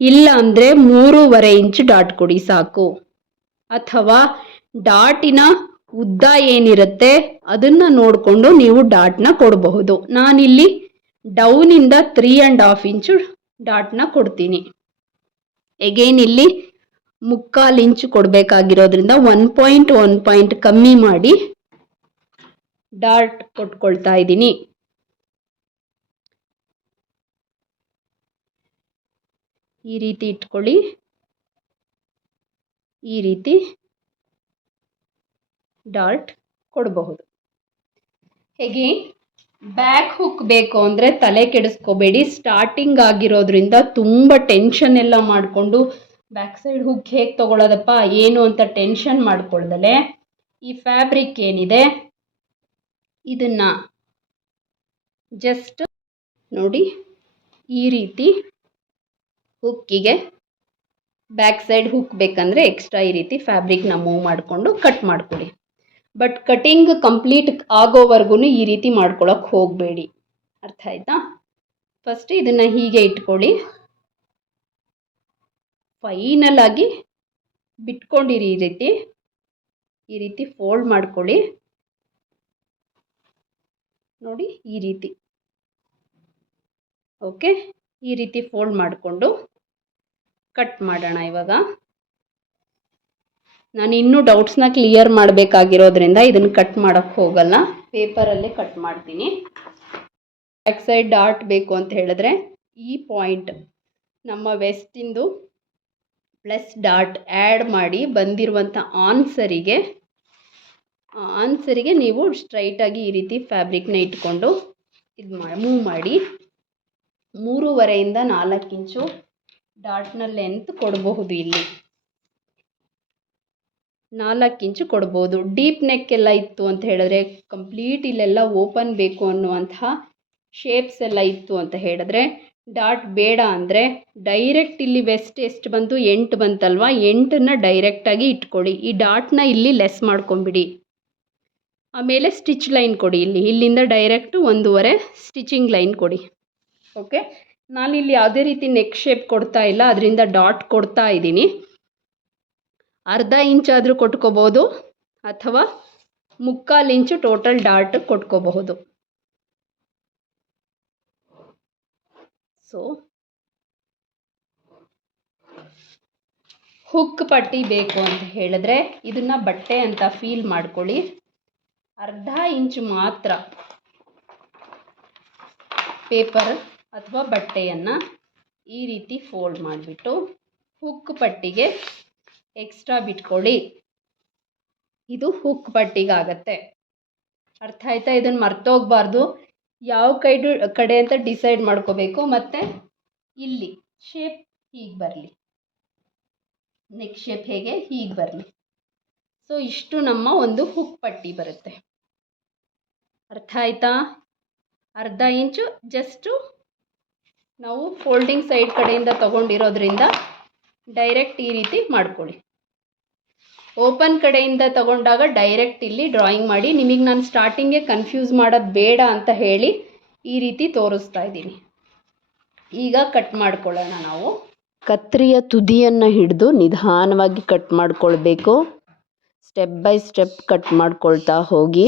ಇಲ್ಲ ಅಂದರೆ 3.5 ಇಂಚು ಡಾಟ್ ಕೊಡಿ ಸಾಕು. ಅಥವಾ ಡಾಟಿನ ಉದ್ದ ಏನಿರುತ್ತೆ ಅದನ್ನು ನೋಡಿಕೊಂಡು ನೀವು ಡಾಟ್ನ ಕೊಡಬಹುದು. ನಾನಿಲ್ಲಿ ಡೌನಿಂದ 3.5 ಇಂಚು ಡಾಟ್ನ ಕೊಡ್ತೀನಿ. ಎಗೇನ್ ಇಲ್ಲಿ 3/4 ಇಂಚು ಕೊಡಬೇಕಾಗಿರೋದ್ರಿಂದ 1 ಪಾಯಿಂಟ್ ಕಮ್ಮಿ ಮಾಡಿ ಡಾಟ್ ಕೊಟ್ಕೊಳ್ತಾ ಇದ್ದೀನಿ. ಈ ರೀತಿ ಇಟ್ಕೊಳ್ಳಿ. ಈ ರೀತಿ ಡಾಟ್ ಕೊಡಬಹುದು. ಹೇಗೆ ಬ್ಯಾಕ್ ಹುಕ್ ಬೇಕು ಅಂದರೆ ತಲೆ ಕೆಡಿಸ್ಕೋಬೇಡಿ. ಸ್ಟಾರ್ಟಿಂಗ್ ಆಗಿರೋದ್ರಿಂದ ತುಂಬ ಟೆನ್ಷನ್ ಎಲ್ಲ ಮಾಡಿಕೊಂಡು ಬ್ಯಾಕ್ ಸೈಡ್ ಹುಕ್ ಹೇಗೆ ತೊಗೊಳ್ಳೋದಪ್ಪ ಏನು ಅಂತ ಟೆನ್ಷನ್ ಮಾಡ್ಕೊಳ್ದಲೆ ಈ ಫ್ಯಾಬ್ರಿಕ್ ಏನಿದೆ ಇದನ್ನು ಜಸ್ಟ್ ನೋಡಿ ಈ ರೀತಿ ಹುಕ್ಕಿಗೆ ಬ್ಯಾಕ್ ಸೈಡ್ ಹುಕ್ ಬೇಕಂದರೆ ಎಕ್ಸ್ಟ್ರಾ ಈ ರೀತಿ ಫ್ಯಾಬ್ರಿಕ್ನ ಮೂವ್ ಮಾಡಿಕೊಂಡು ಕಟ್ ಮಾಡ್ಕೊಳ್ಳಿ. ಬಟ್ ಕಟಿಂಗ್ ಕಂಪ್ಲೀಟ್ ಆಗೋವರೆಗೂ ಈ ರೀತಿ ಮಾಡ್ಕೊಳಕ್ಕೆ ಹೋಗಬೇಡಿ. ಅರ್ಥ ಆಯ್ತಾ? ಫಸ್ಟ್ ಇದನ್ನು ಹೀಗೆ ಇಟ್ಕೊಳ್ಳಿ. ಫೈನಲ್ ಆಗಿ ಬಿಟ್ಕೊಂಡಿರಿ. ಈ ರೀತಿ ಫೋಲ್ಡ್ ಮಾಡ್ಕೊಳ್ಳಿ. ನೋಡಿ ಈ ರೀತಿ. ಓಕೆ, ಈ ರೀತಿ ಫೋಲ್ಡ್ ಮಾಡಿಕೊಂಡು ಕಟ್ ಮಾಡೋಣ. ಇವಾಗ ನಾನು ಇನ್ನೂ ಡೌಟ್ಸ್ನ ಕ್ಲಿಯರ್ ಮಾಡಬೇಕಾಗಿರೋದ್ರಿಂದ ಇದನ್ನು ಕಟ್ ಮಾಡೋಕ್ಕೆ ಹೋಗಲ್ಲ, ಪೇಪರಲ್ಲೇ ಕಟ್ ಮಾಡ್ತೀನಿ. ಬ್ಯಾಕ್ ಸೈಡ್ ಡಾಟ್ ಬೇಕು ಅಂತ ಹೇಳಿದ್ರೆ ಈ ಪಾಯಿಂಟ್ ನಮ್ಮ ವೆಸ್ಟಿಂದು ಪ್ಲಸ್ ಡಾಟ್ ಆ್ಯಡ್ ಮಾಡಿ ಬಂದಿರುವಂಥ ಆನ್ಸರಿಗೆ ನೀವು ಸ್ಟ್ರೈಟಾಗಿ ಈ ರೀತಿ ಫ್ಯಾಬ್ರಿಕ್ನ ಇಟ್ಕೊಂಡು ಮೂವ್ ಮಾಡಿ 3.5 ಇಂದ 4 ಇಂಚು ಡಾಟ್ನ ಲೆಂತ್ ಕೊಡಬಹುದು. ಇಲ್ಲಿ 4 ಇಂಚು ಕೊಡ್ಬೋದು. ಡೀಪ್ ನೆಕ್ ಎಲ್ಲ ಇತ್ತು ಅಂತ ಹೇಳಿದ್ರೆ, ಕಂಪ್ಲೀಟ್ ಇಲ್ಲೆಲ್ಲ ಓಪನ್ ಬೇಕು ಅನ್ನುವಂತಹ ಶೇಪ್ಸ್ ಎಲ್ಲ ಇತ್ತು ಅಂತ ಹೇಳಿದ್ರೆ, ಡಾಟ್ ಬೇಡ ಅಂದರೆ ಡೈರೆಕ್ಟ್ ಇಲ್ಲಿ ವೆಸ್ಟ್ ಎಷ್ಟು ಬಂತು 8 ಬಂತಲ್ವಾ, 8ನ್ನ ಡೈರೆಕ್ಟಾಗಿ ಇಟ್ಕೊಳ್ಳಿ. ಈ ಡಾಟ್ನ ಇಲ್ಲಿ ಲೆಸ್ ಮಾಡ್ಕೊಂಬಿಡಿ. ಆಮೇಲೆ ಸ್ಟಿಚ್ ಲೈನ್ ಕೊಡಿ. ಇಲ್ಲಿಂದ ಡೈರೆಕ್ಟು 1.5 ಸ್ಟಿಚಿಂಗ್ ಲೈನ್ ಕೊಡಿ. ಓಕೆ, ನಾನಿಲ್ಲಿ ಯಾವುದೇ ರೀತಿ ನೆಕ್ ಶೇಪ್ ಕೊಡ್ತಾ ಇಲ್ಲ, ಅದರಿಂದ ಡಾಟ್ ಕೊಡ್ತಾ ಇದ್ದೀನಿ. ಅರ್ಧ ಇಂಚಾದರೂ ಕೊಟ್ಕೋಬೋದು ಅಥವಾ 3/4 ಇಂಚು ಟೋಟಲ್ ಡಾಟ್ ಕೊಟ್ಕೋಬಹುದು. ಸೊ ಹುಕ್ ಪಟ್ಟಿ ಬೇಕು ಅಂತ ಹೇಳಿದ್ರೆ ಇದನ್ನು ಬಟ್ಟೆ ಅಂತ ಫೀಲ್ ಮಾಡ್ಕೊಳ್ಳಿ. ಅರ್ಧ ಇಂಚು ಮಾತ್ರ ಪೇಪರ್ ಅಥವಾ ಬಟ್ಟೆಯನ್ನು ಈ ರೀತಿ ಫೋಲ್ಡ್ ಮಾಡಿಬಿಟ್ಟು ಹುಕ್ ಪಟ್ಟಿಗೆ ಎಕ್ಸ್ಟ್ರಾ ಬಿಟ್ಕೊಳ್ಳಿ. ಇದು ಹುಕ್ ಪಟ್ಟಿಗಾಗತ್ತೆ. ಅರ್ಥ ಆಯ್ತಾ? ಇದನ್ನು ಮರ್ತೋಗಬಾರ್ದು. ಯಾವ ಕಡೆ ಅಂತ ಡಿಸೈಡ್ ಮಾಡ್ಕೋಬೇಕು. ಮತ್ತು ಇಲ್ಲಿ ಶೇಪ್ ಹೀಗೆ ಬರಲಿ, ನೆಕ್ ಶೇಪ್ ಹೇಗೆ ಹೀಗೆ ಬರಲಿ. ಸೊ ಇಷ್ಟು ನಮ್ಮ ಒಂದು ಹುಕ್ ಪಟ್ಟಿ ಬರುತ್ತೆ. ಅರ್ಥ ಆಯ್ತಾ? ಅರ್ಧ ಇಂಚು ಜಸ್ಟು ನಾವು ಫೋಲ್ಡಿಂಗ್ ಸೈಡ್ ಕಡೆಯಿಂದ ತಗೊಂಡಿರೋದ್ರಿಂದ ಡೈರೆಕ್ಟ್ ಈ ರೀತಿ ಮಾಡ್ಕೊಳ್ಳಿ. ಓಪನ್ ಕಡೆಯಿಂದ ತಗೊಂಡಾಗ ಡೈರೆಕ್ಟ್ ಇಲ್ಲಿ ಡ್ರಾಯಿಂಗ್ ಮಾಡಿ. ನಿಮಗೆ ನಾನು ಸ್ಟಾರ್ಟಿಂಗೇ ಕನ್ಫ್ಯೂಸ್ ಮಾಡೋದು ಬೇಡ ಅಂತ ಹೇಳಿ ಈ ರೀತಿ ತೋರಿಸ್ತಾ ಇದ್ದೀನಿ. ಈಗ ಕಟ್ ಮಾಡ್ಕೊಳ್ಳೋಣ. ನಾವು ಕತ್ರಿಯ ತುದಿಯನ್ನು ಹಿಡಿದು ನಿಧಾನವಾಗಿ ಕಟ್ ಮಾಡ್ಕೊಳ್ಬೇಕು. ಸ್ಟೆಪ್ ಬೈ ಸ್ಟೆಪ್ ಕಟ್ ಮಾಡ್ಕೊಳ್ತಾ ಹೋಗಿ.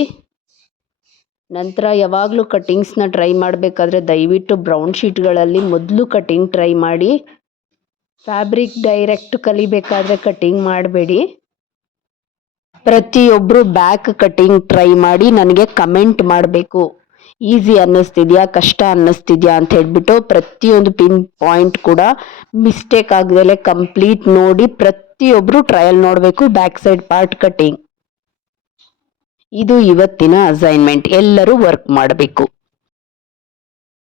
ನಂತರ ಯಾವಾಗಲೂ ಕಟ್ಟಿಂಗ್ಸ್ನ ಟ್ರೈ ಮಾಡಬೇಕಾದ್ರೆ ದಯವಿಟ್ಟು ಬ್ರೌನ್ ಶೀಟ್ಗಳಲ್ಲಿ ಮೊದಲು ಕಟ್ಟಿಂಗ್ ಟ್ರೈ ಮಾಡಿ. ಫ್ಯಾಬ್ರಿಕ್ ಡೈರೆಕ್ಟ್ ಕಲಿಬೇಕಾದ್ರೆ ಕಟ್ಟಿಂಗ್ ಮಾಡಬೇಡಿ. ಪ್ರತಿಯೊಬ್ಬರು ಬ್ಯಾಕ್ ಕಟ್ಟಿಂಗ್ ಟ್ರೈ ಮಾಡಿ ನನಗೆ ಕಮೆಂಟ್ ಮಾಡಬೇಕು. ಈಸಿ ಅನ್ನಿಸ್ತಿದ್ಯಾ, ಕಷ್ಟ ಅನ್ನಿಸ್ತಿದ್ಯಾ ಅಂತ ಹೇಳ್ಬಿಟ್ಟು ಪ್ರತಿಯೊಂದು ಪಿನ್ ಪಾಯಿಂಟ್ ಕೂಡ ಮಿಸ್ಟೇಕ್ ಆಗದಲ್ಲೇ ಕಂಪ್ಲೀಟ್ ನೋಡಿ ಪ್ರತಿಯೊಬ್ಬರು ಟ್ರಯಲ್ ನೋಡಬೇಕು. ಬ್ಯಾಕ್ ಸೈಡ್ ಪಾರ್ಟ್ ಕಟ್ಟಿಂಗ್ ಇದು ಇವತ್ತಿನ ಅಸೈನ್ಮೆಂಟ್. ಎಲ್ಲರೂ ವರ್ಕ್ ಮಾಡಬೇಕು.